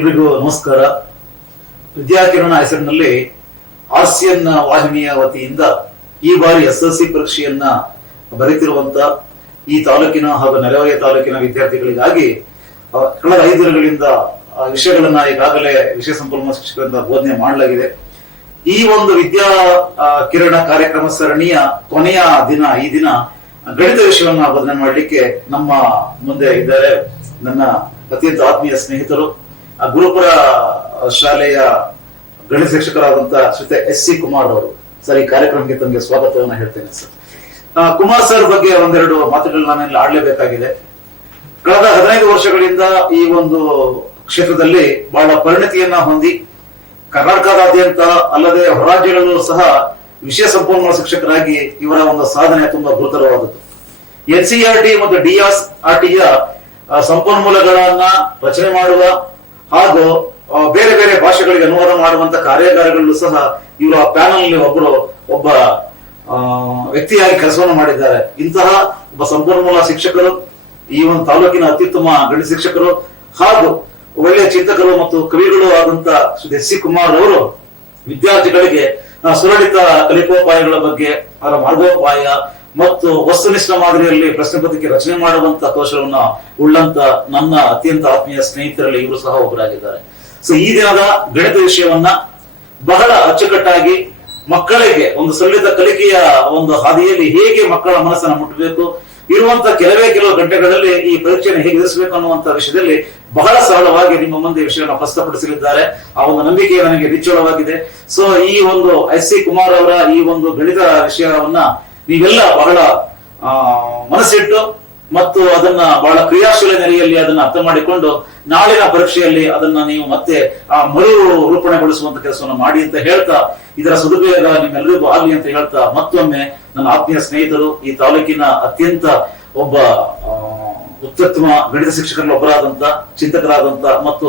ಎಲ್ರಿಗೂ ನಮಸ್ಕಾರ. ವಿದ್ಯಾಕಿರಣ ಹೆಸರಿನಲ್ಲಿ RCN ವಾಹಿನಿಯ ವತಿಯಿಂದ ಈ ಬಾರಿ SSLC ಪರೀಕ್ಷೆಯನ್ನ ಬರೆತಿರುವಂತ ಈ ತಾಲೂಕಿನ ಹಾಗೂ ನೆರೆಹೊರೆಯ ತಾಲೂಕಿನ ವಿದ್ಯಾರ್ಥಿಗಳಿಗಾಗಿ ಕಳೆದ 5 ದಿನಗಳಿಂದ ವಿಷಯಗಳನ್ನ ಈಗಾಗಲೇ ವಿಷಯ ಸಂಪನ್ಮೂಲ ಶಿಕ್ಷಕರಿಂದ ಬೋಧನೆ ಮಾಡಲಾಗಿದೆ. ಈ ಒಂದು ವಿದ್ಯಾ ಕಿರಣ ಕಾರ್ಯಕ್ರಮ ಸರಣಿಯ ಕೊನೆಯ ದಿನ ಈ ದಿನ ಗಣಿತ ವಿಷಯವನ್ನ ಬೋಧನೆ ಮಾಡಲಿಕ್ಕೆ ನಮ್ಮ ಮುಂದೆ ಇದ್ದಾರೆ ನನ್ನ ಅತ್ಯಂತ ಆತ್ಮೀಯ ಸ್ನೇಹಿತರು, ಗುರುಪುರ ಶಾಲೆಯ ಗಣಿತ ಶಿಕ್ಷಕರಾದಂತಹ ಶ್ರೀ SC ಕುಮಾರ್ ಅವರು. ಸರ್, ಈ ಕಾರ್ಯಕ್ರಮಕ್ಕೆ ತಮಗೆ ಸ್ವಾಗತವನ್ನ ಹೇಳ್ತೇನೆ. ಸರ್, ಕುಮಾರ್ ಸರ್ ಬಗ್ಗೆ ಒಂದೆರಡು ಮಾತುಗಳು ನಾನೆಲ್ಲ ಆಡ್ಲೇಬೇಕಾಗಿದೆ. ಕಳೆದ 15 ವರ್ಷಗಳಿಂದ ಈ ಒಂದು ಕ್ಷೇತ್ರದಲ್ಲಿ ಬಹಳ ಪರಿಣತಿಯನ್ನ ಹೊಂದಿ ಕರ್ನಾಟಕದಾದ್ಯಂತ ಅಲ್ಲದೆ ಹೊರರಾಜ್ಯಗಳಲ್ಲೂ ಸಹ ವಿಷಯ ಸಂಪನ್ಮೂಲ ಶಿಕ್ಷಕರಾಗಿ ಇವರ ಒಂದು ಸಾಧನೆ ತುಂಬಾ ಗುರುತರವಾದದ್ದು. NCERT ಮತ್ತು DSRTಯ ಸಂಪನ್ಮೂಲಗಳನ್ನ ರಚನೆ ಮಾಡುವ ಹಾಗೂ ಬೇರೆ ಬೇರೆ ಭಾಷೆಗಳಿಗೆ ಅನುವಾದ ಮಾಡುವಂತ ಕಾರ್ಯಾಗಾರಗಳಲ್ಲೂ ಸಹ ಇವರ ಪ್ಯಾನಲ್ ನಲ್ಲಿ ಒಬ್ಬ ವ್ಯಕ್ತಿಯಾಗಿ ಕೆಲಸವನ್ನು ಮಾಡಿದ್ದಾರೆ. ಇಂತಹ ಒಬ್ಬ ಸಂಪನ್ಮೂಲ ಶಿಕ್ಷಕರು, ಈ ಒಂದು ತಾಲೂಕಿನ ಅತ್ಯುತ್ತಮ ಗಣಿತ ಶಿಕ್ಷಕರು ಹಾಗೂ ಒಳ್ಳೆಯ ಚಿಂತಕರು ಮತ್ತು ಕವಿಗಳು ಆದಂತ ಶ್ರೀ SC ಕುಮಾರ್ ಅವರು ವಿದ್ಯಾರ್ಥಿಗಳಿಗೆ ಸುಲಲಿತ ಕಲಿಕೋಪಾಯಗಳ ಬಗ್ಗೆ, ಅವರ ಮಾರ್ಗೋಪಾಯ ಮತ್ತು ವಸ್ತುನಿಷ್ಠ ಮಾದರಿಯಲ್ಲಿ ಪ್ರಶ್ನೆ ಪತ್ರಿಕೆ ರಚನೆ ಮಾಡುವಂತ ಕೌಶಲವನ್ನ ಉಳ್ಳಂತ ನನ್ನ ಅತ್ಯಂತ ಆತ್ಮೀಯ ಸ್ನೇಹಿತರಲ್ಲಿ ಇವರು ಸಹ ಒಬ್ಬರಾಗಿದ್ದಾರೆ. ಸೊ, ಈ ದಿನದ ಗಣಿತ ವಿಷಯವನ್ನ ಬಹಳ ಅಚ್ಚುಕಟ್ಟಾಗಿ ಮಕ್ಕಳಿಗೆ ಒಂದು ಸಲ್ಲಿತ ಕಲಿಕೆಯ ಒಂದು ಹಾದಿಯಲ್ಲಿ ಹೇಗೆ ಮಕ್ಕಳ ಮನಸ್ಸನ್ನು ಮುಟ್ಟಬೇಕು, ಇರುವಂತ ಕೆಲವು ಗಂಟೆಗಳಲ್ಲಿ ಈ ಪರೀಕ್ಷೆಯನ್ನು ಹೇಗೆ ಎದುರಿಸಬೇಕು ಅನ್ನುವಂತ ವಿಷಯದಲ್ಲಿ ಬಹಳ ಸರಳವಾಗಿ ನಿಮ್ಮ ಮುಂದೆ ವಿಷಯವನ್ನು ಪ್ರಸ್ತುತಪಡಿಸಲಿದ್ದಾರೆ. ಆ ಒಂದು ನಂಬಿಕೆ ನನಗೆ ನಿಚ್ಚಳವಾಗಿದೆ. ಸೊ, ಈ ಒಂದು SC ಕುಮಾರ್ ಅವರ ಈ ಒಂದು ಗಣಿತ ವಿಷಯವನ್ನ ನೀವೆಲ್ಲ ಬಹಳ ಮನಸ್ಸಿಟ್ಟು ಮತ್ತು ಅದನ್ನ ಬಹಳ ಕ್ರಿಯಾಶೀಲ ನೆಲೆಯಲ್ಲಿ ಅದನ್ನ ಅರ್ಥ ಮಾಡಿಕೊಂಡು ನಾಳಿನ ಪರೀಕ್ಷೆಯಲ್ಲಿ ಅದನ್ನ ನೀವು ಮತ್ತೆ ಮರು ರೂಪಣೆಗೊಳಿಸುವಂತ ಕೆಲಸವನ್ನು ಮಾಡಿ ಅಂತ ಹೇಳ್ತಾ, ಇದರ ಸದುಪಯೋಗ ನಿಮ್ಮೆಲ್ಲರಿಗೂ ಆಗಲಿ ಅಂತ ಹೇಳ್ತಾ, ಮತ್ತೊಮ್ಮೆ ನನ್ನ ಆತ್ಮೀಯ ಸ್ನೇಹಿತರು, ಈ ತಾಲೂಕಿನ ಅತ್ಯಂತ ಒಬ್ಬ ಅತ್ಯುತ್ತಮ ಗಣಿತ ಶಿಕ್ಷಕರಲ್ಲಿ ಒಬ್ಬರಾದಂತ, ಚಿಂತಕರಾದಂತ ಮತ್ತು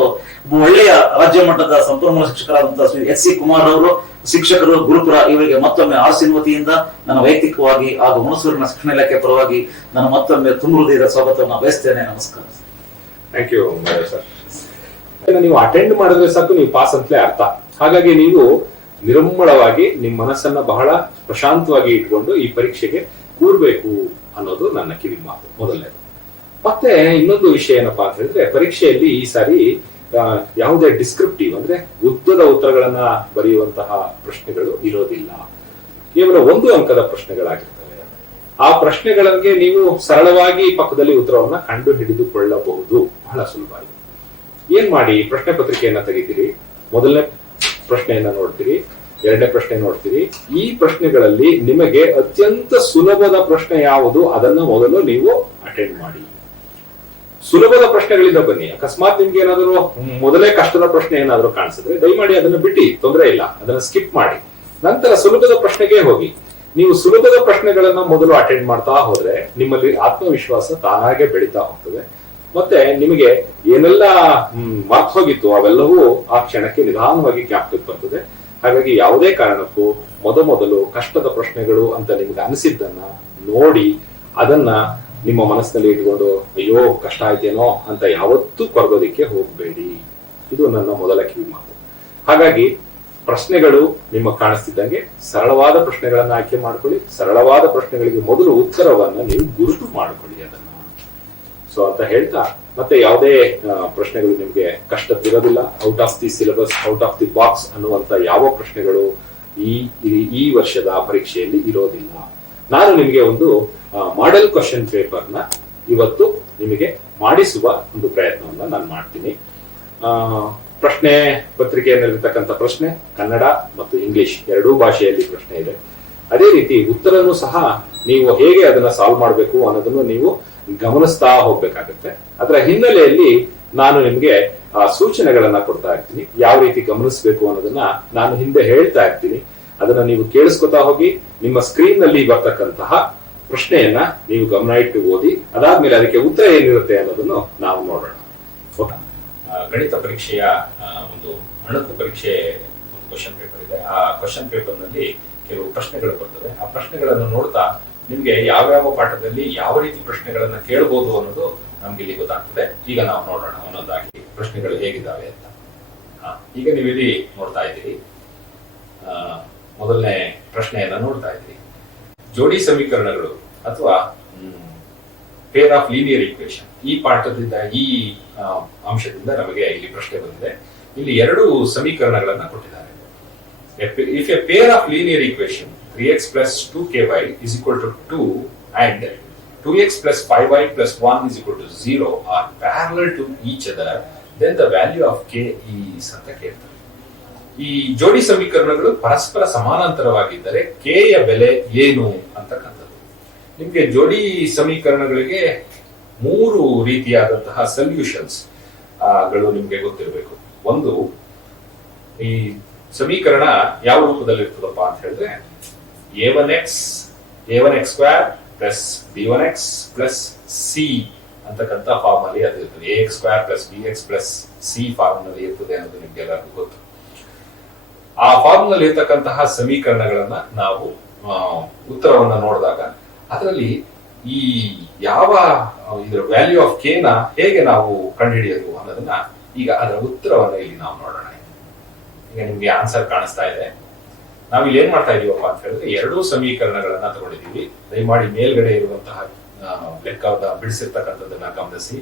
ಒಳ್ಳೆಯ ರಾಜ್ಯ ಮಟ್ಟದ ಸಂಪನ್ಮೂಲ ಶಿಕ್ಷಕರಾದಂತ ಶ್ರೀ SC ಕುಮಾರ್ ಅವರು, ಶಿಕ್ಷಕರು, ಗುರುಪುರ, ಇವರಿಗೆ ಮತ್ತೊಮ್ಮೆ RCN ವತಿಯಿಂದ ನನ್ನ ವೈಯಕ್ತಿಕವಾಗಿ ಹಾಗೂ ಹುಣಸೂರಿನ ಶಿಕ್ಷಣ ಇಲಾಖೆ ಪರವಾಗಿ ನಾನು ಮತ್ತೊಮ್ಮೆ ತುಂಬ ಹೃದಯದ ಸ್ವಾಗತವನ್ನು ಬಯಸ್ತೇನೆ. ನಮಸ್ಕಾರ. Thank you sir. ನೀವು ಅಟೆಂಡ್ ಮಾಡಿದ್ರೆ ಸಾಕು, ನೀವು ಪಾಸ್ ಅಂತಲೇ ಅರ್ಥ. ಹಾಗಾಗಿ ನೀವು ನಿರ್ಮಳವಾಗಿ ನಿಮ್ಮ ಮನಸ್ಸನ್ನ ಬಹಳ ಪ್ರಶಾಂತವಾಗಿ ಇಟ್ಕೊಂಡು ಈ ಪರೀಕ್ಷೆಗೆ ಕೂರ್ಬೇಕು ಅನ್ನೋದು ನನ್ನ ಕಿವಿ ಮಾತು ಮೊದಲನೇದು. ಮತ್ತೆ ಇನ್ನೊಂದು ವಿಷಯ ಏನಪ್ಪಾ ಅಂತ ಹೇಳಿದ್ರೆ, ಪರೀಕ್ಷೆಯಲ್ಲಿ ಈ ಸಾರಿ ಯಾವುದೇ ಡಿಸ್ಕ್ರಿಪ್ಟಿವ್ ಅಂದ್ರೆ ಉದ್ದದ ಉತ್ತರಗಳನ್ನ ಬರೆಯುವಂತಹ ಪ್ರಶ್ನೆಗಳು ಇರೋದಿಲ್ಲ. ಕೇವಲ 1 ಅಂಕದ ಪ್ರಶ್ನೆಗಳಾಗಿರ್ತವೆ. ಆ ಪ್ರಶ್ನೆಗಳಿಗೆ ನೀವು ಸರಳವಾಗಿ ಪಕ್ಕದಲ್ಲಿ ಉತ್ತರವನ್ನ ಕಂಡು ಹಿಡಿದುಕೊಳ್ಳಬಹುದು. ಬಹಳ ಸುಲಭ. ಏನ್ ಮಾಡಿ, ಪ್ರಶ್ನೆ ಪತ್ರಿಕೆಯನ್ನ ತೆಗಿತೀರಿ, ಮೊದಲನೇ ಪ್ರಶ್ನೆಯನ್ನ ನೋಡ್ತೀರಿ, 2ನೇ ಪ್ರಶ್ನೆ ನೋಡ್ತೀರಿ. ಈ ಪ್ರಶ್ನೆಗಳಲ್ಲಿ ನಿಮಗೆ ಅತ್ಯಂತ ಸುಲಭದ ಪ್ರಶ್ನೆ ಯಾವುದು ಅದನ್ನ ಮೊದಲು ನೀವು ಅಟೆಂಡ್ ಮಾಡಿ. ಸುಲಭದ ಪ್ರಶ್ನೆಗಳಿಂದ ಬನ್ನಿ. ಅಕಸ್ಮಾತ್ ನಿಮ್ಗೆ ಏನಾದ್ರು ಮೊದಲೇ ಕಷ್ಟದ ಪ್ರಶ್ನೆ ಏನಾದ್ರು ಕಾಣಿಸಿದ್ರೆ ದಯಮಾಡಿ ಅದನ್ನ ಬಿಟ್ಟು, ತೊಂದರೆ ಇಲ್ಲ, ಅದನ್ನ ಸ್ಕಿಪ್ ಮಾಡಿ ನಂತರ ಸುಲಭದ ಪ್ರಶ್ನೆಗೆ ಹೋಗಿ. ನೀವು ಸುಲಭದ ಪ್ರಶ್ನೆಗಳನ್ನ ಮೊದಲು ಅಟೆಂಡ್ ಮಾಡ್ತಾ ಹೋದ್ರೆ ನಿಮ್ಮಲ್ಲಿ ಆತ್ಮವಿಶ್ವಾಸ ತಾನಾಗೆ ಬೆಳೀತಾ ಹೋಗ್ತದೆ. ಮತ್ತೆ ನಿಮಗೆ ಏನೆಲ್ಲ ಮರ್ತು ಹೋಗಿತ್ತು ಅವೆಲ್ಲವೂ ಆ ಕ್ಷಣಕ್ಕೆ ನಿಧಾನವಾಗಿ ಜ್ಞಾಪಕಕ್ಕೆ ಬರ್ತದೆ. ಹಾಗಾಗಿ ಯಾವುದೇ ಕಾರಣಕ್ಕೂ ಮೊದಲು ಕಷ್ಟದ ಪ್ರಶ್ನೆಗಳು ಅಂತ ನಿಮ್ಗೆ ಅನಿಸಿದ್ದನ್ನ ನೋಡಿ ಅದನ್ನ ನಿಮ್ಮ ಮನಸ್ಸಿನಲ್ಲಿ ಇಟ್ಕೊಂಡು ಅಯ್ಯೋ ಕಷ್ಟ ಆಯ್ತೇನೋ ಅಂತ ಯಾವತ್ತೂ ಕೊರಗೋದಿಕ್ಕೆ ಹೋಗ್ಬೇಡಿ. ಇದು ನನ್ನ ಮೊದಲ ಕಿವಿ ಮಾತು. ಹಾಗಾಗಿ ಪ್ರಶ್ನೆಗಳು ನಿಮಗೆ ಕಾಣಿಸ್ತಿದ್ದಂಗೆ ಸರಳವಾದ ಪ್ರಶ್ನೆಗಳನ್ನ ಆಯ್ಕೆ ಮಾಡ್ಕೊಳ್ಳಿ. ಸರಳವಾದ ಪ್ರಶ್ನೆಗಳಿಗೆ ಮೊದಲು ಉತ್ತರವನ್ನ ನೀವು ಗುರುತು ಮಾಡ್ಕೊಳ್ಳಿ ಅದನ್ನ. ಸೊ ಅಂತ ಹೇಳ್ತಾ, ಮತ್ತೆ ಯಾವುದೇ ಪ್ರಶ್ನೆಗಳು ನಿಮ್ಗೆ ಕಷ್ಟದಿರೋದಿಲ್ಲ. Out of the syllabus, out of the box ಅನ್ನುವಂತ ಯಾವ ಪ್ರಶ್ನೆಗಳು ಈ ವರ್ಷದ ಪರೀಕ್ಷೆಯಲ್ಲಿ ಇರೋದಿಲ್ಲ. ನಾನು ನಿಮಗೆ ಒಂದು ಮಾಡೆಲ್ ಕ್ವಶನ್ ಪೇಪರ್ನ ಇವತ್ತು ನಿಮಗೆ ಮಾಡಿಸುವ ಒಂದು ಪ್ರಯತ್ನವನ್ನ ನಾನು ಮಾಡ್ತೀನಿ. ಪ್ರಶ್ನೆ ಪತ್ರಿಕೆಯಲ್ಲಿರ್ತಕ್ಕಂಥ ಪ್ರಶ್ನೆ ಕನ್ನಡ ಮತ್ತು ಇಂಗ್ಲಿಷ್ 2 ಭಾಷೆಯಲ್ಲಿ ಪ್ರಶ್ನೆ ಇದೆ. ಅದೇ ರೀತಿ ಉತ್ತರನೂ ಸಹ ನೀವು ಹೇಗೆ ಅದನ್ನ ಸಾಲ್ವ್ ಮಾಡಬೇಕು ಅನ್ನೋದನ್ನು ನೀವು ಗಮನಿಸ್ತಾ ಹೋಗ್ಬೇಕಾಗತ್ತೆ. ಅದರ ಹಿನ್ನೆಲೆಯಲ್ಲಿ ನಾನು ನಿಮ್ಗೆ ಸೂಚನೆಗಳನ್ನ ಕೊಡ್ತಾ ಇರ್ತೀನಿ. ಯಾವ ರೀತಿ ಗಮನಿಸಬೇಕು ಅನ್ನೋದನ್ನ ನಾನು ಹಿಂದೆ ಹೇಳ್ತಾ ಇರ್ತೀನಿ. ಅದನ್ನ ನೀವು ಕೇಳಿಸ್ಕೊತಾ ಹೋಗಿ. ನಿಮ್ಮ ಸ್ಕ್ರೀನ್ ನಲ್ಲಿ ಬರ್ತಕ್ಕಂತಹ ಪ್ರಶ್ನೆಯನ್ನ ನೀವು ಗಮನ ಇಟ್ಟು ಓದಿ. ಅದಾದ್ಮೇಲೆ ಅದಕ್ಕೆ ಉತ್ತರ ಏನಿರುತ್ತೆ ಅನ್ನೋದನ್ನು ನಾವು ನೋಡೋಣ. ಗಣಿತ ಪರೀಕ್ಷೆಯ ಒಂದು ಅಣಕು ಪರೀಕ್ಷೆ ಒಂದು ಕ್ವಶನ್ ಪೇಪರ್ ಇದೆ. ಆ ಕ್ವಶನ್ ಪೇಪರ್ ನಲ್ಲಿ ಕೆಲವು ಪ್ರಶ್ನೆಗಳು ಬರ್ತವೆ. ಆ ಪ್ರಶ್ನೆಗಳನ್ನು ನೋಡ್ತಾ ನಿಮ್ಗೆ ಯಾವ್ಯಾವ ಪಾಠದಲ್ಲಿ ಯಾವ ರೀತಿ ಪ್ರಶ್ನೆಗಳನ್ನ ಕೇಳಬಹುದು ಅನ್ನೋದು ನಮ್ಗೆ ಇಲ್ಲಿ ಗೊತ್ತಾಗ್ತದೆ. ಈಗ ನಾವು ನೋಡೋಣ ಒಂದೊಂದಾಗಿ ಪ್ರಶ್ನೆಗಳು ಹೇಗಿದ್ದಾವೆ ಅಂತ. ಈಗ ನೀವು ಇಲ್ಲಿ ನೋಡ್ತಾ ಇದ್ದೀರಿ, ಮೊದಲನೇ ಪ್ರಶ್ನೆಯನ್ನ ನೋಡ್ತಾ ಇದ್ದೀರಿ. ಜೋಡಿ ಸಮೀಕರಣಗಳು ಅಥವಾ ಪೇರ್ ಆಫ್ ಲೀನಿಯರ್ ಈಕ್ವೇಶನ್, ಈ ಪಾಠದಿಂದ ಈ ಅಂಶದಿಂದ ನಮಗೆ ಇಲ್ಲಿ ಪ್ರಶ್ನೆ ಬಂದಿದೆ. ಇಲ್ಲಿ ಎರಡು ಸಮೀಕರಣಗಳನ್ನ ಕೊಟ್ಟಿದ್ದಾರೆ. If a pair of linear equation 3x plus 2ky is equal to 2 and 2x plus 5y plus 1 is equal to 0 are parallel to each other, then the value of k is ಅಂತ ಕೇಳ್ತಾರೆ. ಈ ಜೋಡಿ ಸಮೀಕರಣಗಳು ಪರಸ್ಪರ ಸಮಾನಾಂತರವಾಗಿದ್ದರೆ k ಯ ಬೆಲೆ ಏನು ಅಂತಕ್ಕಂಥದ್ದು. ನಿಮ್ಗೆ ಜೋಡಿ ಸಮೀಕರಣಗಳಿಗೆ 3 ರೀತಿಯಾದಂತಹ ಸೊಲ್ಯೂಷನ್ಸ್ ಗಳು ನಿಮ್ಗೆ ಗೊತ್ತಿರಬೇಕು. ಒಂದು, ಈ ಸಮೀಕರಣ ಯಾವ ರೂಪದಲ್ಲಿ ಇರ್ತದಪ್ಪ ಅಂತ ಹೇಳಿದ್ರೆ a1x square plus b1x plus c ಅಂತಕ್ಕಂಥ ಫಾರ್ಮ್ ಅಲ್ಲಿ ಅದು ಇರ್ತದೆ. ax square plus bx plus c form ನಲ್ಲಿ ಇರ್ತದೆ ಅನ್ನೋದು ನಿಮ್ಗೆಲ್ಲರಿಗೂ ಗೊತ್ತು. ಆ ಫಾರ್ಮ್ ನಲ್ಲಿ ಇರ್ತಕ್ಕಂತಹ ಸಮೀಕರಣಗಳನ್ನ ನಾವು ಉತ್ತರವನ್ನ ನೋಡಿದಾಗ ಅದರಲ್ಲಿ ಈ ಯಾವ ಇದರ ವ್ಯಾಲ್ಯೂ ಆಫ್ ಕೆ ನ ಹೇಗೆ ನಾವು ಕಂಡುಹಿಡಿಯೋದು ಅನ್ನೋದನ್ನ ಈಗ ಅದರ ಉತ್ತರವನ್ನ ಇಲ್ಲಿ ನಾವು ನೋಡೋಣ. ಈಗ ನಿಮ್ಗೆ ಆನ್ಸರ್ ಕಾಣಿಸ್ತಾ ಇದೆ. ನಾವು ಇಲ್ಲಿ ಏನ್ ಮಾಡ್ತಾ ಇದೀವಪ್ಪ ಅಂತ ಹೇಳಿದ್ರೆ ಎರಡೂ ಸಮೀಕರಣಗಳನ್ನ ತಗೊಂಡಿದೀವಿ. ದಯಮಾಡಿ ಮೇಲ್ಗಡೆ ಇರುವಂತಹ ಲೆಕ್ಕದ ಬಿಡಿಸಿರ್ತಕ್ಕಂಥದ್ದನ್ನ ಗಮನಿಸಿ.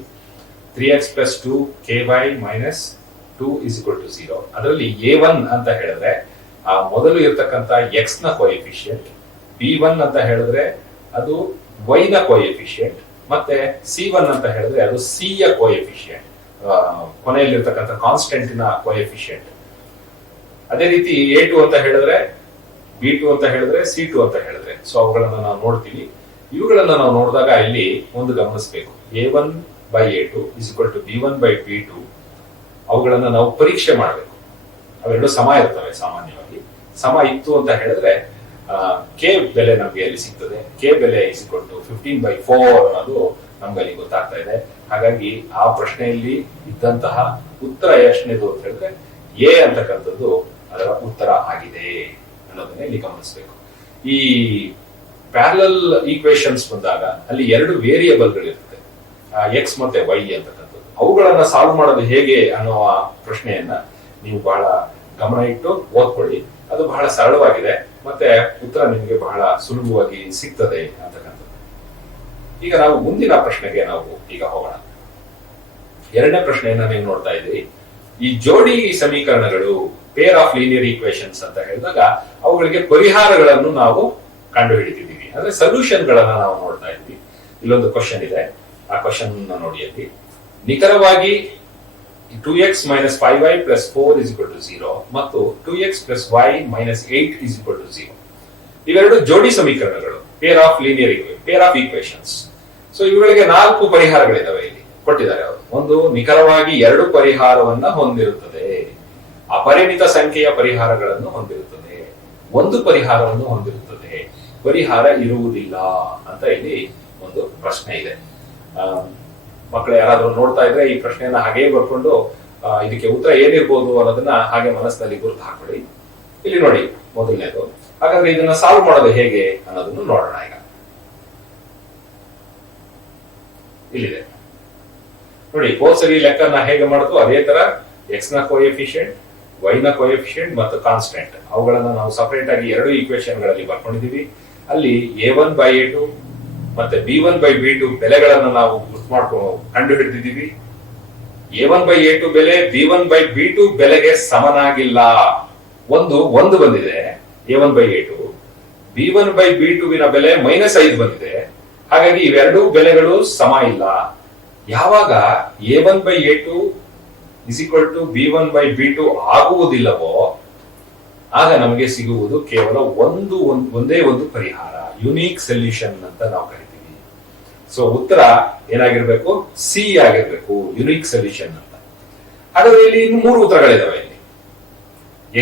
3x plus 2ky minus 2 is equal to 0. ಅದರಲ್ಲಿ a1 ಅಂತ ಹೇಳಿದ್ರೆ ಆ ಮೊದಲು ಇರ್ತಕ್ಕಂಥ x ನ ಕೋಎಫಿಷಿಯಂಟ್, b1 ಅಂತ ಹೇಳಿದ್ರೆ ಅದು y ನ ಕೋಎಫಿಷಿಯಂಟ್, ಮತ್ತೆ c1 ಅಂತ ಹೇಳಿದ್ರೆ ಅದು c ಯ ಕೋಎಫಿಷಿಯಂಟ್, ಕೊನೆಯಲ್ಲಿರ್ತಕ್ಕಂಥ ಕಾನ್ಸ್ಟೆಂಟ್ ನ ಕೋಎಫಿಷಿಯಂಟ್. ಅದೇ ರೀತಿ a2 ಅಂತ ಹೇಳಿದ್ರೆ b2 ಅಂತ ಹೇಳಿದ್ರೆ c2 ಅಂತ ಹೇಳಿದ್ರೆ ಸೊ ಅವುಗಳನ್ನ ನಾವು ನೋಡ್ತೀವಿ. ಇವುಗಳನ್ನ ನಾವು ನೋಡಿದಾಗ ಇಲ್ಲಿ ಒಂದು ಗಮನಿಸಬೇಕು, a1 by a2 is equal to b1 by b2. ಅವುಗಳನ್ನ ನಾವು ಪರೀಕ್ಷೆ ಮಾಡಬೇಕು. ಅವೆರಡು ಸಮ ಇರ್ತವೆ. ಸಾಮಾನ್ಯವಾಗಿ ಸಮ ಇತ್ತು ಅಂತ ಹೇಳಿದ್ರೆ ಕೆ ಬೆಲೆ ನಮ್ಗೆ ಅಲ್ಲಿ ಸಿಗ್ತದೆ. ಕೆ ಬೆಲೆ is equal to 15/4 ಅನ್ನೋದು ನಮ್ಗೆ ಅಲ್ಲಿ ಗೊತ್ತಾಗ್ತಾ ಇದೆ. ಹಾಗಾಗಿ ಆ ಪ್ರಶ್ನೆಯಲ್ಲಿ ಇದ್ದಂತಹ ಉತ್ತರ ಎಷ್ಟನೇದು ಅಂತ ಹೇಳಿದ್ರೆ ಎ ಅಂತಕ್ಕಂಥದ್ದು ಅದರ ಉತ್ತರ ಆಗಿದೆ ಅನ್ನೋದನ್ನ ಇಲ್ಲಿ ಗಮನಿಸಬೇಕು. ಈ ಪ್ಯಾರಲಲ್ ಈಕ್ವೇಶನ್ಸ್ ಬಂದಾಗ ಅಲ್ಲಿ ಎರಡು ವೇರಿಯಬಲ್ಗಳಿರ್ತದೆ, ಎಕ್ಸ್ ಮತ್ತೆ ವೈ ಅಂತಕ್ಕಂಥದ್ದು. ಅವುಗಳನ್ನ ಸಾಲ್ವ್ ಮಾಡೋದು ಹೇಗೆ ಅನ್ನುವ ಪ್ರಶ್ನೆಯನ್ನ ನೀವು ಬಹಳ ಗಮನ ಇಟ್ಟು ಓದ್ಕೊಳ್ಳಿ. ಅದು ಬಹಳ ಸರಳವಾಗಿದೆ ಮತ್ತೆ ಉತ್ತರ ನಿಮಗೆ ಬಹಳ ಸುಲಭವಾಗಿ ಸಿಗ್ತದೆ ಅಂತಕ್ಕಂಥದ್ದು. ಈಗ ನಾವು ಮುಂದಿನ ಪ್ರಶ್ನೆಗೆ ನಾವು ಈಗ ಹೋಗೋಣ. ಎರಡನೇ ಪ್ರಶ್ನೆಯನ್ನ ನೀವು ನೋಡ್ತಾ ಇದ್ದೀರಿ. ಈ ಜೋಡಿ ಸಮೀಕರಣಗಳು ಪೇರ್ ಆಫ್ ಲೀನಿಯರ್ ಈಕ್ವೇಶನ್ಸ್ ಅಂತ ಹೇಳಿದಾಗ ಅವುಗಳಿಗೆ ಪರಿಹಾರಗಳನ್ನು ನಾವು ಕಂಡು ಹಿಡಿತಿದ್ದೀವಿ, ಅಂದ್ರೆ ಸೊಲ್ಯೂಷನ್ ಗಳನ್ನ ನಾವು ನೋಡ್ತಾ ಇದ್ವಿ. ಇಲ್ಲೊಂದು ಕ್ವಶನ್ ಇದೆ, ಆ ಕ್ವಶನ್ ನೋಡಿ. ಅಲ್ಲಿ ನಿಖರವಾಗಿ 2x minus 5y plus 4 is equal to 0 ಮತ್ತು 2x plus y minus 8 is equal to 0. ಇವೆರಡು ಜೋಡಿ ಸಮೀಕರಣಗಳು, peer of linear pair of equations. So ಇವುಗಳಿಗೆ 4 ಪರಿಹಾರಗಳಿದಾವೆ ಇಲ್ಲಿ ಕೊಟ್ಟಿದ್ದಾರೆ ಅವರು. ಒಂದು, ನಿಖರವಾಗಿ 2 ಪರಿಹಾರವನ್ನ ಹೊಂದಿರುತ್ತದೆ, ಅಪರಿಮಿತ ಸಂಖ್ಯೆಯ ಪರಿಹಾರಗಳನ್ನು ಹೊಂದಿರುತ್ತದೆ, 1 ಪರಿಹಾರವನ್ನು ಹೊಂದಿರುತ್ತದೆ, ಪರಿಹಾರ ಇರುವುದಿಲ್ಲ ಅಂತ ಇಲ್ಲಿ ಒಂದು ಪ್ರಶ್ನೆ ಇದೆ. ಮಕ್ಕಳು ಯಾರಾದ್ರೂ ನೋಡ್ತಾ ಇದ್ರೆ ಈ ಪ್ರಶ್ನೆಯನ್ನ ಹಾಗೆ ಬರ್ಕೊಂಡು ಇದಕ್ಕೆ ಉತ್ತರ ಏನಿರ್ಬೋದು ಅನ್ನೋದನ್ನ ಹಾಗೆ ಮನಸ್ಸಿನಲ್ಲಿ ಗುರುತು ಹಾಕೊಳ್ಳಿ. ಇಲ್ಲಿ ನೋಡಿ ಮೊದಲನೇದು. ಹಾಗಾದ್ರೆ ಇದನ್ನ ಸಾಲ್ವ್ ಮಾಡೋದು ಹೇಗೆ ಅನ್ನೋದನ್ನು ನೋಡೋಣ. ಈಗ ಇಲ್ಲಿದೆ ನೋಡಿ, ಹೋದ್ಸರಿ ಲೆಕ್ಕನ ಹೇಗೆ ಮಾಡುದು ಅದೇ ತರ ಎಕ್ಸ್ ನ ಕೋಎಫಿಷಿಯಂಟ್, ವೈ ನ ಕೋಎಫಿಷಿಯಂಟ್ ಮತ್ತು ಕಾನ್ಸ್ಟೆಂಟ್ ಅವುಗಳನ್ನ ನಾವು ಸಪರೇಟ್ ಆಗಿ 2 ಈಕ್ವೇಶನ್ ಗಳಲ್ಲಿ ಬರ್ಕೊಂಡಿದೀವಿ. ಅಲ್ಲಿ a1 by a2 ಮತ್ತೆ b1 by b2 ಬೆಲೆಗಳನ್ನ ನಾವು ಗುರ್ತು ಮಾಡ್ಕೊಂಡು ಕಂಡು ಹಿಡಿದಿದ್ದೀವಿ. a1 by a2 ಬೆಲೆ b1 by b2 ಬೆಲೆಗೆ ಸಮನಾಗಿಲ್ಲ. ಒಂದು ಬಂದಿದೆ a1 by a2, b1 by b2 ವಿನ ಬೆಲೆ -5 ಬಂದಿದೆ. ಹಾಗಾಗಿ ಇವೆರಡೂ ಬೆಲೆಗಳು ಸಮ ಇಲ್ಲ. ಯಾವಾಗ a1 by a2 is equal to b1 by b2 ಆಗುವುದಿಲ್ಲವೋ ಆಗ ನಮಗೆ ಸಿಗುವುದು ಕೇವಲ ಒಂದೇ ಒಂದು ಪರಿಹಾರ, ಯುನೀಕ್ ಸೊಲ್ಯೂಷನ್ ಅಂತ ನಾವು ಕರಿತೀವಿ. ಸೊ ಉತ್ತರ ಏನಾಗಿರ್ಬೇಕು? ಸಿ ಆಗಿರ್ಬೇಕು, ಯುನೀಕ್ ಸೊಲ್ಯೂಷನ್ ಅಂತ. ಹಾಗಾದ್ರೆ ಇಲ್ಲಿ ಇನ್ನು 3 ಉತ್ತರಗಳಿದಾವೆ. ಇಲ್ಲಿ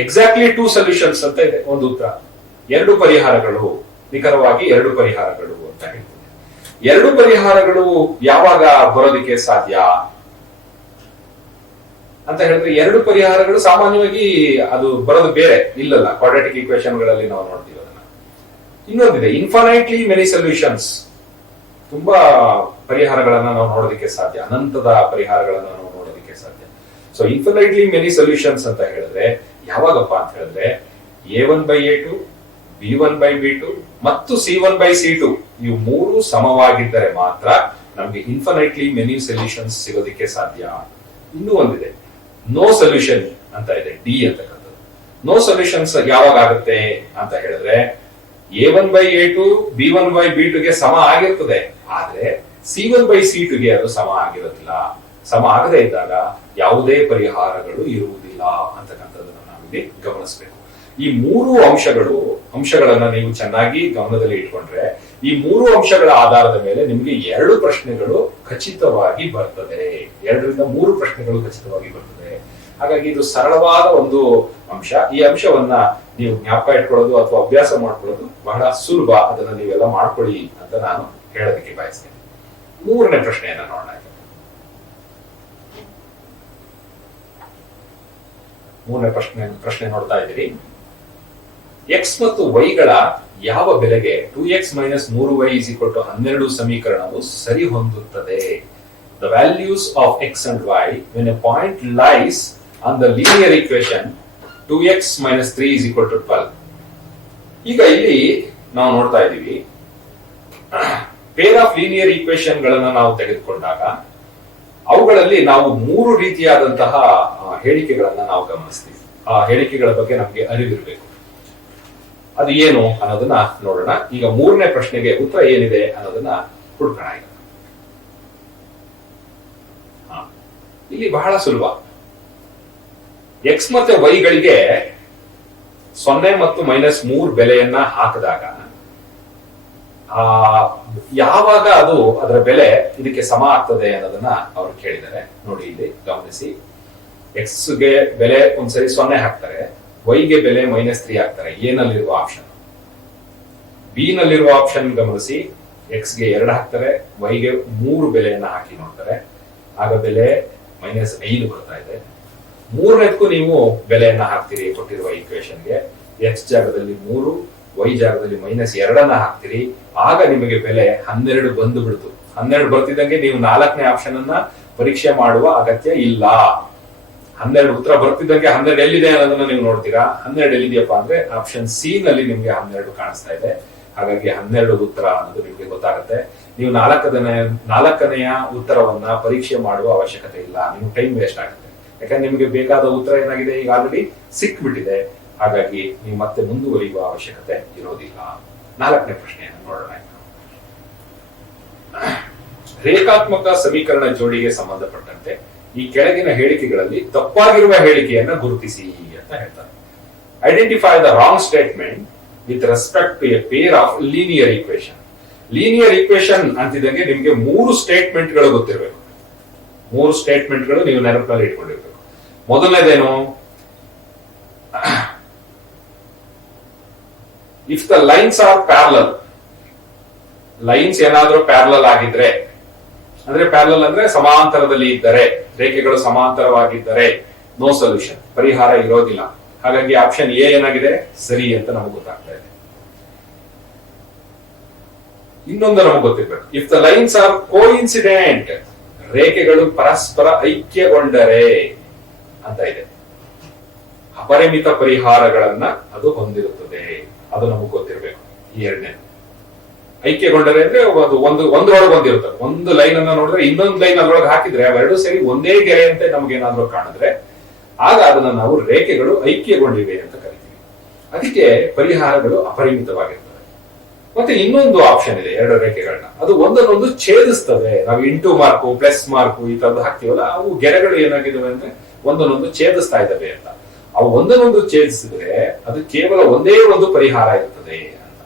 ಎಕ್ಸಾಕ್ಟ್ಲಿ 2 ಸೊಲ್ಯೂಷನ್ಸ್ ಅಂತ ಇದೆ ಒಂದು ಉತ್ತರ. 2 ಪರಿಹಾರಗಳು, ನಿಖರವಾಗಿ 2 ಪರಿಹಾರಗಳು ಅಂತ ಹೇಳ್ತೀವಿ. 2 ಪರಿಹಾರಗಳು ಯಾವಾಗ ಬರೋದಕ್ಕೆ ಸಾಧ್ಯ ಅಂತ ಹೇಳಿದ್ರೆ 2 ಪರಿಹಾರಗಳು ಸಾಮಾನ್ಯವಾಗಿ ಅದು ಬರೋದು ಬೇರೆ ಇಲ್ಲಲ್ಲ. ಕ್ವಾಡ್ರಾಟಿಕ್ ಈಕ್ವೇಶನ್ ಗಳಲ್ಲಿ ನಾವು ನೋಡ್ತೀವಿ ಅದನ್ನ. ಇನ್ನೊಂದಿದೆ, ಇನ್ಫೈನೈಟ್ಲಿ ಮೆನಿ ಸೊಲ್ಯೂಷನ್ಸ್. ತುಂಬಾ ಪರಿಹಾರಗಳನ್ನ ನಾವು ನೋಡೋದಕ್ಕೆ ಸಾಧ್ಯ, ಅನಂತದ ಪರಿಹಾರಗಳನ್ನ ನಾವು ನೋಡೋದಕ್ಕೆ ಸಾಧ್ಯ. ಸೊ ಇನ್ಫಿನೈಟ್ಲಿ ಮೆನಿ ಸೊಲ್ಯೂಷನ್ಸ್ ಅಂತ ಹೇಳಿದ್ರೆ ಯಾವಾಗಪ್ಪ ಅಂತ ಹೇಳಿದ್ರೆ A1/A2, B1/B2 ಮತ್ತು C1/C2 ಇವು ಮೂರು ಸಮವಾಗಿದ್ದರೆ ಮಾತ್ರ ನಮ್ಗೆ ಇನ್ಫಿನೈಟ್ಲಿ ಮೆನಿ ಸೊಲ್ಯೂಷನ್ಸ್ ಸಿಗೋದಕ್ಕೆ ಸಾಧ್ಯ. ಇನ್ನೂ ಒಂದಿದೆ, ನೋ ಸೊಲ್ಯೂಷನ್ ಅಂತ ಇದೆ, ಡಿ ಅಂತಕ್ಕಂಥದ್ದು. ನೋ ಸೊಲ್ಯೂಷನ್ಸ್ ಯಾವಾಗ ಆಗುತ್ತೆ ಅಂತ ಹೇಳಿದ್ರೆ A1/A2 B1/B2 ಸಮ ಆಗಿರ್ತದೆ, ಆದ್ರೆ C1/C2 ಅದು ಸಮ ಆಗಿರೋದಿಲ್ಲ. ಸಮ ಆಗದೆ ಇದ್ದಾಗ ಯಾವುದೇ ಪರಿಹಾರಗಳು ಇರುವುದಿಲ್ಲ ಅಂತಕ್ಕಂಥದ್ದನ್ನು ನಾವಿಲ್ಲಿ ಗಮನಿಸಬೇಕು. ಈ ಮೂರು ಅಂಶಗಳನ್ನ ನೀವು ಚೆನ್ನಾಗಿ ಗಮನದಲ್ಲಿ ಇಟ್ಕೊಂಡ್ರೆ ಈ ಮೂರು ಅಂಶಗಳ ಆಧಾರದ ಮೇಲೆ ನಿಮಗೆ 2 ಪ್ರಶ್ನೆಗಳು ಖಚಿತವಾಗಿ ಬರ್ತದೆ. 2ರಿಂದ 3 ಪ್ರಶ್ನೆಗಳು ಖಚಿತವಾಗಿ ಬರ್ತದೆ. ಹಾಗಾಗಿ ಇದು ಸರಳವಾದ ಒಂದು ಅಂಶ. ಈ ಅಂಶವನ್ನ ನೀವು ಜ್ಞಾಪಕ ಇಟ್ಕೊಳ್ಳೋದು ಅಥವಾ ಅಭ್ಯಾಸ ಮಾಡ್ಕೊಳ್ಳೋದು ಬಹಳ ಸುಲಭ. ಅದನ್ನ ನೀವೆಲ್ಲ ಮಾಡ್ಕೊಳ್ಳಿ ಅಂತ ನಾನು ಹೇಳೋದಕ್ಕೆ ಬಯಸ್ತೇನೆ. 3ನೇ ಪ್ರಶ್ನೆಯನ್ನ ನೋಡೋಣ. 3ನೇ ಪ್ರಶ್ನೆ ನೋಡ್ತಾ ಇದ್ದೀರಿ. x ಮತ್ತು y ಗಳ ಯಾವ ಬೆಲೆಗೆ 2x - 3y = 12 ಸಮೀಕರಣವು ಸರಿ ಹೊಂದುತ್ತದೆ? The values of x and y when a point lies on the linear equation 2x - 3 = 12. ಈಗ ಇಲ್ಲಿ ನಾವು ನೋಡ್ತಾ ಇದ್ದೀವಿ, ಪೇರ್ ಆಫ್ ಲೀನಿಯರ್ ಈಕ್ವೇಶನ್ ಗಳನ್ನ ನಾವು ತೆಗೆದುಕೊಂಡಾಗ ಅವುಗಳಲ್ಲಿ ನಾವು 3 ರೀತಿಯಾದಂತಹ ಹೇಳಿಕೆಗಳನ್ನ ನಾವು ಗಮನಿಸ್ತೀವಿ. ಆ ಹೇಳಿಕೆಗಳ ಬಗ್ಗೆ ನಮಗೆ ಅರಿವಿರಬೇಕು. ಅದು ಏನು ಅನ್ನೋದನ್ನ ನೋಡೋಣ. ಈಗ 3ನೇ ಪ್ರಶ್ನೆಗೆ ಉತ್ತರ ಏನಿದೆ ಅನ್ನೋದನ್ನ ಹುಡುಕೋಣ. ಈಗ ಇಲ್ಲಿ ಬಹಳ ಸುಲಭ. x ಮತ್ತೆ y ಗಳಿಗೆ 0 ಮತ್ತು -3 ಬೆಲೆಯನ್ನ ಹಾಕಿದಾಗ ಯಾವಾಗ ಅದು ಅದರ ಬೆಲೆ ಇದಕ್ಕೆ ಸಮ ಆಗ್ತದೆ ಅನ್ನೋದನ್ನ ಅವರು ಕೇಳಿದ್ದಾರೆ. ನೋಡಿ ಇಲ್ಲಿ ಗಮನಿಸಿ, x ಗೆ ಬೆಲೆ ಒಂದ್ಸರಿ 0 ಹಾಕ್ತಾರೆ, y ಗೆ ಬೆಲೆ -3 ಹಾಕ್ತಾರೆ. ಎ ನಲ್ಲಿರುವ ಆಪ್ಷನ್. ಬಿ ನಲ್ಲಿರುವ ಆಪ್ಷನ್ ಗಮನಿಸಿ, x ಗೆ 2 ಹಾಕ್ತಾರೆ, y ಗೆ 3 ಬೆಲೆಯನ್ನ ಹಾಕಿ ನೋಡ್ತಾರೆ. ಆಗ ಬೆಲೆ -5 ಬರ್ತಾ ಇದೆ. 3ನೇದಕ್ಕೂ ನೀವು ಬೆಲೆಯನ್ನ ಹಾಕ್ತೀರಿ ಕೊಟ್ಟಿರುವ ಈಕ್ವೇಶನ್ಗೆ. x ಜಾಗದಲ್ಲಿ 3, y ಜಾಗದಲ್ಲಿ -2 ಹಾಕ್ತೀರಿ. ಆಗ ನಿಮಗೆ ಬೆಲೆ 12 ಬಂದು ಬಿಡ್ತು. 12 ಬರ್ತಿದ್ದಂಗೆ ನೀವು 4ನೇ ಆಪ್ಷನ್ ಅನ್ನ ಪರೀಕ್ಷೆ ಮಾಡುವ ಅಗತ್ಯ ಇಲ್ಲ. 12 ಉತ್ತರ ಬರ್ತಿದ್ದಂಗೆ 12 ಎಲ್ಲಿದೆ ಅನ್ನೋದನ್ನ ನೀವು ನೋಡ್ತೀರಾ. 12 ಎಲ್ಲಿದೆಯಪ್ಪ ಅಂದ್ರೆ ಆಪ್ಷನ್ ಸಿ ನಲ್ಲಿ ನಿಮ್ಗೆ 12 ಕಾಣಿಸ್ತಾ ಇದೆ. ಹಾಗಾಗಿ 12 ಉತ್ತರ ಅನ್ನೋದು ನಿಮ್ಗೆ ಗೊತ್ತಾಗುತ್ತೆ. ನೀವು 4ನೆಯ ಉತ್ತರವನ್ನ ಪರೀಕ್ಷೆ ಮಾಡುವ ಅವಶ್ಯಕತೆ ಇಲ್ಲ. ನಿಮ್ಗೆ ಟೈಮ್ ವೇಸ್ಟ್ ಆಗುತ್ತೆ. ಯಾಕಂದ್ರೆ ನಿಮ್ಗೆ ಬೇಕಾದ ಉತ್ತರ ಏನಾಗಿದೆ, ಈಗ ಆಲ್ರೆಡಿ ಸಿಕ್ಬಿಟ್ಟಿದೆ. ಹಾಗಾಗಿ ನೀವು ಮತ್ತೆ ಮುಂದುವರಿಯುವ ಅವಶ್ಯಕತೆ ಇರೋದಿಲ್ಲ. 4ನೇ ಪ್ರಶ್ನೆಯನ್ನು ನೋಡೋಣ. ರೇಖಾತ್ಮಕ ಸಮೀಕರಣ ಜೋಡಿಗೆ ಸಂಬಂಧಪಟ್ಟಂತೆ ಈ ಕೆಳಗಿನ ಹೇಳಿಕೆಗಳಲ್ಲಿ ತಪ್ಪಾಗಿರುವ ಹೇಳಿಕೆಯನ್ನ ಗುರುತಿಸಿ ಅಂತ ಹೇಳ್ತಾರೆ. Identify the wrong statement with respect to a pair of linear equation. Linear equation ಅಂತಿದ್ದಂಗೆ ನಿಮಗೆ 3 ಸ್ಟೇಟ್ಮೆಂಟ್ಗಳು ಗೊತ್ತಿರಬೇಕು. 3 ಸ್ಟೇಟ್ಮೆಂಟ್ಗಳು ನೀವು ನೆನಪಿನಲ್ಲಿ ಇಟ್ಕೊಂಡಿರ್ಬೇಕು. ಮೊದಲನೇದೇನು, if the lines are parallel. Lines ಏನಾದ್ರೂ ಪ್ಯಾರಲಲ್ ಆಗಿದ್ರೆ, ಅಂದ್ರೆ ಪ್ಯಾರಲಲ್ ಅಂದ್ರೆ ಸಮಾಂತರದಲ್ಲಿ ಇದ್ದರೆ, ರೇಖೆಗಳು ಸಮಾಂತರವಾಗಿದ್ದರೆ ನೋ ಸೊಲ್ಯೂಷನ್, ಪರಿಹಾರ ಇರೋದಿಲ್ಲ. ಹಾಗಾಗಿ ಆಪ್ಷನ್ ಎ ಏನಾಗಿದೆ, ಸರಿ ಅಂತ ನಮಗೆ ಗೊತ್ತಾಗ್ತಾ ಇದೆ. ಇನ್ನೊಂದು ನಮಗೆ ಗೊತ್ತಿರ್ಬೇಕು, if the lines R coincident, ರೇಖೆಗಳು ಪರಸ್ಪರ ಐಕ್ಯಗೊಂಡರೆ ಅಂತ ಇದೆ. ಅಪರಿಮಿತ ಪರಿಹಾರಗಳನ್ನ ಅದು ಹೊಂದಿರುತ್ತದೆ. ಅದು ನಮಗೆ ಗೊತ್ತಿರಬೇಕು. ಈ 2ನೇ ಐಕ್ಯಗೊಂಡರೆ ಅಂದ್ರೆ ಒಂದರೊಳಗೆ ಒಂದಿರುತ್ತದೆ. ಒಂದು ಲೈನ್ ಅನ್ನ ನೋಡಿದ್ರೆ ಇನ್ನೊಂದು ಲೈನ್ ಅದ್ರೊಳಗೆ ಹಾಕಿದ್ರೆ ಅವೆರಡೂ ಸೇರಿ ಒಂದೇ ಗೆರೆ ಅಂತ ನಮ್ಗೇನಾದ್ರೂ ಕಾಣಿದ್ರೆ ಆಗ ಅದನ್ನ ನಾವು ರೇಖೆಗಳು ಐಕ್ಯಗೊಂಡಿವೆ ಅಂತ ಕರಿತೀವಿ. ಅದಕ್ಕೆ ಪರಿಹಾರಗಳು ಅಪರಿಮಿತವಾಗಿರ್ತವೆ. ಮತ್ತೆ ಇನ್ನೊಂದು ಆಪ್ಷನ್ ಇದೆ, 2 ರೇಖೆಗಳನ್ನ ಅದು ಒಂದನ್ನೊಂದು ಛೇದಿಸ್ತವೆ. ನಾವು ಇಂಟು ಮಾರ್ಕು, ಪ್ಲಸ್ ಮಾರ್ಕು ಈ ತರದ್ದು ಹಾಕ್ತೀವಲ್ಲ, ಅವು ಗೆರೆಗಳು ಏನಾಗಿದ್ದಾವೆ ಅಂದ್ರೆ ಒಂದನ್ನೊಂದು ಛೇದಿಸ್ತಾ ಇದ್ದಾವೆ ಅಂತ. ಅವು ಒಂದನ್ನೊಂದು ಛೇದಿಸಿದ್ರೆ ಅದು ಕೇವಲ ಒಂದೇ ಒಂದು ಪರಿಹಾರ ಇರ್ತದೆ ಅಂತ.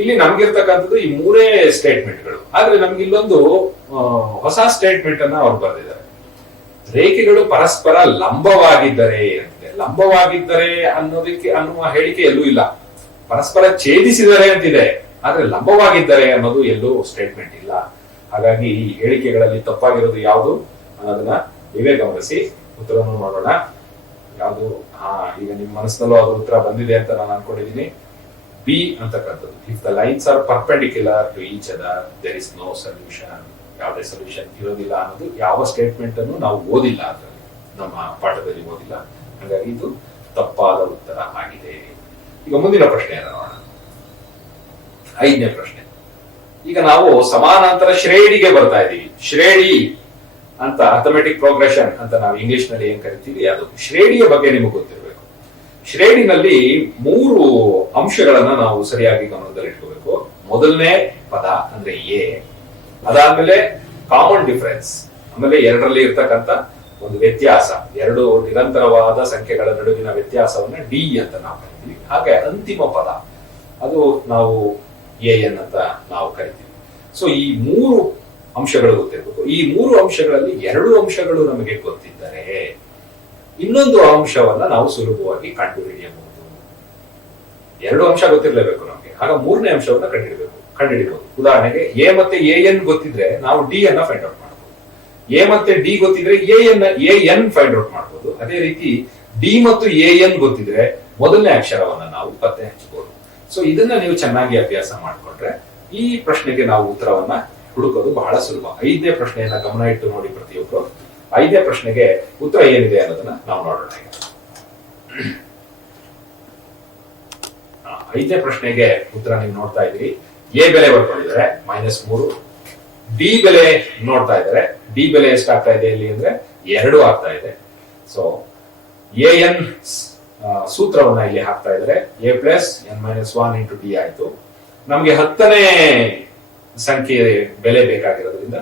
ಇಲ್ಲಿ ನಮ್ಗಿರ್ತಕ್ಕಂಥದ್ದು ಈ 3 ಸ್ಟೇಟ್ಮೆಂಟ್ಗಳು. ಆದ್ರೆ ನಮ್ಗೆ ಇಲ್ಲೊಂದು ಹೊಸ ಸ್ಟೇಟ್ಮೆಂಟ್ ಅನ್ನ ಅವ್ರು ಬರೆದಿದ್ದಾರೆ. ರೇಖೆಗಳು ಪರಸ್ಪರ ಲಂಬವಾಗಿದ್ದರೆ ಅಂತಿದೆ. ಲಂಬವಾಗಿದ್ದರೆ ಅನ್ನುವ ಹೇಳಿಕೆ ಎಲ್ಲೂ ಇಲ್ಲ. ಪರಸ್ಪರ ಛೇದಿಸಿದರೆ ಅಂತಿದೆ, ಆದ್ರೆ ಲಂಬವಾಗಿದ್ದರೆ ಅನ್ನೋದು ಎಲ್ಲೂ ಸ್ಟೇಟ್ಮೆಂಟ್ ಇಲ್ಲ. ಹಾಗಾಗಿ ಈ ಹೇಳಿಕೆಗಳಲ್ಲಿ ತಪ್ಪಾಗಿರೋದು ಯಾವುದು ಅನ್ನೋದನ್ನ ನೀವೇ ಗಮನಿಸಿ. ಉತ್ತರವನ್ನು ನೋಡೋಣ. ಯಾವುದು? ಈಗ ನಿಮ್ಮ ಮನಸ್ಸಿನಲ್ಲೂ ಅದು ಉತ್ತರ ಬಂದಿದೆ ಅಂತ ನಾನು ಅನ್ಕೊಂಡಿದ್ದೀನಿ. ಬಿ ಅಂತಕ್ಕಂಥದ್ದು, if the lines are perpendicular to each other there is no solution. ಯಾವುದೇ ಸೊಲ್ಯೂಷನ್ ಇರೋದಿಲ್ಲ ಅನ್ನೋದು ಯಾವ ಸ್ಟೇಟ್ಮೆಂಟ್ ಅನ್ನು ನಾವು ಓದಿಲ್ಲ. ಅದರಲ್ಲಿ ನಮ್ಮ ಪಾಠದಲ್ಲಿ ಓದಿಲ್ಲ. ಹಾಗಾಗಿ ಇದು ತಪ್ಪಾದ ಉತ್ತರ ಆಗಿದೆ. ಈಗ ಮುಂದಿನ ಪ್ರಶ್ನೆಯನ್ನು ನೋಡೋಣ. 5ನೇ ಪ್ರಶ್ನೆ. ಈಗ ನಾವು ಸಮಾನಾಂತರ ಶ್ರೇಣಿಗೆ ಬರ್ತಾ ಇದ್ದೀವಿ. ಶ್ರೇಣಿ ಅಂತ ಅರ್ಥಮೆಟಿಕ್ ಪ್ರೋಗ್ರೆಷನ್ ಅಂತ ನಾವು ಇಂಗ್ಲಿಷ್ ನಲ್ಲಿ ಏನ್ ಕರಿತೀವಿ, ಅದು ಶ್ರೇಣಿಯ ಬಗ್ಗೆ ನಿಮಗೆ ಗೊತ್ತಿರಬೇಕು. ಶ್ರೇಣಿನಲ್ಲಿ 3 ಅಂಶಗಳನ್ನ ನಾವು ಸರಿಯಾಗಿ ಗಮನದಲ್ಲಿಟ್ಕೋಬೇಕು. ಮೊದಲನೇ ಪದ ಅಂದ್ರೆ ಎ, ಅದಾದ್ಮೇಲೆ ಕಾಮನ್ ಡಿಫರೆನ್ಸ್, ಆಮೇಲೆ 2ರಲ್ಲಿ ಇರ್ತಕ್ಕಂಥ ಒಂದು ವ್ಯತ್ಯಾಸ, 2 ನಿರಂತರವಾದ ಸಂಖ್ಯೆಗಳ ನಡುವಿನ ವ್ಯತ್ಯಾಸವನ್ನ ಡಿ ಅಂತ ನಾವು ಕರಿತೀವಿ. ಹಾಗೆ ಅಂತಿಮ ಪದ ಅದು ನಾವು ಎನ್ ಅಂತ ನಾವು ಕರಿತೀವಿ. ಸೊ ಈ 3 ಅಂಶಗಳು ಗೊತ್ತಿರಬೇಕು. ಈ 3 ಅಂಶಗಳಲ್ಲಿ 2 ಅಂಶಗಳು ನಮಗೆ ಗೊತ್ತಿದ್ದರೆ ಇನ್ನೊಂದು ಅಂಶವನ್ನ ನಾವು ಸುಲಭವಾಗಿ ಕಂಡುಹಿಡಿಯಬಹುದು. 2 ಅಂಶ ಗೊತ್ತಿರಲೇಬೇಕು ನಮಗೆ, ಆಗ 3ನೇ ಅಂಶವನ್ನ ಕಂಡುಹಿಡಿಯಬಹುದು. ಉದಾಹರಣೆಗೆ ಎ ಮತ್ತೆ ಎನ್ ಗೊತ್ತಿದ್ರೆ ನಾವು ಡಿ ಅನ್ನ ಫೈಂಡ್ ಔಟ್ ಮಾಡಬಹುದು. ಎ ಮತ್ತೆ ಡಿ ಗೊತ್ತಿದ್ರೆ ಎನ್ ಫೈಂಡ್ ಔಟ್ ಮಾಡಬಹುದು. ಅದೇ ರೀತಿ ಡಿ ಮತ್ತು ಎನ್ ಗೊತ್ತಿದ್ರೆ ಮೊದಲನೇ ಅಕ್ಷರವನ್ನ ನಾವು ಪತ್ತೆ ಹಚ್ಚಬಹುದು. ಸೊ ಇದನ್ನ ನೀವು ಚೆನ್ನಾಗಿ ಅಭ್ಯಾಸ ಮಾಡಿಕೊಂಡ್ರೆ ಈ ಪ್ರಶ್ನೆಗೆ ನಾವು ಉತ್ತರವನ್ನ ಹುಡುಕೋದು ಬಹಳ ಸುಲಭ. 5ನೇ ಪ್ರಶ್ನೆಯನ್ನ ಗಮನ ಇಟ್ಟು ನೋಡಿ ಪ್ರತಿಯೊಬ್ಬರು. 5ನೇ ಪ್ರಶ್ನೆಗೆ ಉತ್ತರ ಏನಿದೆ ಅನ್ನೋದನ್ನ ನಾವು ನೋಡೋಣ. 5ನೇ ಪ್ರಶ್ನೆಗೆ ಉತ್ತರ ನೀವು ನೋಡ್ತಾ ಇದ್ದೀರಿ. ಎ ಬೆಲೆ ಬರ್ಕೊಂಡಿದ್ದಾರೆ -3. ಡಿ ಬೆಲೆ ನೋಡ್ತಾ ಇದ್ದಾರೆ. ಡಿ ಬೆಲೆ ಎಷ್ಟಾಗ್ತಾ ಇದೆ ಇಲ್ಲಿ ಅಂದ್ರೆ 2 ಆಗ್ತಾ ಇದೆ. ಸೊ ಎನ್ ಸೂತ್ರವನ್ನ ಇಲ್ಲಿ ಹಾಕ್ತಾ ಇದ್ದಾರೆ. a + n-1 × d ಆಯ್ತು. ನಮ್ಗೆ 10ನೇ ಸಂಖ್ಯೆ ಬೆಲೆ ಬೇಕಾಗಿರೋದ್ರಿಂದ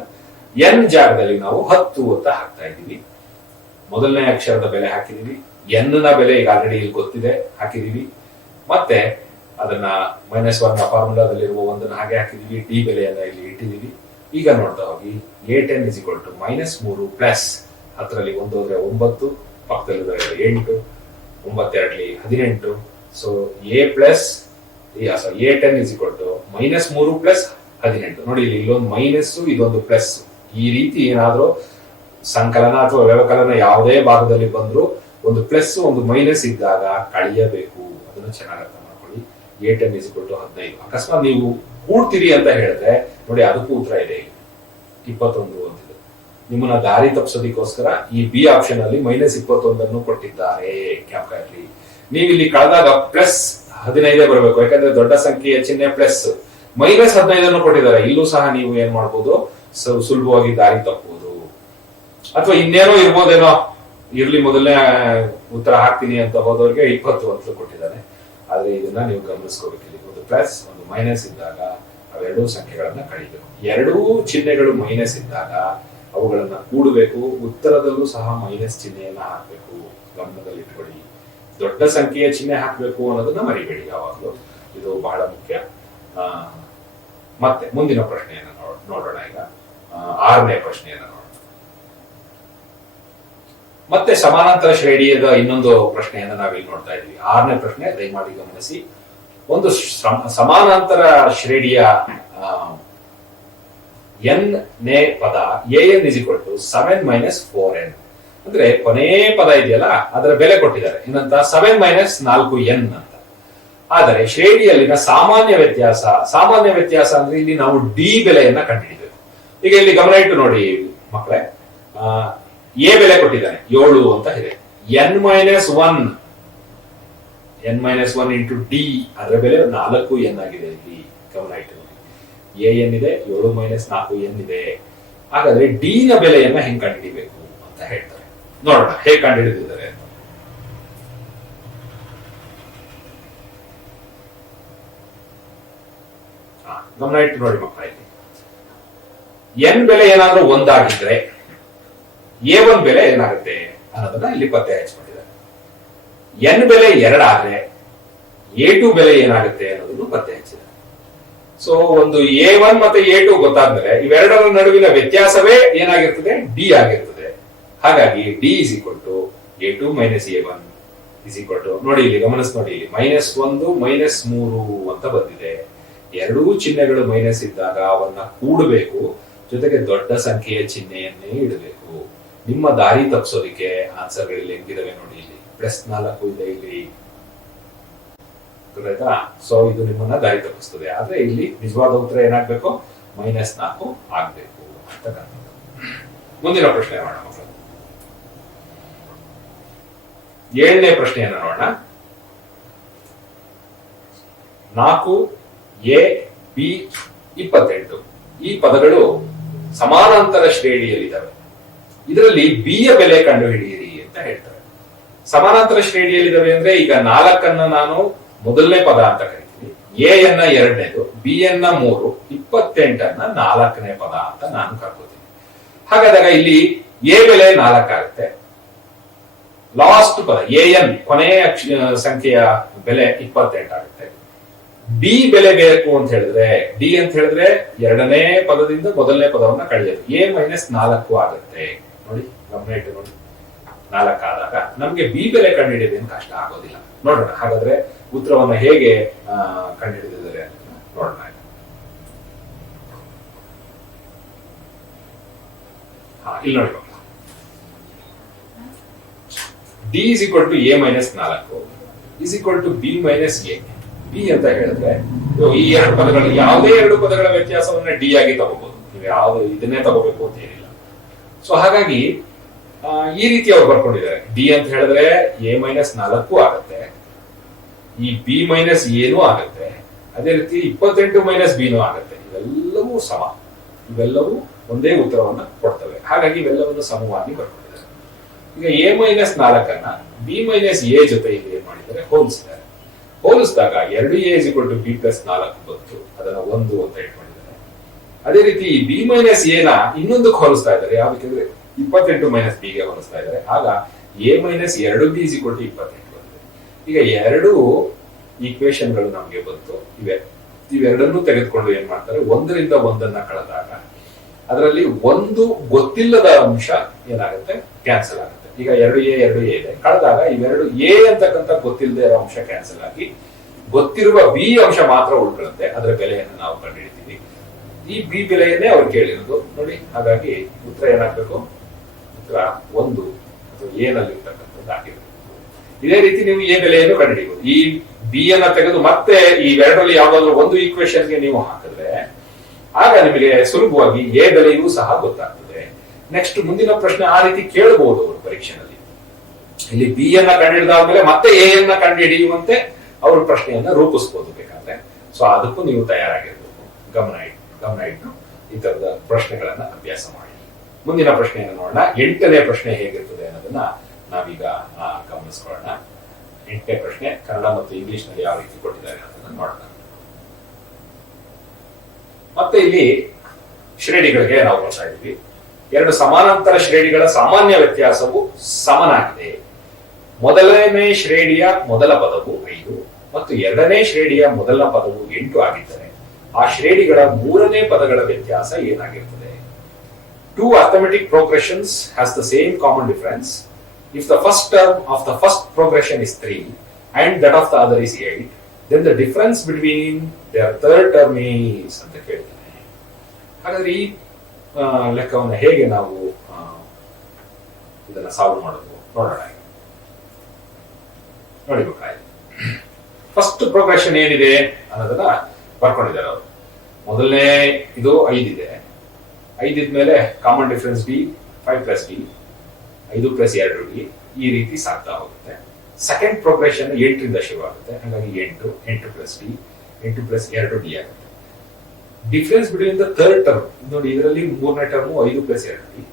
n ಜಾಗದಲ್ಲಿ ನಾವು 10 ಅಂತ ಹಾಕ್ತಾ ಇದ್ದೀವಿ. ಮೊದಲನೇ ಅಕ್ಷರದ ಬೆಲೆ ಹಾಕಿದೀವಿ. n ನ ಬೆಲೆ ಈಗ ಆಲ್ರೆಡಿ ಇಲ್ಲಿ ಗೊತ್ತಿದೆ, ಹಾಕಿದೀವಿ. ಮತ್ತೆ ಅದನ್ನ -1 ಫಾರ್ಮುಲಾದಲ್ಲಿರುವ ಒಂದನ್ನ ಹಾಗೆ ಹಾಕಿದೀವಿ. ಡಿ ಬೆಲೆಯನ್ನ ಇಲ್ಲಿ ಇಟ್ಟಿದೀವಿ. ಈಗ ನೋಡ್ತಾ ಹೋಗಿ a10 -3 ಪ್ಲಸ್ 10ರಲ್ಲಿ 1 ಹೋದ್ರೆ 9, ಪಕ್ಕದಲ್ಲಿ 8, 9 2 18. So a10 -3 plus 18. ನೋಡಿ ಇಲ್ಲಿ ಇಲ್ಲೊಂದು ಮೈನಸ್, ಇದೊಂದು ಪ್ಲಸ್. ಈ ರೀತಿ ಏನಾದ್ರೂ ಸಂಕಲನ ಅಥವಾ ವ್ಯವಕಲನ ಯಾವುದೇ ಭಾಗದಲ್ಲಿ ಬಂದ್ರು ಒಂದು ಪ್ಲಸ್ ಒಂದು ಮೈನಸ್ ಇದ್ದಾಗ ಕಳೆಯಬೇಕು. ಅದನ್ನು ಚೆನ್ನಾಗಿ ಅರ್ಥ ಮಾಡ್ಕೊಳ್ಳಿ. a10 15. ಅಕಸ್ಮಾತ್ ನೀವು ಕೂಡ್ತೀರಿ ಅಂತ ಹೇಳಿದ್ರೆ ನೋಡಿ ಅದಕ್ಕೂ ಉತ್ತರ ಇದೆ, 21 ಅಂತಿದೆ. ನಿಮ್ಮನ್ನ ದಾರಿ ತಪ್ಪಿಸೋದಕ್ಕೋಸ್ಕರ ಈ ಬಿ ಆಪ್ಷನ್ ಅಲ್ಲಿ -21 ಅನ್ನು ಕೊಟ್ಟಿದ್ದಾರೆ ಕ್ಯಾಪ್ಕಟ್ಲಿ. ನೀವು ಇಲ್ಲಿ ಕಳೆದಾಗ ಪ್ಲಸ್ 15 ಬರಬೇಕು, ಯಾಕಂದ್ರೆ ದೊಡ್ಡ ಸಂಖ್ಯೆಯ ಚಿಹ್ನೆ ಪ್ಲಸ್. -15 ಅನ್ನು ಕೊಟ್ಟಿದ್ದಾರೆ. ಇಲ್ಲೂ ಸಹ ನೀವು ಏನ್ ಮಾಡ್ಬೋದು, ಸುಲಭವಾಗಿ ದಾರಿ ತಪ್ಪಬಹುದು. ಅಥವಾ ಇನ್ನೇನೋ ಇರ್ಬೋದೇನೋ, ಇರ್ಲಿ ಮೊದಲನೇ ಉತ್ತರ ಹಾಕ್ತೀನಿ ಅಂತ ಹೋದವ್ರಿಗೆ 20 ಅಂತ ಕೊಟ್ಟಿದ್ದಾನೆ. ಆದ್ರೆ ಇದನ್ನ ನೀವು ಗಮನಿಸ್ಕೋಬೇಕು. ಇಲ್ಲಿ ಒಂದು ಪ್ಲಸ್ ಒಂದು ಮೈನಸ್ ಇದ್ದಾಗ ಅವೆರಡೂ ಸಂಖ್ಯೆಗಳನ್ನ ಕಳಿಬೇಕು. 2 ಚಿಹ್ನೆಗಳು ಮೈನಸ್ ಇದ್ದಾಗ ಅವುಗಳನ್ನ ಕೂಡಬೇಕು. ಉತ್ತರದಲ್ಲೂ ಸಹ ಮೈನಸ್ ಚಿಹ್ನೆಯನ್ನ ಹಾಕ್ಬೇಕು. ಗಮನದಲ್ಲಿ ಇಟ್ಕೊಳ್ಳಿ. ದೊಡ್ಡ ಸಂಖ್ಯೆಯ ಚಿಹ್ನೆ ಹಾಕ್ಬೇಕು ಅನ್ನೋದನ್ನ ಮರಿಬೇಡಿ ಯಾವಾಗಲೂ. ಇದು ಬಹಳ ಮುಖ್ಯ. ಮತ್ತೆ ಮುಂದಿನ ಪ್ರಶ್ನೆಯನ್ನ ನೋಡೋಣ. ಈಗ 6ನೇ ಪ್ರಶ್ನೆಯನ್ನ ನೋಡೋಣ. ಮತ್ತೆ ಸಮಾನಾಂತರ ಶ್ರೇಣಿಯದ ಇನ್ನೊಂದು ಪ್ರಶ್ನೆಯನ್ನ ನಾವಿಲ್ಲಿ ನೋಡ್ತಾ ಇದ್ದೀವಿ. 6ನೇ ಪ್ರಶ್ನೆ ದಯಮಾಡಿ ಗಮನಿಸಿ. ಒಂದು ಸಮಾನಾಂತರ ಶ್ರೇಣಿಯ ನೇ ಪದ an = 7 - 4n. ಅಂದ್ರೆ ಕೊನೆ ಪದ ಇದೆಯಲ್ಲ ಅದರ ಬೆಲೆ ಕೊಟ್ಟಿದ್ದಾರೆ. ಇನ್ನಂತ 7 - 4n ಅಂತ. ಆದರೆ ಶ್ರೇಣಿಯಲ್ಲಿನ ಸಾಮಾನ್ಯ ವ್ಯತ್ಯಾಸ ಅಂದ್ರೆ ಇಲ್ಲಿ ನಾವು ಡಿ ಬೆಲೆಯನ್ನ ಕಂಡುಹಿಡಿಬೇಕು. ಈಗ ಇಲ್ಲಿ ಗಮನ ಇಟ್ಟು ನೋಡಿ ಮಕ್ಕಳೇ, ಎ ಬೆಲೆ ಕೊಟ್ಟಿದ್ದಾನೆ 7 ಅಂತ ಇದೆ. n-1 × ಡಿ ಅದರ ಬೆಲೆ 4n ಆಗಿದೆ. ಇಲ್ಲಿ ಗಮನ ಇಟ್ಟು ನೋಡಿ, an ಇದೆ, 7 - 4n ಇದೆ. ಹಾಗಾದ್ರೆ ಡಿ ನ ಬೆಲೆಯನ್ನ ಹೆಂಗ್ ಕಂಡುಹಿಡಿಬೇಕು ಅಂತ ಹೇಳ್ತಾರೆ. ನೋಡೋಣ ಹೇಗೆ ಕಂಡುಹಿಡಿದಿದ್ದಾರೆ ಅಂತ. ಗಮನ ಇಟ್ಟು ನೋಡಿ ಮಕ್ಕಳ, ಇಲ್ಲಿ n ಬೆಲೆ ಏನಾದ್ರೂ 1 ಆಗಿದ್ರೆ a1 ಬೆಲೆ ಏನಾಗುತ್ತೆ ಅನ್ನೋದನ್ನ ಇಲ್ಲಿ ಪತ್ತೆ ಹಚ್ಚಿಕೊಂಡಿದ್ದಾರೆ. n ಬೆಲೆ 2 ಆದ್ರೆ a2 ಬೆಲೆ ಏನಾಗುತ್ತೆ ಅನ್ನೋದನ್ನು ಪತ್ತೆ ಹಚ್ಚಿದ್ದಾರೆ. ಸೊ ಒಂದು a1 ಮತ್ತೆ a2 ಗೊತ್ತಾದ್ಮೇಲೆ ಇವೆರಡರ ನಡುವಿನ ವ್ಯತ್ಯಾಸವೇ ಏನಾಗಿರ್ತದೆ, ಡಿ ಆಗಿರ್ತದೆ. ಹಾಗಾಗಿ ಡಿ = a2 - a1 ನೋಡಿ ಇಲ್ಲಿ ಗಮನಿಸಿ ನೋಡಿ, ಇಲ್ಲಿ -1 -3 ಅಂತ ಬಂದಿದೆ. 2 ಚಿಹ್ನೆಗಳು ಮೈನಸ್ ಇದ್ದಾಗ ಅವನ್ನ ಕೂಡಬೇಕು, ಜೊತೆಗೆ ದೊಡ್ಡ ಸಂಖ್ಯೆಯ ಚಿಹ್ನೆಯನ್ನೇ ಇಡಬೇಕು. ನಿಮ್ಮ ದಾರಿ ತಪ್ಪಿಸೋದಿಕ್ಕೆ ಆನ್ಸರ್ಗಳಲ್ಲಿ ಹೆಂಗಿದಾವೆ ನೋಡಿ. ಇಲ್ಲಿ +4 ಇದೆ ಇಲ್ಲಿ, ಗೊತ್ತಾಯ್ತಾ? ಸೊ ಇದು ನಿಮ್ಮನ್ನ ದಾರಿ ತಪ್ಪಿಸ್ತದೆ. ಆದ್ರೆ ಇಲ್ಲಿ ನಿಜವಾದ ಉತ್ತರ ಏನಾಗ್ಬೇಕು, -4 ಆಗ್ಬೇಕು ಅಂತ. ಮುಂದಿನ ಪ್ರಶ್ನೆ ಮಾಡೋಣ. 7ನೇ ಪ್ರಶ್ನೆಯನ್ನು ನೋಡೋಣ. 4 A B 28 ಈ ಪದಗಳು ಸಮಾನಾಂತರ ಶ್ರೇಣಿಯಲ್ಲಿದ್ದಾವೆ. ಇದರಲ್ಲಿ ಬಿ ಯ ಬೆಲೆ ಕಂಡುಹಿಡಿಯಿರಿ ಅಂತ ಹೇಳ್ತಾರೆ. ಸಮಾನಾಂತರ ಶ್ರೇಣಿಯಲ್ಲಿದ್ದಾವೆ ಅಂದ್ರೆ ಈಗ 4 ನಾನು ಮೊದಲನೇ ಪದ ಅಂತ ಕರಿತೀನಿ, ಎ ಯನ್ನ 2ನೇದು, ಬಿ ಯನ್ನ 3, 28 4ನೇ ಪದ ಅಂತ ನಾನು ಕರ್ಕೋತೀನಿ. ಹಾಗಾದಾಗ ಇಲ್ಲಿ ಎ ಬೆಲೆ 4 ಆಗುತ್ತೆ. ಲಾಸ್ಟ್ ಪದ ಎ ಎನ್ ಕೊನೆಯ ಸಂಖ್ಯೆಯ ಬೆಲೆ 28 ಆಗುತ್ತೆ. ಡಿ ಬೆಲೆ ಬೇಕು ಅಂತ ಹೇಳಿದ್ರೆ, ಡಿ ಅಂತ ಹೇಳಿದ್ರೆ 2ನೇ ಪದದಿಂದ ಮೊದಲನೇ ಪದವನ್ನ ಕಳೆಯೋದು, ಎ -4 ಆಗುತ್ತೆ. ನೋಡಿ ಗಮನ ಇಟ್ಟು ನೋಡಿ, 4 ಆದಾಗ ನಮ್ಗೆ ಬಿ ಬೆಲೆ ಕಂಡುಹಿಡಿಯೋದೇನು ಕಷ್ಟ ಆಗೋದಿಲ್ಲ. ನೋಡೋಣ ಹಾಗಾದ್ರೆ ಉತ್ತರವನ್ನ ಹೇಗೆ ಕಂಡುಹಿಡಿದಿದ್ದಾರೆ ಅಂತ ನೋಡೋಣ. ಇಲ್ಲಿ ನೋಡಿ, D is equal to a -4 is equal to b - a. B ಅಂತ ಹೇಳಿದ್ರೆ ಈ 2 ಪದಗಳ ಯಾವುದೇ 2 ಪದಗಳ ವ್ಯತ್ಯಾಸವನ್ನ ಡಿ ಆಗಿ ತಗೋಬಹುದು. ನೀವು ಯಾವ್ದು ಇದನ್ನೇ ತಗೋಬೇಕು ಅಂತ ಏನಿಲ್ಲ. ಸೊ ಹಾಗಾಗಿ ಈ ರೀತಿ ಅವ್ರು ಬರ್ಕೊಂಡಿದ್ದಾರೆ. ಡಿ ಅಂತ ಹೇಳಿದ್ರೆ a -4 ಆಗುತ್ತೆ, ಈ ಬಿ ಏನೂ ಆಗುತ್ತೆ, ಅದೇ ರೀತಿ 28 - b ಆಗುತ್ತೆ. ಇವೆಲ್ಲವೂ ಸಮ, ಇವೆಲ್ಲವೂ ಒಂದೇ ಉತ್ತರವನ್ನ ಕೊಡ್ತವೆ. ಹಾಗಾಗಿ ಇವೆಲ್ಲವನ್ನು ಸಮವಾಗಿ ಬರ್ಕೊಂಡಿದ್ದಾರೆ. ಈಗ a -4 b - a ಜೊತೆ ಇಲ್ಲಿ ಏನ್ ಮಾಡಿದ್ದಾರೆ, ಹೋಲಿಸಿದ್ದಾರೆ. ಹೋಲಿಸಿದಾಗ 2a = b + 4 ಬಂತು, ಅದನ್ನ 1 ಅಂತ ಇಟ್ಕೊಂಡಿದ್ದಾರೆ. ಅದೇ ರೀತಿ b - a ನ ಇನ್ನೊಂದಕ್ಕೆ ಹೋಲಿಸ್ತಾ ಇದ್ದಾರೆ, ಯಾವ್ದಕ್ಕೆ 28 - b ಗೆ ಹೋಲಿಸ್ತಾ ಇದ್ದಾರೆ. ಆಗ a - 2b = 28 ಬಂದಿದೆ. ಈಗ 2 ಈಕ್ವೇಶನ್ಗಳು ನಮಗೆ ಬಂತು. ಇವೆರಡನ್ನೂ ತೆಗೆದುಕೊಂಡು ಏನ್ ಮಾಡ್ತಾರೆ, 1ರಿಂದ 1 ಕಳೆದಾಗ ಅದರಲ್ಲಿ ಒಂದು ಗೊತ್ತಿಲ್ಲದ ಅಂಶ ಏನಾಗುತ್ತೆ, ಕ್ಯಾನ್ಸಲ್ ಆಗುತ್ತೆ. ಈಗ 2a ಇದೆ, ಕಳೆದಾಗ ಇವೆರಡು ಎ ಅಂತಕ್ಕಂಥ ಗೊತ್ತಿಲ್ಲದೆ ಇರೋ ಅಂಶ ಕ್ಯಾನ್ಸಲ್ ಆಗಿ ಗೊತ್ತಿರುವ ಬಿ ಅಂಶ ಮಾತ್ರ ಉಳ್ಕೊಳ್ಳುತ್ತೆ. ಅದರ ಬೆಲೆಯನ್ನು ನಾವು ಕಂಡುಹಿಡಿತೀವಿ. ಈ ಬಿ ಬೆಲೆಯನ್ನೇ ಅವ್ರು ಕೇಳಿರೋದು ನೋಡಿ. ಹಾಗಾಗಿ ಉತ್ತರ ಏನಾಗಬೇಕು, ಉತ್ತರ 1 ಅಥವಾ ಎ ನಲ್ಲಿ ಇರ್ತಕ್ಕಂಥದ್ದು ಆಗಿರುತ್ತೆ. ಇದೇ ರೀತಿ ನೀವು ಎ ಬೆಲೆಯನ್ನು ಕಂಡುಹಿಡಿಯಬಹುದು. ಈ ಬಿ ಅನ್ನ ತೆಗೆದು ಮತ್ತೆ ಈ ಎರಡರಲ್ಲಿ ಯಾವ್ದಾದ್ರು ಒಂದು ಈಕ್ವೇಶನ್ಗೆ ನೀವು ಹಾಕಿದ್ರೆ ಆಗ ನಿಮಗೆ ಸುಲಭವಾಗಿ ಎ ಬೆಲೆಯೂ ಸಹ ಗೊತ್ತಾಗ್ತದೆ. ನೆಕ್ಸ್ಟ್ ಮುಂದಿನ ಪ್ರಶ್ನೆ ಆ ರೀತಿ ಕೇಳಬಹುದು ಅವರು ಪರೀಕ್ಷೆನಲ್ಲಿ. ಇಲ್ಲಿ ಬಿ ಅನ್ನ ಕಂಡುಹಿಡಿದಾದ್ಮೇಲೆ ಮತ್ತೆ ಎ ಅನ್ನ ಕಂಡುಹಿಡಿಯುವಂತೆ ಅವರು ಪ್ರಶ್ನೆಯನ್ನ ರೂಪಿಸಬಹುದು ಬೇಕಾದ್ರೆ. ಸೊ ಅದಕ್ಕೂ ನೀವು ತಯಾರಾಗಿರ್ಬೇಕು. ಗಮನ ಇಟ್ಟು ಈ ತರದ ಪ್ರಶ್ನೆಗಳನ್ನ ಅಭ್ಯಾಸ ಮಾಡಿ. ಮುಂದಿನ ಪ್ರಶ್ನೆಯನ್ನು ನೋಡೋಣ. 8ನೇ ಪ್ರಶ್ನೆ ಹೇಗಿರ್ತದೆ ಅನ್ನೋದನ್ನ ನಾವೀಗ ಗಮನಿಸ್ಕೊಳ್ಳೋಣ. 8ನೇ ಪ್ರಶ್ನೆ ಕನ್ನಡ ಮತ್ತು ಇಂಗ್ಲಿಷ್ ನಲ್ಲಿ ಯಾವ ರೀತಿ ಕೊಟ್ಟಿದ್ದಾರೆ ಅನ್ನೋದನ್ನ ನೋಡೋಣ. ಮತ್ತೆ ಇಲ್ಲಿ ಶ್ರೇಣಿಗಳಿಗೆ ನಾವು ಬರ್ತಾ ಇದ್ವಿ. 2 ಸಮಾನಾಂತರ ಶ್ರೇಣಿಗಳ ಸಾಮಾನ್ಯ ವ್ಯತ್ಯಾಸವು ಸಮನಾಗಿದೆ. ಮೊದಲನೇ ಶ್ರೇಣಿಯ ಮೊದಲ ಪದವು 5 ಮತ್ತು 2ನೇ ಶ್ರೇಣಿಯ ಮೊದಲ ಪದವು 8 ಆಗಿದ್ದರೆ ಆ ಶ್ರೇಣಿಗಳ 3ನೇ ಪದಗಳ ವ್ಯತ್ಯಾಸ ಏನಾಗಿರುತ್ತದೆ? 2 arithmetic progressions has the same common difference. If the first term of the first progression is 3 and that of the other is 8, then the difference between their third term is ಅಂತ ಕೇಳ್ತೇನೆ. ಹಾಗಾದ್ರೆ ಈ ಲೆಕ್ಕವನ್ನು ಹೇಗೆ ನಾವು ಇದನ್ನ ಸಾಲ್ವ್ ಮಾಡೋದು ನೋಡೋಣ. ನೋಡಿ ಬೇಕಾಗಿ ಫಸ್ಟ್ ಪ್ರೋಗ್ರೆಷನ್ ಏನಿದೆ ಅನ್ನೋದನ್ನ ಬರ್ಕೊಂಡಿದ್ದಾರೆ ಅವರು. ಮೊದಲನೇ ಇದು 5 ಇದೆ. 5 ಇದ್ಮೇಲೆ common difference B 5 + b 5 + 2d ಈ ರೀತಿ ಸಾಗ್ತಾ ಹೋಗುತ್ತೆ. ಸೆಕೆಂಡ್ ಪ್ರೋಗ್ರೆಷನ್ 8ರಿಂದ ಶುರುವಾಗುತ್ತೆ. ಹಾಗಾಗಿ 8 + d 8 + 2d ಆಗುತ್ತೆ. Difference between the third term ನೋಡಿ, ಇದರಲ್ಲಿ 3ನೇ ಟರ್ಮ್ 5 + 2d,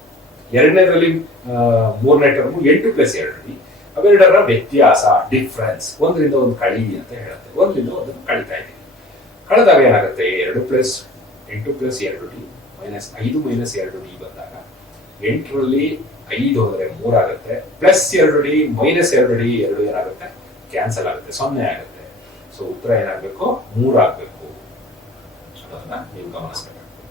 2ನೇದ್ರಲ್ಲಿ 3ನೇ ಟರ್ಮ್ 8 + 2d. ಅವೆರಡರ ವ್ಯತ್ಯಾಸ ಡಿಫರೆನ್ಸ್ 1ರಿಂದ 1 ಕಳಿ ಅಂತ ಹೇಳುತ್ತೆ. 1ರಿಂದ 1 ಕಳಿತಾ ಇದೆ. ಕಳೆದಾಗ ಏನಾಗುತ್ತೆ, 2 + 8 + 2d -5 - 2d ಬಂದಾಗ 8ರಲ್ಲಿ 5 ಹೋದರೆ 3 ಆಗುತ್ತೆ, +2d -2d 2 ಏನಾಗುತ್ತೆ, ಕ್ಯಾನ್ಸಲ್ ಆಗುತ್ತೆ, 0 ಆಗುತ್ತೆ. ಸೊ ಉತ್ತರ ಏನಾಗಬೇಕು, 3 ಆಗಬೇಕು. ಅದನ್ನ ನೀವು ಗಮನಿಸಬೇಕಾಗ್ತದೆ.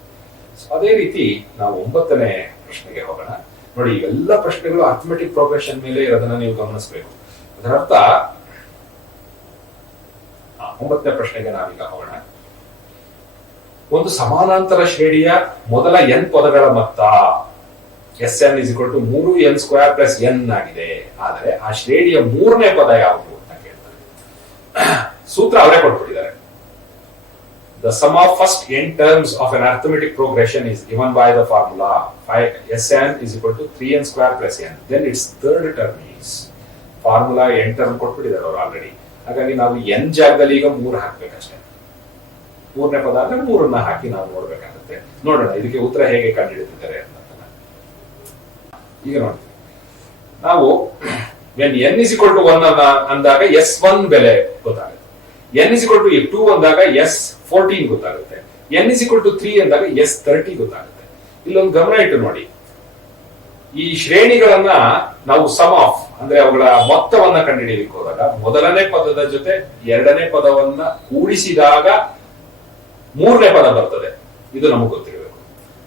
ಅದೇ ರೀತಿ ನಾವು 9ನೇ ಪ್ರಶ್ನೆಗೆ ಹೋಗೋಣ. ನೋಡಿ, ಇವೆಲ್ಲ ಪ್ರಶ್ನೆಗಳು ಅರ್ಥಮೆಟಿಕ್ ಪ್ರೋಗ್ರೆಷನ್ ಮೇಲೆ ಇರೋದನ್ನ ನೀವು ಗಮನಿಸಬೇಕು. ಅದರರ್ಥ 9ನೇ ಪ್ರಶ್ನೆಗೆ ನಾವೀಗ ಹೋಗೋಣ. ಒಂದು ಸಮಾನಾಂತರ ಶ್ರೇಣಿಯ ಮೊದಲ n ಪದಗಳ ಮೊತ್ತ Sn = 3n² + n ಆಗಿದೆ. ಆದರೆ ಆ ಶ್ರೇಣಿಯ 3ನೇ ಪದ ಯಾವುದು ಅಂತ ಕೇಳ್ತಾರೆ. ಸೂತ್ರ ಅವರೇ ಕೊಟ್ಬಿಟ್ಟಿದ್ದಾರೆ. The sum of first n terms of an arithmetic progression is given by the formula Sn = 3n² + n. Then its third term is formula 8 ಕೊಟ್ಬಿಟ್ಟಿದ್ದಾರೆ ಅವರು ಆಲ್ರೆಡಿ. ಹಾಗಾಗಿ ನಾವು n ಜಾಗದಲ್ಲಿ ಈಗ 3 ಹಾಕ್ಬೇಕಷ್ಟೇ. 3ನೇ ಪದ ಅಂದ್ರೆ 3 ಹಾಕಿ ನಾವು ನೋಡ್ಬೇಕಾಗುತ್ತೆ. ನೋಡೋಣ ಇದಕ್ಕೆ ಉತ್ತರ ಹೇಗೆ ಕಂಡುಹಿಡಿದಿದ್ದಾರೆ ಅಂತ. ಈಗ ನೋಡಿ, ನಾವು n is equal to 1 ಅಂದಾಗ S1 ಬೆಲೆ ಗೊತ್ತಾಗುತ್ತೆ. n is equal to 2 ಅಂದಾಗ S14 ಗೊತ್ತಾಗುತ್ತೆ. n is equal to 3 ಅಂದಾಗ S30 ಗೊತ್ತಾಗುತ್ತೆ. ಇಲ್ಲೊಂದು ಗಮನ ಇಟ್ಟು ನೋಡಿ, ಈ ಶ್ರೇಣಿಗಳನ್ನ ನಾವು ಸಮ್ ಆಫ್ ಅಂದ್ರೆ ಅವುಗಳ ಮೊತ್ತವನ್ನ ಕಂಡುಹಿಡಿಯಲಿಕ್ಕೆ ಹೋದಾಗ ಮೊದಲನೇ ಪದದ ಜೊತೆ ಎರಡನೇ ಪದವನ್ನ ಕೂಡಿಸಿದಾಗ 3ನೇ ಪದ ಬರ್ತದೆ. ಇದು ನಮಗೆ ಗೊತ್ತಿರಬೇಕು.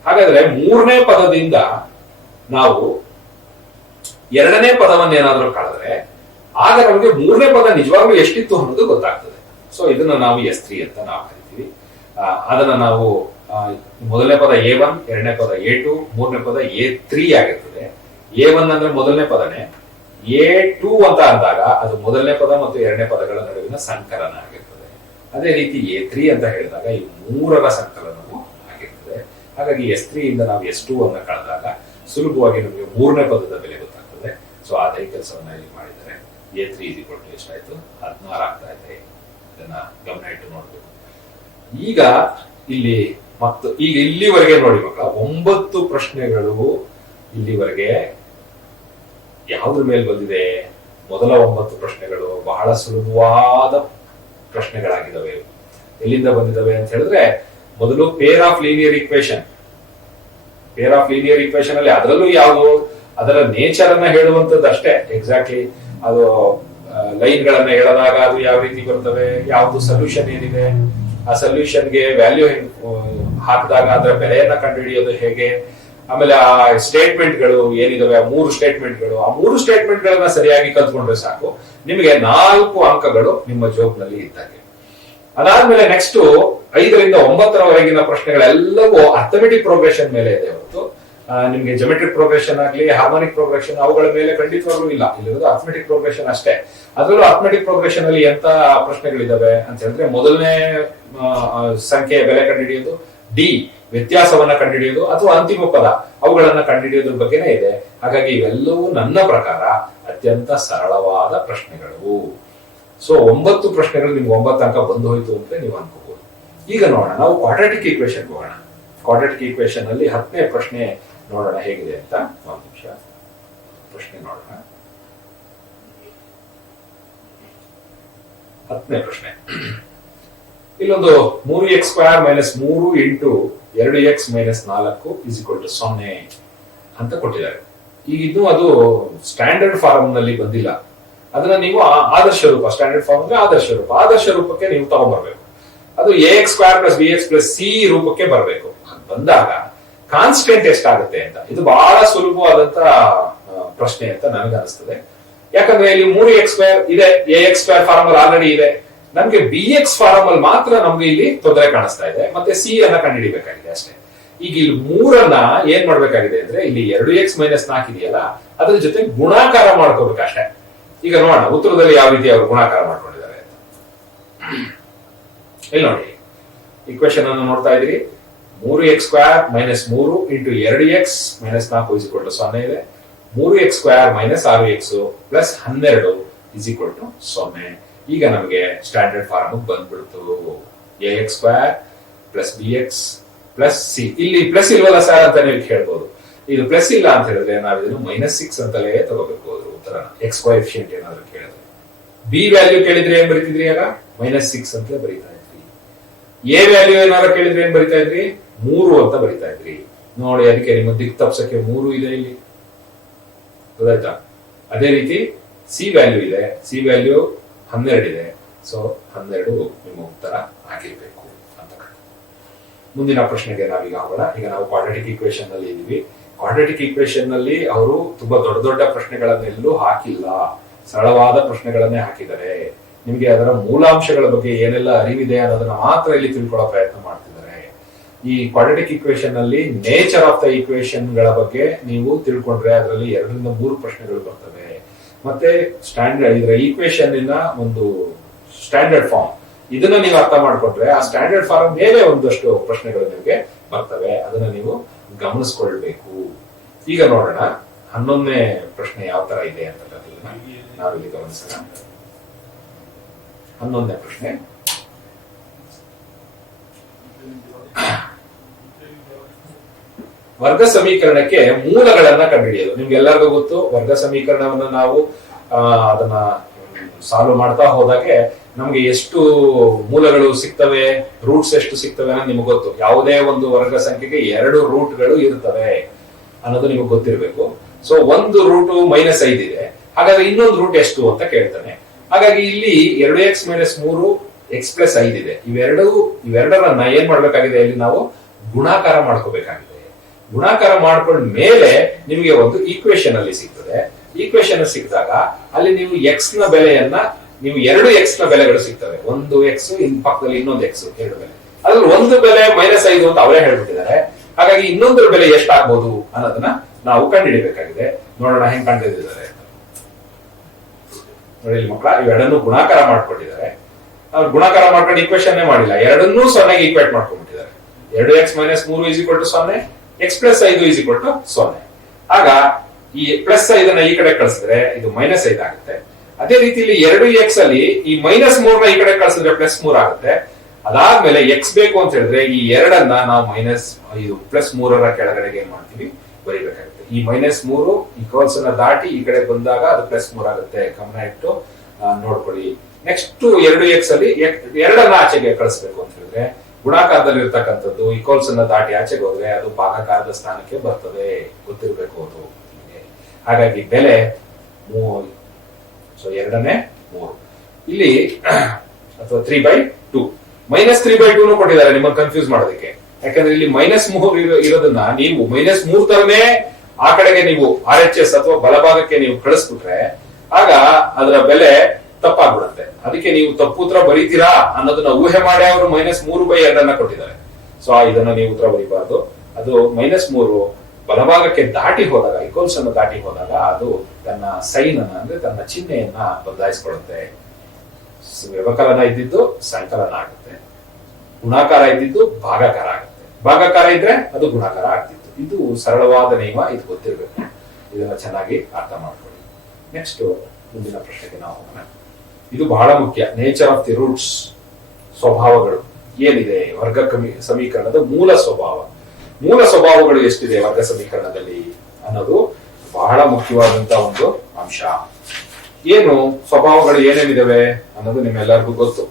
ಹಾಗಾದ್ರೆ 3ನೇ ಪದದಿಂದ ನಾವು 2ನೇ ಪದವನ್ನೇನಾದ್ರೂ ಕಳೆದ್ರೆ ಆಗ ನಮಗೆ 3ನೇ ಪದ ನಿಜವಾಗ್ಲೂ ಎಷ್ಟಿತ್ತು ಅನ್ನೋದು ಗೊತ್ತಾಗ್ತದೆ. ಸೊ ಇದನ್ನ ನಾವು S3 ಅಂತ ನಾವು ಕರಿತೀವಿ. ಅದನ್ನ ನಾವು ಮೊದಲನೇ ಪದ A1, ಎರಡನೇ ಪದ A2, ಮೂರನೇ ಪದ A3 ಆಗಿರ್ತದೆ. A1 ಅಂದ್ರೆ ಮೊದಲನೇ ಪದನೇ, A2 ಅಂತ ಅಂದಾಗ ಅದು ಮೊದಲನೇ ಪದ ಮತ್ತು ಎರಡನೇ ಪದಗಳ ನಡುವಿನ ಸಂಕಲನ ಆಗಿರ್ತದೆ. ಅದೇ ರೀತಿ A3 ಅಂತ ಹೇಳಿದಾಗ ಈ 3ರ ಸಂಕಲನವು ಆಗಿರ್ತದೆ. ಹಾಗಾಗಿ S3 ಇಂದ ನಾವು S2 ಅನ್ನ ಕಳೆದಾಗ ಸುಲಭವಾಗಿ ನಮಗೆ 3ನೇ ಪದದ ಬೆಲೆ ಗೊತ್ತಾಗ್ತದೆ. ಸೊ ಅದೇ ಕೆಲಸವನ್ನ ಇಲ್ಲಿ ಮಾಡಿದ್ದಾರೆ. A3 ಎಷ್ಟಾಯ್ತು? 16 ಆಗ್ತಾ ಇದೆ. ಇದನ್ನ ಗಮನ ಇಟ್ಟು ನೋಡ್ಬೇಕು. ಈಗ ಇಲ್ಲಿ ಮತ್ತು ಈಗ ಇಲ್ಲಿವರೆಗೆ ನೋಡಿ ಮಕ್ಕಳ, 9 ಪ್ರಶ್ನೆಗಳು ಇಲ್ಲಿವರೆಗೆ ಯಾವುದ್ರ ಮೇಲೆ ಬಂದಿದೆ? ಮೊದಲ 9 ಪ್ರಶ್ನೆಗಳು ಬಹಳ ಸುಲಭವಾದ ಪ್ರಶ್ನೆಗಳಾಗಿದ್ದಾವೆ. ಎಲ್ಲಿಂದ ಬಂದಿದ್ದಾವೆ ಅಂತ ಹೇಳಿದ್ರೆ, ಮೊದಲು peer of linear equation. Peer of linear equation ಅಲ್ಲಿ ಅದರಲ್ಲೂ ಯಾವುದು ಅದರ ನೇಚರ್ ಅನ್ನ ಹೇಳುವಂತದ್ದು ಅಷ್ಟೇ. ಎಕ್ಸಾಕ್ಟ್ಲಿ ಅದು ಲೈನ್ ಗಳನ್ನ ಹೇಳದಾಗ ಅದು ಯಾವ ರೀತಿ ಬರ್ತವೆ, ಯಾವ್ದು ಸೊಲ್ಯೂಷನ್ ಏನಿದೆ, ಆ ಸೊಲ್ಯೂಷನ್ಗೆ ವ್ಯಾಲ್ಯೂ ಹಾಕಿದಾಗ ಅದರ ಬೆಲೆಯನ್ನ ಕಂಡುಹಿಡಿಯೋದು ಹೇಗೆ, ಆಮೇಲೆ ಆ ಸ್ಟೇಟ್ಮೆಂಟ್ಗಳು ಏನಿದಾವೆ, ಆ 3 ಸ್ಟೇಟ್ಮೆಂಟ್ಗಳು, ಆ 3 ಸ್ಟೇಟ್ಮೆಂಟ್ಗಳನ್ನ ಸರಿಯಾಗಿ ಕಲ್ತ್ಕೊಂಡ್ರೆ ಸಾಕು, ನಿಮಗೆ 4 ಅಂಕಗಳು ನಿಮ್ಮ ಜೋಬ್ನಲ್ಲಿ ಇದ್ದಾಗೆ. ಅದಾದ್ಮೇಲೆ ನೆಕ್ಸ್ಟ್ 5ರಿಂದ 9ರವರೆಗಿನ ಪ್ರಶ್ನೆಗಳೆಲ್ಲವೂ ಅರ್ಥಮೆಟಿಕ್ ಪ್ರೋಗ್ರೆಷನ್ ಮೇಲೆ ಇದೆ ಹೊರತು ನಿಮ್ಗೆ ಜೊಮೆಟ್ರಿಕ್ ಪ್ರೋಗ್ರೆಷನ್ ಆಗ್ಲಿ, ಹಾರ್ಮೋನಿಕ್ ಪ್ರೋಗ್ರೆಷನ್ ಅವುಗಳ ಮೇಲೆ ಖಂಡಿತವಾಗ್ಲೂ ಇಲ್ಲ. ಇಲ್ಲಿರೋದು ಅರ್ಥಮೆಟಿಕ್ ಪ್ರೋಗ್ರೆಷನ್ ಅಷ್ಟೇ. ಅದರಲ್ಲೂ ಅರ್ಥಮೆಟಿಕ್ ಪ್ರೋಗ್ರೆಷನ್ ಅಲ್ಲಿ ಎಂತ ಪ್ರಶ್ನೆಗಳಿದಾವೆ ಅಂತ ಹೇಳಿದ್ರೆ, ಮೊದಲನೇ ಸಂಖ್ಯೆಯ ಬೆಲೆ ಕಂಡುಹಿಡಿಯೋದು, ಡಿ ವ್ಯತ್ಯಾಸವನ್ನ ಕಂಡುಹಿಡಿಯೋದು, ಅಥವಾ ಅಂತಿಮ ಪದ ಅವುಗಳನ್ನ ಕಂಡುಹಿಡಿಯೋದ್ರ ಬಗ್ಗೆನೇ ಇದೆ. ಹಾಗಾಗಿ ಇವೆಲ್ಲವೂ ನನ್ನ ಪ್ರಕಾರ ಅತ್ಯಂತ ಸರಳವಾದ ಪ್ರಶ್ನೆಗಳು. ಸೊ 9 ಪ್ರಶ್ನೆಗಳು ನಿಮ್ಗೆ 9 ಅಂಕ ಬಂದು ಹೋಯ್ತು ಅಂತ ನೀವು ಅನ್ಕೋಬಹುದು. ಈಗ ನೋಡೋಣ, ನಾವು ಕ್ವಾಡ್ರಾಟಿಕ್ ಈಕ್ವೇಶನ್ ಹೋಗೋಣ. ಕ್ವಾಡ್ರಾಟಿಕ್ ಈಕ್ವೇಶನ್ ಅಲ್ಲಿ 10ನೇ ಪ್ರಶ್ನೆ ನೋಡೋಣ ಹೇಗಿದೆ ಅಂತ. ಒಂದು ನಿಮಿಷ ಪ್ರಶ್ನೆ ನೋಡೋಣ. 10ನೇ ಪ್ರಶ್ನೆ, ಇಲ್ಲೊಂದು 3x² - 3 ಇಂಟು 2x - 4 = 0 ಅಂತ ಕೊಟ್ಟಿದ್ದಾರೆ. ಈಗ ಇದು ಅದು ಸ್ಟ್ಯಾಂಡರ್ಡ್ ಫಾರ್ಮ್ ನಲ್ಲಿ ಬಂದಿಲ್ಲ. ಅದನ್ನ ನೀವು ಆದರ್ಶ ರೂಪ, ಸ್ಟ್ಯಾಂಡರ್ಡ್ ಫಾರ್ಮ್ ಅಂದ್ರೆ ಆದರ್ಶ ರೂಪ, ಆದರ್ಶ ರೂಪಕ್ಕೆ ನೀವು ತಗೊಂಡ್ಬರ್ಬೇಕು. ಅದು ax² + bx + c ರೂಪಕ್ಕೆ ಬರಬೇಕು. ಬಂದಾಗ ಕಾನ್ಸ್ಟೆಂಟ್ ಎಷ್ಟಾಗುತ್ತೆ ಅಂತ, ಇದು ಬಹಳ ಸುಲಭವಾದಂತ ಪ್ರಶ್ನೆ ಅಂತ ನನಗೆ ಅನಿಸ್ತದೆ. ಯಾಕಂದ್ರೆ ಇಲ್ಲಿ 3x² ಇದೆ, ax² ಫಾರ್ಮ್ ಅಲ್ಲಿ ಆಲ್ರೆಡಿ ಇದೆ. ನಮ್ಗೆ bx ಫಾರ್ಮ್ ಅಲ್ಲಿ ಮಾತ್ರ ನಮ್ಗೆ ಇಲ್ಲಿ ತೊಂದರೆ ಕಾಣಿಸ್ತಾ ಇದೆ, ಮತ್ತೆ c ಅನ್ನ ಕಂಡುಹಿಡಿಬೇಕಾಗಿದೆ ಅಷ್ಟೇ. ಈಗ ಇಲ್ಲಿ 3ಅನ್ನ ಏನ್ ಮಾಡ್ಬೇಕಾಗಿದೆ ಅಂದ್ರೆ, ಇಲ್ಲಿ 2x - 4 ಇದೆಯಲ್ಲ, ಅದ್ರ ಜೊತೆ ಗುಣಾಕಾರ ಮಾಡ್ಕೋಬೇಕಷ್ಟೇ. ಈಗ ನೋಡೋಣ ಉತ್ತರದಲ್ಲಿ ಯಾವ ರೀತಿ ಅವರು ಗುಣಾಕಾರ ಮಾಡ್ಕೊಂಡಿದ್ದಾರೆ ಅಂತ. ಇಲ್ಲಿ ನೋಡಿ, ಈಕ್ವೇಶನ್ ಅನ್ನು ನೋಡ್ತಾ ಇದ್ದೀರಿ. 3x² - 3 ಇಂಟು 2x - 4 = 0 ಇದೆ. 3x² - 6x + 12 = 0. ಈಗ ನಮಗೆ ಸ್ಟ್ಯಾಂಡರ್ಡ್ ಫಾರ್ಮ್ ಬಂದ್ಬಿಡ್ತು. ax² + bx + c. ಇಲ್ಲಿ ಪ್ಲಸ್ ಇಲ್ವಲ್ಲ ಸರ್ ಅಂತ ನೀವು ಕೇಳ್ಬೋದು. ಇದು ಪ್ಲಸ್ ಇಲ್ಲ ಅಂತ ಹೇಳಿದ್ರೆ ನಾವು ಇದನ್ನು -6 ಅಂತಲೇ ತಗೋಬೇಕು ಅದ್ರ ಉತ್ತರ. ಎಕ್ಸ್ ಕೋಎಫಿಷಿಯಂಟ್ ಏನಾದ್ರು ಕೇಳಿದ್ರೆ, ಬಿ ವ್ಯಾಲ್ಯೂ ಕೇಳಿದ್ರೆ ಏನ್ ಬರೀತಿದ್ರಿ? ಆಗ -6 ಅಂತ ಬರೀತಾ ಇದ್ರಿ. ಎ ವ್ಯಾಲ್ಯೂ ಏನಾದ್ರು ಕೇಳಿದ್ರೆ ಏನ್ ಬರೀತಾ ಇದ್ರಿ? 3 ಅಂತ ಬರೀತಾ ಇದ್ರಿ. ನೋಡಿ, ಅದಕ್ಕೆ ನಿಮ್ಮ ದಿಕ್ ತಪ್ಸಕ್ಕೆ 3 ಇದೆ ಇಲ್ಲಿ, ಗೊತ್ತಾಯ್ತಾ? ಅದೇ ರೀತಿ ಸಿ ವ್ಯಾಲ್ಯೂ ಇದೆ, ಸಿ ವ್ಯಾಲ್ಯೂ 12 ಇದೆ. ಸೊ 12 ನಿಮ್ಮ ಉತ್ತರ ಆಗಿರ್ಬೇಕು ಅಂತ. ಮುಂದಿನ ಪ್ರಶ್ನೆಗೆ ನಾವೀಗ ಹೋಗೋಣ. ಈಗ ನಾವು ಕ್ವಾಡ್ರಾಟಿಕ್ ಈಕ್ವೇಶನ್ ನಲ್ಲಿ ಇದೀವಿ. ಕ್ವಾಡ್ರಾಟಿಕ್ ಈಕ್ವೇಶನ್ ನಲ್ಲಿ ಅವರು ತುಂಬಾ ದೊಡ್ಡ ದೊಡ್ಡ ಪ್ರಶ್ನೆಗಳನ್ನೆಲ್ಲೂ ಹಾಕಿಲ್ಲ, ಸರಳವಾದ ಪ್ರಶ್ನೆಗಳನ್ನೇ ಹಾಕಿದ್ದಾರೆ. ನಿಮ್ಗೆ ಅದರ ಮೂಲಾಂಶಗಳ ಬಗ್ಗೆ ಏನೆಲ್ಲ ಅರಿವಿದೆ ಅನ್ನೋದನ್ನ ಮಾತ್ರ ಇಲ್ಲಿ ತಿಳ್ಕೊಳ್ಳೋ ಪ್ರಯತ್ನ ಮಾಡ್ತಿದ್ದಾರೆ. ಈ ಕ್ವಾಡ್ರಾಟಿಕ್ ಈಕ್ವೇಶನ್ ನಲ್ಲಿ ನೇಚರ್ ಆಫ್ ದ ಈಕ್ವೇಶನ್ ಗಳ ಬಗ್ಗೆ ನೀವು ತಿಳ್ಕೊಂಡ್ರೆ ಅದರಲ್ಲಿ 2ರಿಂದ 3 ಪ್ರಶ್ನೆಗಳು ಬರ್ತವೆ. ಮತ್ತೆ ಸ್ಟ್ಯಾಂಡರ್ಡ್ ಇದರ ಈಕ್ವೇಶನ್ ಒಂದು ಸ್ಟ್ಯಾಂಡರ್ಡ್ ಫಾರ್ಮ್, ಇದನ್ನ ನೀವು ಅರ್ಥ ಮಾಡ್ಕೊಂಡ್ರೆ ಆ ಸ್ಟ್ಯಾಂಡರ್ಡ್ ಫಾರ್ಮ್ ಮೇಲೆ ಒಂದಷ್ಟು ಪ್ರಶ್ನೆಗಳು ನಿಮಗೆ ಬರ್ತವೆ. ಅದನ್ನ ನೀವು ಗಮನಿಸ್ಕೊಳ್ಬೇಕು. ಈಗ ನೋಡೋಣ 11ನೇ ಪ್ರಶ್ನೆ ಯಾವ ತರ ಇದೆ ಅಂತ. ನಾವಿಲ್ಲಿ ಗಮನಿಸೋಣ. 11ನೇ ಪ್ರಶ್ನೆ. ವರ್ಗ ಸಮೀಕರಣಕ್ಕೆ ಮೂಲಗಳನ್ನ ಕಂಡುಹಿಡಿಯೋದು. ನಿಮ್ಗೆಲ್ಲರಿಗೂ ಗೊತ್ತು, ವರ್ಗ ಸಮೀಕರಣವನ್ನ ನಾವು ಅದನ್ನ ಸಾಲ್ವ್ ಮಾಡ್ತಾ ಹೋದಾಗೆ ನಮ್ಗೆ ಎಷ್ಟು ಮೂಲಗಳು ಸಿಗ್ತವೆ, ರೂಟ್ಸ್ ಎಷ್ಟು ಸಿಗ್ತವೆ ಅನ್ನೋದು ನಿಮ್ಗೆ ಗೊತ್ತು. ಯಾವುದೇ ಒಂದು ವರ್ಗ ಸಂಖ್ಯೆಗೆ 2 ರೂಟ್ಗಳು ಇರ್ತವೆ ಅನ್ನೋದು ನಿಮಗೆ ಗೊತ್ತಿರಬೇಕು. ಸೊ ಒಂದು ರೂಟ್ -5 ಇದೆ, ಹಾಗಾದ್ರೆ ಇನ್ನೊಂದು ರೂಟ್ ಎಷ್ಟು ಅಂತ ಕೇಳ್ತಾನೆ. ಹಾಗಾಗಿ ಇಲ್ಲಿ 2x - 3 x + 5 ಇದೆ. ಇವೆರಡರನ್ನ ಏನ್ ಮಾಡ್ಬೇಕಾಗಿದೆ, ಇಲ್ಲಿ ನಾವು ಗುಣಾಕಾರ ಮಾಡ್ಕೋಬೇಕಾಗಿದೆ. ಗುಣಾಕಾರ ಮಾಡ್ಕೊಂಡ ಮೇಲೆ ನಿಮಗೆ ಒಂದು ಈಕ್ವೇಶನ್ ಅಲ್ಲಿ ಸಿಗ್ತದೆ. ಈಕ್ವೇಶನ್ ಸಿಕ್ಕಿದಾಗ ಅಲ್ಲಿ ನೀವು ಎಕ್ಸ್ ನ ಬೆಲೆಯನ್ನ, ನೀವು 2 x ನ ಬೆಲೆಗಳು ಸಿಗ್ತವೆ. ಒಂದು ಎಕ್ಸ್, ಇನ್ ಪಕ್ಕದಲ್ಲಿ ಇನ್ನೊಂದು ಎಕ್ಸ್, 2 ಬೆಲೆ. ಅದ್ರಲ್ಲಿ ಒಂದು ಬೆಲೆ -5 ಅಂತ ಅವರೇ ಹೇಳ್ಬಿಟ್ಟಿದ್ದಾರೆ. ಹಾಗಾಗಿ ಇನ್ನೊಂದರ ಬೆಲೆ ಎಷ್ಟಾಗ್ಬೋದು ಅನ್ನೋದನ್ನ ನಾವು ಕಂಡುಹಿಡಿಬೇಕಾಗಿದೆ. ನೋಡೋಣ ಹೆಂಗ್ ಕಂಡುಹಿಡಿದಿದ್ದಾರೆ. ನೋಡಿ ಮಕ್ಕಳ, ಇವೆರಡನ್ನು ಗುಣಾಕಾರ ಮಾಡ್ಕೊಂಡಿದ್ದಾರೆ. ಅವ್ರು ಗುಣಾಕಾರ ಮಾಡ್ಕೊಂಡು ಈಕ್ವೇಶನ್ ಮಾಡಿಲ್ಲ, ಎರಡನ್ನೂ 0ಗೆ ಈಕ್ವೇಟ್ ಮಾಡ್ಕೊಂಡ್ಬಿಟ್ಟಿದ್ದಾರೆ. 2x - 3 = 0, x + 5 = 0. ಆಗ ಈ +5 ಈ ಕಡೆ ಕಳಿಸಿದ್ರೆ ಇದು -5 ಆಗುತ್ತೆ. ಅದೇ ರೀತಿ ಇಲ್ಲಿ 2x ಅಲ್ಲಿ ಈ -3 ಈ ಕಡೆ ಕಳಿಸಿದ್ರೆ +3 ಆಗುತ್ತೆ. ಅದಾದ್ಮೇಲೆ x ಬೇಕು ಅಂತ ಹೇಳಿದ್ರೆ ಈ 2ಅನ್ನ ನಾವು +3ರ ಕೆಳಗಡೆಗೆ ಏನ್ ಮಾಡ್ತೀವಿ, ಬರೀಬೇಕಾಗುತ್ತೆ. ಈ -3 ಈಕ್ವಲ್ಸ್ ಅನ್ನ ದಾಟಿ ಈ ಕಡೆ ಬಂದಾಗ ಅದು +3 ಆಗುತ್ತೆ. ಗಮನ ಇಟ್ಟು ನೋಡ್ಕೊಳ್ಳಿ. ನೆಕ್ಸ್ಟ್ 2x ಅಲ್ಲಿ 2ಅನ್ನ ಆಚೆಗೆ ಕಳಿಸ್ಬೇಕು ಅಂತ ಹೇಳಿದ್ರೆ ಗುಣಾಕಾರದಲ್ಲಿ ಇರ್ತಕ್ಕಂಥದ್ದು ಈಕ್ವಲ್ಸ್ ಅನ್ನ ದಾಟಿ ಆಚೆಗೆ ಹೋದ್ರೆ ಅದು ಭಾಗಾಕಾರದ ಸ್ಥಾನಕ್ಕೆ ಬರ್ತದೆ. ಗೊತ್ತಿರಬೇಕು ಅದು. ಹಾಗಾಗಿ ಬೆಲೆ 3. ಸೊ 2ನೇ 3 ಇಲ್ಲಿ, ಅಥವಾ 3/2. -3/2 ಕೊಟ್ಟಿದ್ದಾರೆ ನಿಮ್ಮನ್ನು ಕನ್ಫ್ಯೂಸ್ ಮಾಡೋದಕ್ಕೆ. ಯಾಕಂದ್ರೆ ಇಲ್ಲಿ -3 ಇರೋದನ್ನ ನೀವು -3 ತರನೇ ಆ ಕಡೆಗೆ ನೀವು RHS ಅಥವಾ ಬಲಭಾಗಕ್ಕೆ ನೀವು ಕಳಿಸ್ಬಿಟ್ರೆ ಆಗ ಅದರ ಬೆಲೆ ತಪ್ಪಾಗ್ಬಿಡುತ್ತೆ. ಅದಕ್ಕೆ ನೀವು ತಪ್ಪು ಉತ್ತರ ಬರೀತೀರಾ ಅನ್ನೋದನ್ನ ಊಹೆ ಮಾಡಿ ಅವರು -3/2 ಕೊಟ್ಟಿದ್ದಾರೆ. ಸೊ ಇದನ್ನ ನೀವು ಉತ್ತರ ಬರೀಬಾರ್ದು. ಅದು -3 ಬಲಭಾಗಕ್ಕೆ ದಾಟಿ ಹೋದಾಗ, ಈಕ್ವಲ್ಸ್ ಅನ್ನು ದಾಟಿ ಹೋದಾಗ ಅದು ತನ್ನ ಸೈನ್ ಅನ್ನ, ಅಂದ್ರೆ ತನ್ನ ಚಿಹ್ನೆಯನ್ನ ಬದಲಾಯಿಸಿಕೊಳ್ಳುತ್ತೆ. ವ್ಯವಕಲನ ಇದ್ದಿದ್ದು ಸಂಕಲನ ಆಗುತ್ತೆ, ಗುಣಾಕಾರ ಇದ್ದಿದ್ದು ಭಾಗಾಕಾರ ಆಗುತ್ತೆ, ಭಾಗಾಕಾರ ಇದ್ರೆ ಅದು ಗುಣಾಕಾರ ಆಗ್ತಿತ್ತು. ಇದು ಸರಳವಾದ ನಿಯಮ, ಇದು ಗೊತ್ತಿರಬೇಕು. ಇದನ್ನ ಚೆನ್ನಾಗಿ ಅರ್ಥ ಮಾಡ್ಕೊಳ್ಳಿ. ನೆಕ್ಸ್ಟ್ ಮುಂದಿನ ಪ್ರಶ್ನೆಗೆ ನಾವು ಹೋಗೋಣ. ಇದು ಬಹಳ ಮುಖ್ಯ. ನೇಚರ್ ಆಫ್ ದಿ ರೂಟ್ಸ್, ಸ್ವಭಾವಗಳು ಏನಿದೆ ವರ್ಗ ಸಮೀಕರಣದ ಮೂಲ ಸ್ವಭಾವ. ಮೂಲ ಸ್ವಭಾವಗಳು ಎಷ್ಟಿದೆ ವರ್ಗ ಸಮೀಕರಣದಲ್ಲಿ ಅನ್ನೋದು ಬಹಳ ಮುಖ್ಯವಾದಂತಹ ಒಂದು ಅಂಶ. ಏನು ಸ್ವಭಾವಗಳು ಏನೇನಿದಾವೆ ಅನ್ನೋದು ನಿಮ್ಮೆಲ್ಲರಿಗೂ ಗೊತ್ತು.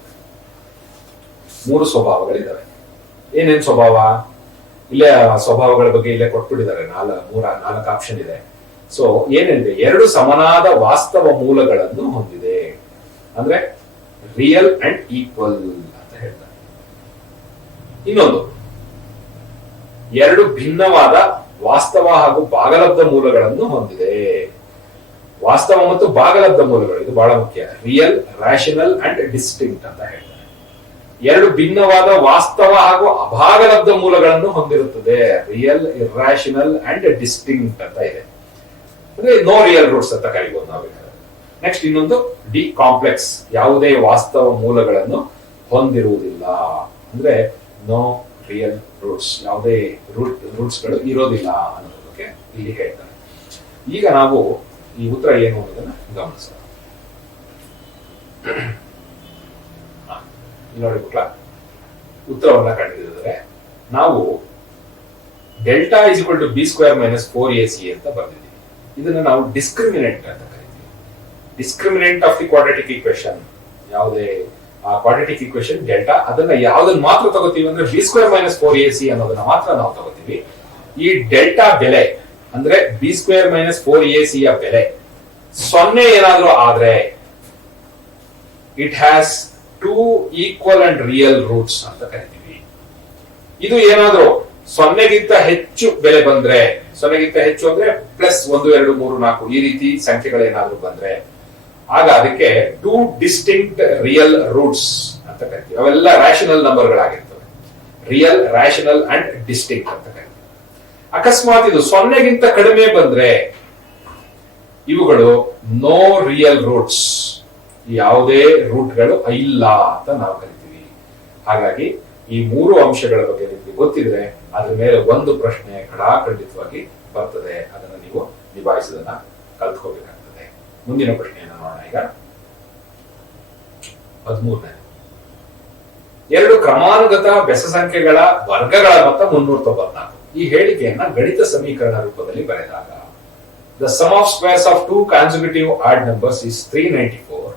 3 ಸ್ವಭಾವಗಳಿದಾವೆ. ಏನೇನ್ ಸ್ವಭಾವ? ಇಲ್ಲೇ ಸ್ವಭಾವಗಳ ಬಗ್ಗೆ ಇಲ್ಲೇ ಕೊಟ್ಬಿಟ್ಟಿದ್ದಾರೆ. 4 ಆಪ್ಷನ್ ಇದೆ. ಸೊ ಏನೇನಿದೆ? 2 ಸಮನಾದ ವಾಸ್ತವ ಮೂಲಗಳನ್ನು ಹೊಂದಿದೆ, ಅಂದ್ರೆ ರಿಯಲ್ ಅಂಡ್ ಈಕ್ವಲ್ ಅಂತ ಹೇಳ್ತಾರೆ. ಇನ್ನೊಂದು, 2 ಭಿನ್ನವಾದ ವಾಸ್ತವ ಹಾಗೂ ಭಾಗಲಬ್ಧ ಮೂಲಗಳನ್ನು ಹೊಂದಿದೆ. ವಾಸ್ತವ ಮತ್ತು ಭಾಗಲಬ್ಧ ಮೂಲಗಳು, ಇದು ಬಹಳ ಮುಖ್ಯ. ರಿಯಲ್, ರ್ಯಾಷನಲ್ ಅಂಡ್ ಡಿಸ್ಟಿಂಕ್ಟ್ ಅಂತ ಹೇಳ್ತಾರೆ. 2 ಭಿನ್ನವಾದ ವಾಸ್ತವ ಹಾಗೂ ಅಭಾಗಲಬ್ಧ ಮೂಲಗಳನ್ನು ಹೊಂದಿರುತ್ತದೆ. ರಿಯಲ್, ಇರ್ರಾಷನಲ್ ಅಂಡ್ ಡಿಸ್ಟಿಂಕ್ಟ್ ಅಂತ ಇದೆ. ಅಂದ್ರೆ ನೋ ರಿಯಲ್ ರೂಟ್ಸ್ ಅಂತ ಕರಿಬಹುದು ನಾವು. ನೆಕ್ಸ್ಟ್ ಇನ್ನೊಂದು ಡಿ ಕಾಂಪ್ಲೆಕ್ಸ್, ಯಾವುದೇ ವಾಸ್ತವ ಮೂಲಗಳನ್ನು ಹೊಂದಿರುವುದಿಲ್ಲ. ಅಂದ್ರೆ ನೋ ರಿಯಲ್ ರೂಟ್ಸ್, ಯಾವುದೇ ರೂಟ್ಸ್ ಗಳು ಇರೋದಿಲ್ಲ ಅನ್ನೋದ್ರ ಬಗ್ಗೆ ಇಲ್ಲಿ ಹೇಳ್ತಾರೆ. ಈಗ ನಾವು ಈ ಉತ್ತರ ಏನು ಅನ್ನೋದನ್ನ ಗಮನಿಸೋಣ. ನೋಡಿ ಮಕ್ಕಳ, ಉತ್ತರವನ್ನ ಕಂಡುಹಿಡಿದರೆ ನಾವು ಡೆಲ್ಟಾ = b² - 4ac ಅಂತ ಬರ್ದಿದ್ದೀವಿ. ಇದನ್ನ ನಾವು ಡಿಸ್ಕ್ರಿಮಿನೆಂಟ್ ಅಂತ ಕರಿತೀವಿ. Discriminant of the quadratic equation, ಯಾವುದೇ ಆ ಕ್ವಾಡ್ರಾಟಿಕ್ ಈಕ್ವೇಶನ್ ಡೆಲ್ಟಾ, ಅದನ್ನ ಯಾವ್ದನ್ನ ಮಾತ್ರ ತಗೋತೀವಿ ಅಂದ್ರೆ b² - 4ac ಅನ್ನೋದನ್ನ ಮಾತ್ರ ನಾವು ತಗೋತೀವಿ. ಈ ಡೆಲ್ಟಾ ಬೆಲೆ ಅಂದ್ರೆ b² - 4ac ಯ ಬೆಲೆ 0 ಏನಾದ್ರೂ ಆದ್ರೆ it has 2 equal and real roots ಅಂತ ಕರಿತೀವಿ. ಇದು ಏನಾದ್ರೂ 0ಗಿಂತ ಹೆಚ್ಚು ಬೆಲೆ ಬಂದ್ರೆ, 0ಗಿಂತ ಹೆಚ್ಚು ಅಂದ್ರೆ +1 2 3 4 ಈ ರೀತಿ ಸಂಖ್ಯೆಗಳೇನಾದ್ರೂ ಬಂದ್ರೆ ಆಗ ಅದಕ್ಕೆ 2 ಡಿಸ್ಟಿಂಕ್ಟ್ ರಿಯಲ್ ರೂಟ್ಸ್ ಅಂತ ಕರಿತೀವಿ. ಅವೆಲ್ಲ ರ್ಯಾಷನಲ್ ನಂಬರ್ಗಳಾಗಿರ್ತವೆ. ರಿಯಲ್, ರ್ಯಾಷನಲ್ ಅಂಡ್ ಡಿಸ್ಟಿಂಕ್ಟ್ ಅಂತ ಕರಿತೀವಿ. ಅಕಸ್ಮಾತ್ ಇದು 0ಗಿಂತ ಕಡಿಮೆ ಬಂದ್ರೆ ಇವುಗಳು ನೋ ರಿಯಲ್ ರೂಟ್ಸ್, ಯಾವುದೇ ರೂಟ್ಗಳು ಇಲ್ಲ ಅಂತ ನಾವು ಕರಿತೀವಿ. ಹಾಗಾಗಿ ಈ 3 ಅಂಶಗಳ ಬಗ್ಗೆ ನಿಮಗೆ ಗೊತ್ತಿದ್ರೆ ಅದ್ರ ಮೇಲೆ ಒಂದು ಪ್ರಶ್ನೆ ಖಡಾಖಂಡಿತವಾಗಿ ಬರ್ತದೆ. ಅದನ್ನು ನೀವು ನಿಭಾಯಿಸೋದನ್ನ ಕಲ್ತ್ಕೋಬೇಕಾಗ್ತದೆ. ಮುಂದಿನ ಪ್ರಶ್ನೆಯನ್ನು ನೋಡೋಣ ಈಗ. 13ನೇ, ಎರಡು ಕ್ರಮಾನುಗತ ಬೆಸ ಸಂಖ್ಯೆಗಳ ವರ್ಗಗಳ ಮೊತ್ತ 394. ಈ ಹೇಳಿಕೆಯನ್ನ ಗಣಿತ ಸಮೀಕರಣ ರೂಪದಲ್ಲಿ ಬರೆದಾಗ the sum of squares of two consecutive odd numbers is 394.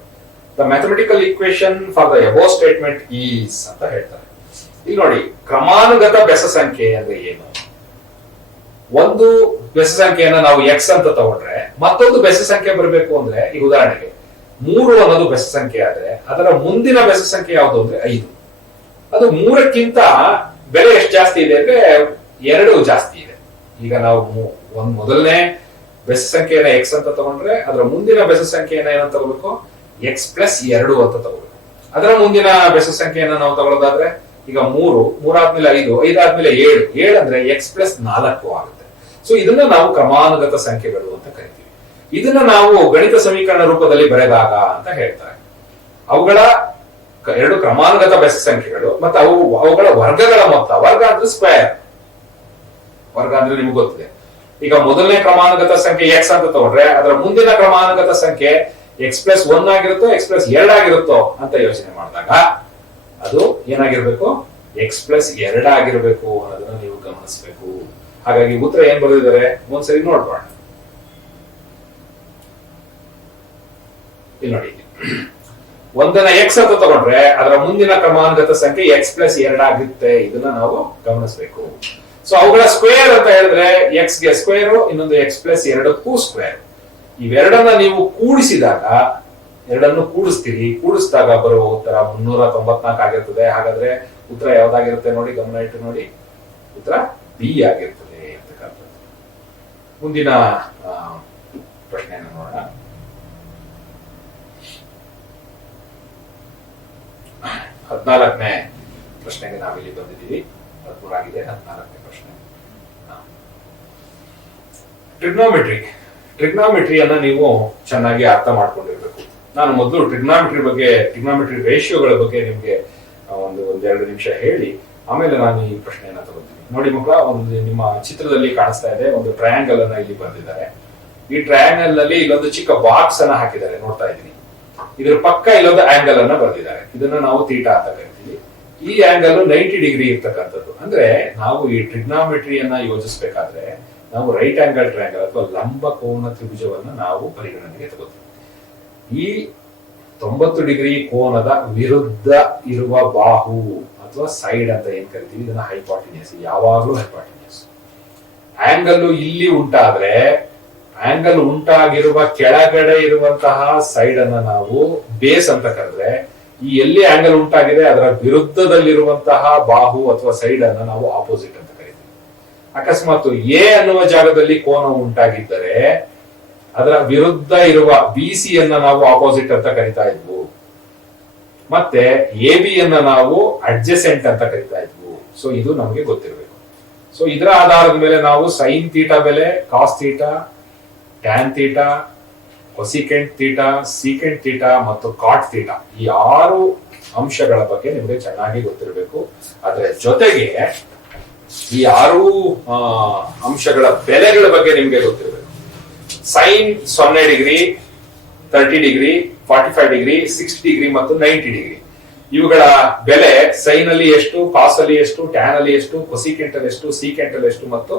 The mathematical equation for the above statement is ಅಂತ ಹೇಳ್ತಾರೆ. ಇಲ್ಲಿ ನೋಡಿ, ಕ್ರಮಾನುಗತ ಬೆಸ ಸಂಖ್ಯೆ ಅಂದ್ರೆ ಏನು? ಒಂದು ಬೆಸ ಸಂಖ್ಯೆಯನ್ನ ನಾವು ಎಕ್ಸ್ ಅಂತ ತಗೊಂಡ್ರೆ ಮತ್ತೊಂದು ಬೆಸ ಸಂಖ್ಯೆ ಬರಬೇಕು ಅಂದ್ರೆ, ಈ ಉದಾಹರಣೆಗೆ 3 ಅನ್ನೋದು ಬೆಸ ಸಂಖ್ಯೆ ಆದ್ರೆ ಅದರ ಮುಂದಿನ ಬೆಸ ಸಂಖ್ಯೆ ಯಾವುದು ಅಂದ್ರೆ 5. ಅದು 3ಕ್ಕಿಂತ ಬೆಲೆ ಎಷ್ಟು ಜಾಸ್ತಿ ಇದೆ ಅಂದ್ರೆ 2 ಜಾಸ್ತಿ ಇದೆ. ಈಗ ನಾವು ಮೊದಲನೇ ಬೆಸ ಸಂಖ್ಯೆಯನ್ನ ಎಕ್ಸ್ ಅಂತ ತಗೊಂಡ್ರೆ ಅದರ ಮುಂದಿನ ಬೆಸ ಸಂಖ್ಯೆಯನ್ನ ಏನಂತ ತಗೋಬೇಕು? ಎಕ್ಸ್ ಪ್ಲಸ್ 2 ಅಂತ ತಗೋಬೇಕು. ಅದರ ಮುಂದಿನ ಬೆಸ ಸಂಖ್ಯೆಯನ್ನ ನಾವು ತಗೊಳ್ಳೋದಾದ್ರೆ ಈಗ 3 ಆದ್ಮೇಲೆ 5 ಆದ್ಮೇಲೆ 7 ಅಂದ್ರೆ ಎಕ್ಸ್ ಪ್ಲಸ್ 4 ಆಗುತ್ತೆ. ಸೊ ಇದನ್ನ ನಾವು ಕ್ರಮಾನುಗತ ಸಂಖ್ಯೆಗಳು ಅಂತ ಕರಿತೀವಿ. ಇದನ್ನ ನಾವು ಗಣಿತ ಸಮೀಕರಣ ರೂಪದಲ್ಲಿ ಬರೆದಾಗ ಅಂತ ಹೇಳ್ತಾರೆ. ಅವುಗಳ ಎರಡು ಕ್ರಮಾನುಗತ ಬೆಸ ಸಂಖ್ಯೆಗಳು ಮತ್ತೆ ಅವುಗಳ ವರ್ಗಗಳ ಮೊತ್ತ. ವರ್ಗ ಅಂದ್ರೆ ಸ್ಕ್ವೇರ್. ವರ್ಗ ಅಂದ್ರೆ ನಿಮ್ಗೆ ಗೊತ್ತಿದೆ. ಈಗ ಮೊದಲನೇ ಕ್ರಮಾನುಗತ ಸಂಖ್ಯೆ ಎಕ್ಸ್ ಅಂತ ತಗೊಂಡ್ರೆ ಅದರ ಮುಂದಿನ ಕ್ರಮಾನುಗತ ಸಂಖ್ಯೆ ಎಕ್ಸ್ ಪ್ಲಸ್ 1 ಆಗಿರುತ್ತೋ ಎಕ್ಸ್ ಪ್ಲಸ್ 2 ಆಗಿರುತ್ತೋ ಅಂತ ಯೋಚನೆ ಮಾಡಿದಾಗ ಅದು ಏನಾಗಿರ್ಬೇಕು? ಎಕ್ಸ್ ಪ್ಲಸ್ 2 ಆಗಿರ್ಬೇಕು ಅನ್ನೋದನ್ನ ನೀವು ಗಮನಿಸಬೇಕು. ಹಾಗಾಗಿ ಉತ್ತರ ಏನ್ ಬರೆದಿದ್ದಾರೆ ಒಂದ್ಸರಿ ನೋಡ್ಬೋಣ. ಇಲ್ಲಿ ನೋಡಿ, ಒಂದನ್ನ ಎಕ್ಸ್ ಅಂತ ತಗೊಂಡ್ರೆ ಅದರ ಮುಂದಿನ ಕ್ರಮಾನುಗತ ಸಂಖ್ಯೆ ಎಕ್ಸ್ ಪ್ಲಸ್ 2 ಆಗುತ್ತೆ. ಇದನ್ನ ನಾವು ಗಮನಿಸಬೇಕು. ಸೊ ಅವುಗಳ ಸ್ಕ್ವೇರ್ ಅಂತ ಹೇಳಿದ್ರೆ ಎಕ್ಸ್ ಗೆ ಸ್ಕ್ವೇರ್, ಇನ್ನೊಂದು ಎಕ್ಸ್ ಪ್ಲಸ್ 2ಕ್ಕೂ ಸ್ಕ್ವೇರ್. ಇವೆರಡನ್ನ ನೀವು ಕೂಡಿಸಿದಾಗ, ಎರಡನ್ನು ಕೂಡಿಸಿದಾಗ ಬರುವ ಉತ್ತರ 394 ಆಗಿರ್ತದೆ. ಹಾಗಾದ್ರೆ ಉತ್ತರ ಯಾವ್ದಾಗಿರುತ್ತೆ ನೋಡಿ, ಗಮನ ಇಟ್ಟು ನೋಡಿ, ಉತ್ತರ ಬಿ ಆಗಿರ್ತದೆ ಅಂತಕ್ಕಂಥದ್ದು. ಮುಂದಿನ ಪ್ರಶ್ನೆಯನ್ನು ನೋಡೋಣ. 14ನೇ ಪ್ರಶ್ನೆಗೆ ನಾವಿಲ್ಲಿ ಬಂದಿದ್ದೀವಿ. 13 ಆಗಿದೆ, 14ನೇ ಪ್ರಶ್ನೆ. ಟ್ರಿಗ್ನಾಮೆಟ್ರಿಯನ್ನ ನೀವು ಚೆನ್ನಾಗಿ ಅರ್ಥ ಮಾಡ್ಕೊಂಡಿರ್ಬೇಕು. ನಾನು ಮೊದಲು ಟ್ರಿಗ್ನಾಮೆಟ್ರಿ ರೇಷಿಯೋಗಳ ಬಗ್ಗೆ ನಿಮ್ಗೆ ಒಂದೆರಡು ನಿಮಿಷ ಹೇಳಿ ಆಮೇಲೆ ನಾನು ಈ ಪ್ರಶ್ನೆಯನ್ನ ತಗೋತೀನಿ. ನೋಡಿ ಮಕ್ಕಳ, ಒಂದು ನಿಮ್ಮ ಚಿತ್ರದಲ್ಲಿ ಕಾಣಿಸ್ತಾ ಇದೆ, ಒಂದು ಟ್ರಯಾಂಗಲ್ ಅನ್ನ ಇಲ್ಲಿ ಬಂದಿದ್ದಾರೆ. ಈ ಟ್ರಯಾಂಗಲ್ ನಲ್ಲಿ ಇಲ್ಲೊಂದು ಚಿಕ್ಕ ಬಾಕ್ಸ್ ಅನ್ನ ಹಾಕಿದ್ದಾರೆ, ನೋಡ್ತಾ ಇದ್ದೀನಿ. ಇದ್ರ ಪಕ್ಕ ಇಲ್ಲೊಂದು ಆಂಗಲ್ ಅನ್ನ ಬರ್ದಿದ್ದಾರೆ. ಇದನ್ನ ನಾವು ಥೀಟಾ ಅಂತ ಕರಿತೀವಿ. ಈ ಆಂಗಲ್ 90 ಡಿಗ್ರಿ ಇರ್ತಕ್ಕಂಥದ್ದು. ಅಂದ್ರೆ ನಾವು ಈ ಟ್ರಿಗ್ನಾಮೆಟ್ರಿಯನ್ನ ಯೋಜಿಸಬೇಕಾದ್ರೆ ನಾವು ರೈಟ್ ಆಂಗಲ್ ಟ್ರಯಾಂಗಲ್ ಅಥವಾ ಲಂಬ ಕೋನ ತ್ರಿಭುಜವನ್ನ ನಾವು ಪರಿಗಣನೆಗೆ ತಗೋತೀವಿ. ಈ 90 ಡಿಗ್ರಿ ಕೋನದ ವಿರುದ್ಧ ಇರುವ ಬಾಹು ಅಥವಾ ಸೈಡ್ ಅಂತ ಏನ್ ಕರಿತೀವಿ, ಇದನ್ನ ಹೈಪಾಟಿನಿಯಸ್, ಯಾವಾಗ್ಲೂ ಹೈಪಾಟಿನಿಯಸ್. ಆಂಗಲ್ ಇಲ್ಲಿ ಉಂಟಾದ್ರೆ, ಆಂಗಲ್ ಉಂಟಾಗಿರುವ ಕೆಳಗಡೆ ಇರುವಂತಹ ಸೈಡ್ ಅನ್ನ ನಾವು ಬೇಸ್ ಅಂತ ಕರೆದ್ರೆ, ಈ ಎಲ್ಲಿ ಆಂಗಲ್ ಉಂಟಾಗಿದೆ ಅದರ ವಿರುದ್ಧದಲ್ಲಿರುವಂತಹ ಬಾಹು ಅಥವಾ ಸೈಡ್ ಅನ್ನ ನಾವು ಆಪೋಸಿಟ್ ಅಂತ ಕರಿತೀವಿ. ಅಕಸ್ಮಾತ್ ಎ ಅನ್ನುವ ಜಾಗದಲ್ಲಿ ಕೋನ ಉಂಟಾಗಿದ್ದರೆ ಅದರ ವಿರುದ್ಧ ಇರುವ ಬಿ ಸಿ ಅನ್ನ ನಾವು ಆಪೋಸಿಟ್ ಅಂತ ಕರಿತಾ ಇದ್ವು. ಮತ್ತೆ ಎ ಬಿ ಅನ್ನ ನಾವು ಅಡ್ಜಸೆಂಟ್ ಅಂತ ಕರಿತಾ ಇದ್ವು. ಸೊ ಇದು ನಮಗೆ ಗೊತ್ತಿರಬೇಕು. ಸೊ ಇದರ ಆಧಾರದ ಮೇಲೆ ನಾವು ಸೈನ್ ಥೀಟಾ ಬೆಲೆ, cos theta, tan theta, cosecant theta, secant theta ಮತ್ತು ಕಾಟ್ ಥೀಟಾ, ಈ 6 ಅಂಶಗಳ ಬಗ್ಗೆ ನಿಮಗೆ ಚೆನ್ನಾಗಿ ಗೊತ್ತಿರಬೇಕು. ಅದರ ಜೊತೆಗೆ ಈ 6 ಅಂಶಗಳ ಬೆಲೆಗಳ ಬಗ್ಗೆ ನಿಮಗೆ ಗೊತ್ತಿರಬೇಕು. Sine 0 degree, 30 degree, 45 degree, 60 degree ಮತ್ತು 90 ಡಿಗ್ರಿ, ಇವುಗಳ ಬೆಲೆ ಸೈನ್ ಅಲ್ಲಿ ಎಷ್ಟು, ಕಾಸ್ ಅಲ್ಲಿ ಎಷ್ಟು, ಟ್ಯಾನ್ ಅಲ್ಲಿ ಎಷ್ಟು, ಕೊಸಿಕೆಂಟ್ ಅಲ್ಲಿ ಎಷ್ಟು, ಸೀಕೆಂಟ್ ಅಲ್ಲಿ ಎಷ್ಟು ಮತ್ತು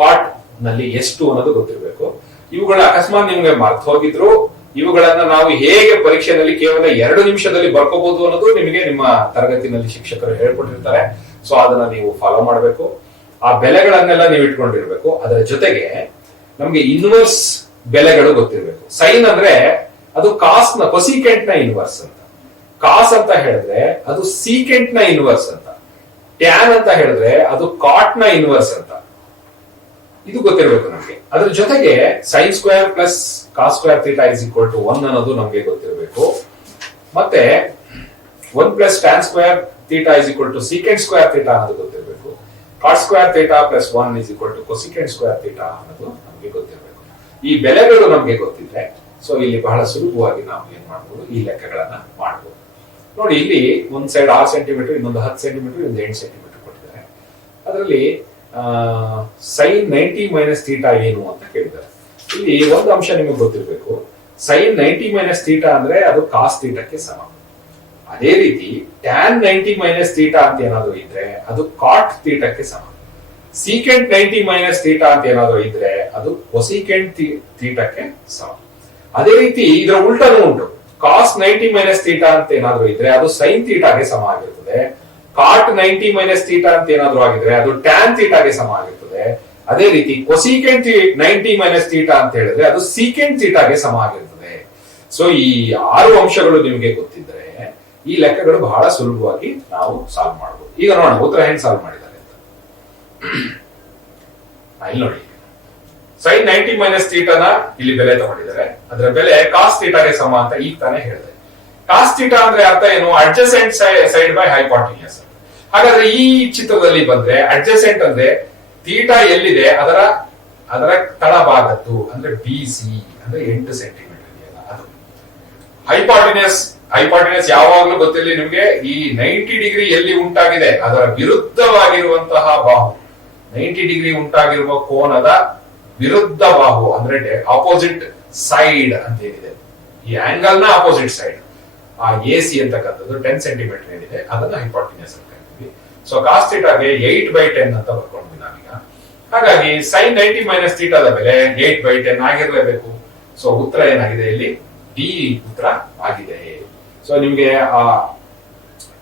ಕಾಟ್ ನಲ್ಲಿ ಎಷ್ಟು ಅನ್ನೋದು ಗೊತ್ತಿರಬೇಕು. ಇವುಗಳ ಅಕಸ್ಮಾತ್ ನಿಮ್ಗೆ ಮರ್ತು ಹೋಗಿದ್ರು ಇವುಗಳನ್ನ ನಾವು ಹೇಗೆ ಪರೀಕ್ಷೆಯಲ್ಲಿ ಕೇವಲ 2 ನಿಮಿಷದಲ್ಲಿ ಬರ್ಕೋಬಹುದು ಅನ್ನೋದು ನಿಮಗೆ ನಿಮ್ಮ ತರಗತಿನಲ್ಲಿ ಶಿಕ್ಷಕರು ಹೇಳ್ಕೊಟ್ಟಿರ್ತಾರೆ. ಸೊ ಅದನ್ನ ನೀವು ಫಾಲೋ ಮಾಡಬೇಕು. ಆ ಬೆಲೆಗಳನ್ನೆಲ್ಲ ನೀವು ಇಟ್ಕೊಂಡಿರ್ಬೇಕು. ಅದರ ಜೊತೆಗೆ ನಮ್ಗೆ ಇನ್ವರ್ಸ್ ಬೆಲೆಗಳು ಗೊತ್ತಿರಬೇಕು. ಸೈನ್ ಅಂದ್ರೆ ಅದು ಕಾಸ್ ನ, ಕೊಸಿಕೆಂಟ್ ನ ಇನ್ವರ್ಸ್ ಅಂತ. ಕಾಸ್ ಅಂತ ಹೇಳಿದ್ರೆ ಅದು ಸೀಕೆಂಟ್ ನ ಇನ್ವರ್ಸ್ ಅಂತ. ಟ್ಯಾನ್ ಅಂತ ಹೇಳಿದ್ರೆ ಅದು ಕಾಟ್ ನ ಇನ್ವರ್ಸ್ ಅಂತ. ಇದು ಗೊತ್ತಿರಬೇಕು ನಮಗೆ. ಅದ್ರ ಜೊತೆಗೆ sine square plus cos square theta is equal to 1 ಅನ್ನೋದು ನಮಗೆ ಗೊತ್ತಿರಬೇಕು. ಮತ್ತೆ 1 plus tan square theta is equal to secant square theta ಅನ್ನೋದು ಗೊತ್ತಿರಬೇಕು. Cot square theta plus 1 is equal to cosecant square theta ಅನ್ನೋದು ನಮಗೆ ಗೊತ್ತಿರಬೇಕು. ಈ ಬೆಲೆಗಳು ನಮಗೆ ಗೊತ್ತಿದ್ರೆ ಸೊ ಇಲ್ಲಿ ಬಹಳ ಸುಲಭವಾಗಿ ನಾವು ಏನ್ ಮಾಡಬಹುದು, ಈ ಲೆಕ್ಕಗಳನ್ನ ಮಾಡಬಹುದು. ನೋಡಿ, ಇಲ್ಲಿ ಒಂದ್ ಸೈಡ್ 6 ಸೆಂಟಿಮೀಟರ್, ಇನ್ನೊಂದು 10 ಸೆಂಟಿಮೀಟರ್, ಇನ್ನೊಂದು 8 ಸೆಂಟಿಮೀಟರ್ ಕೊಟ್ಟಿದ್ದಾರೆ. ಅದರಲ್ಲಿ ಸೈನ್ 90 ಮೈನಸ್ ಥೀಟಾ ಏನು ಅಂತ ಕೇಳಿದ್ದಾರೆ. ಇಲ್ಲಿ ಒಂದು ಅಂಶ ನಿಮಗೆ ಗೊತ್ತಿರಬೇಕು. ಸೈನ್ 90 ಮೈನಸ್ ಥೀಟಾ ಅಂದ್ರೆ ಅದು ಕಾಸ್ ಥೀಟಾಕ್ಕೆ ಸಮ. ಅದೇ ರೀತಿ ಟ್ಯಾನ್ 90 ಮೈನಸ್ ಥೀಟಾ ಅಂತ ಏನಾದ್ರು ಇದ್ರೆ ಅದು ಕಾಟ್ ಥೀಟಾಕ್ಕೆ ಸಮ. ಸೀಕೆಂಟ್ 90 ಮೈನಸ್ ಥೀಟಾ ಅಂತ ಏನಾದ್ರು ಇದ್ರೆ ಅದು ಕೊಸಿಕೆಂಟ್ ಥೀಟಾಕ್ಕೆ ಸಮ. ಅದೇ ರೀತಿ ಇದರ ಉಲ್ಟನೂ ಉಂಟು. ಕಾಸ್ 90 ಮೈನಸ್ ಥೀಟಾ ಅಂತ ಏನಾದ್ರು ಇದ್ರೆ ಅದು ಸೈನ್ ಥೀಟಾಗೆ ಸಮ ಆಗಿರ್ತದೆ. ಕಾಟ್ 90 ಮೈನಸ್ ಥೀಟಾ ಅಂತ ಏನಾದ್ರು ಆಗಿದ್ರೆ ಅದು ಟ್ಯಾನ್ ಥೀಟಾಗೆ ಸಮ ಆಗಿರ್ತದೆ. ಅದೇ ರೀತಿ ಕೊಸಿಕೆಂಟ್ 90 ಮೈನಸ್ ಥೀಟಾ ಅಂತ ಹೇಳಿದ್ರೆ ಅದು ಸೀಕೆಂಟ್ ಥೀಟಾಗೆ ಸಮ ಆಗಿರ್ತದೆ. ಸೊ ಈ 6 ಅಂಶಗಳು ನಿಮಗೆ ಗೊತ್ತಿದ್ರೆ ಈ ಲೆಕ್ಕಗಳು ಬಹಳ ಸುಲಭವಾಗಿ ನಾವು ಸಾಲ್ವ್ ಮಾಡಬಹುದು. ಈಗ ನೋಡೋಣ ಉತ್ತರ ಹೆಂಗ್ ಸಾಲ್ವ್ ಮಾಡಿದ್ದಾರೆ ಅಂತ. ಇಲ್ಲಿ ನೋಡಿ, ಸೈನ್ 90 ಮೈನಸ್ ಥೀಟಾನ ಇಲ್ಲಿ ಬೆಲೆ ತಗೊಂಡಿದ್ದಾರೆ. ಅದರ ಬೆಲೆ ಕಾಸ್ ಥೀಟಾಗೆ ಸಮ ಅಂತ ಈಗ ತಾನೇ ಹೇಳಿದೆ. ಕಾಸ್ ಥೀಟಾ ಅಂದ್ರೆ ಅರ್ಥ ಏನು? Adjacent side by hypotenuse. ಹಾಗಾದ್ರೆ ಈ ಚಿತ್ರದಲ್ಲಿ ಬಂದ್ರೆ ಅಡ್ಜಸೆಂಟ್ ಅಂದ್ರೆ ಥೀಟಾ ಎಲ್ಲಿದೆ ಅದರ ತಳಭಾಗದ್ದು ಅಂದ್ರೆ BC ಅಂದ್ರೆ 8 ಸೆಂಟಿಮೀಟರ್ ಇದೆಯಲ್ಲ ಅದು. ಹೈಪಾಟಿನಸ್ ಯಾವಾಗ್ಲೂ ಗೊತ್ತಿರಲಿ ನಿಮ್ಗೆ, ಈ 90 ಡಿಗ್ರಿ ಎಲ್ಲಿ ಉಂಟಾಗಿದೆ ಅದರ ವಿರುದ್ಧವಾಗಿರುವಂತಹ ಬಾಹು, 90 ಡಿಗ್ರಿ ಉಂಟಾಗಿರುವ ಕೋನದ ವಿರುದ್ಧ ಬಾಹು ಅಂದ್ರೆ ಆಪೋಸಿಟ್ ಸೈಡ್ ಅಂತ ಏನಿದೆ, ಈ ಆಂಗಲ್ ನ ಆಪೋಸಿಟ್ ಸೈಡ್, ಆ AC ಅಂತಕ್ಕಂಥದ್ದು 10 ಸೆಂಟಿಮೀಟರ್ ಏನಿದೆ ಅದನ್ನ ಹೈಪಾಟಿನಸ್ ಅಂತ ಕರಿತೀವಿ. ಸೊ ಕಾಸ್ ಥೀಟಾಗೆ 8/10 ಅಂತ ಬರ್ಕೊಂಡ್ವಿ ನಾವೀಗ. ಹಾಗಾಗಿ ಸೈನ್ 90 ಮೈನಸ್ ಥೀಟಾದ ಬೆಲೆ 8/10 ಆಗಿರ್ಲೇಬೇಕು. ಸೊ ಉತ್ತರ ಏನಾಗಿದೆ ಇಲ್ಲಿ? ಡಿ ಉತ್ತರ ಆಗಿದೆ. ಸೊ ನಿಮ್ಗೆ ಆ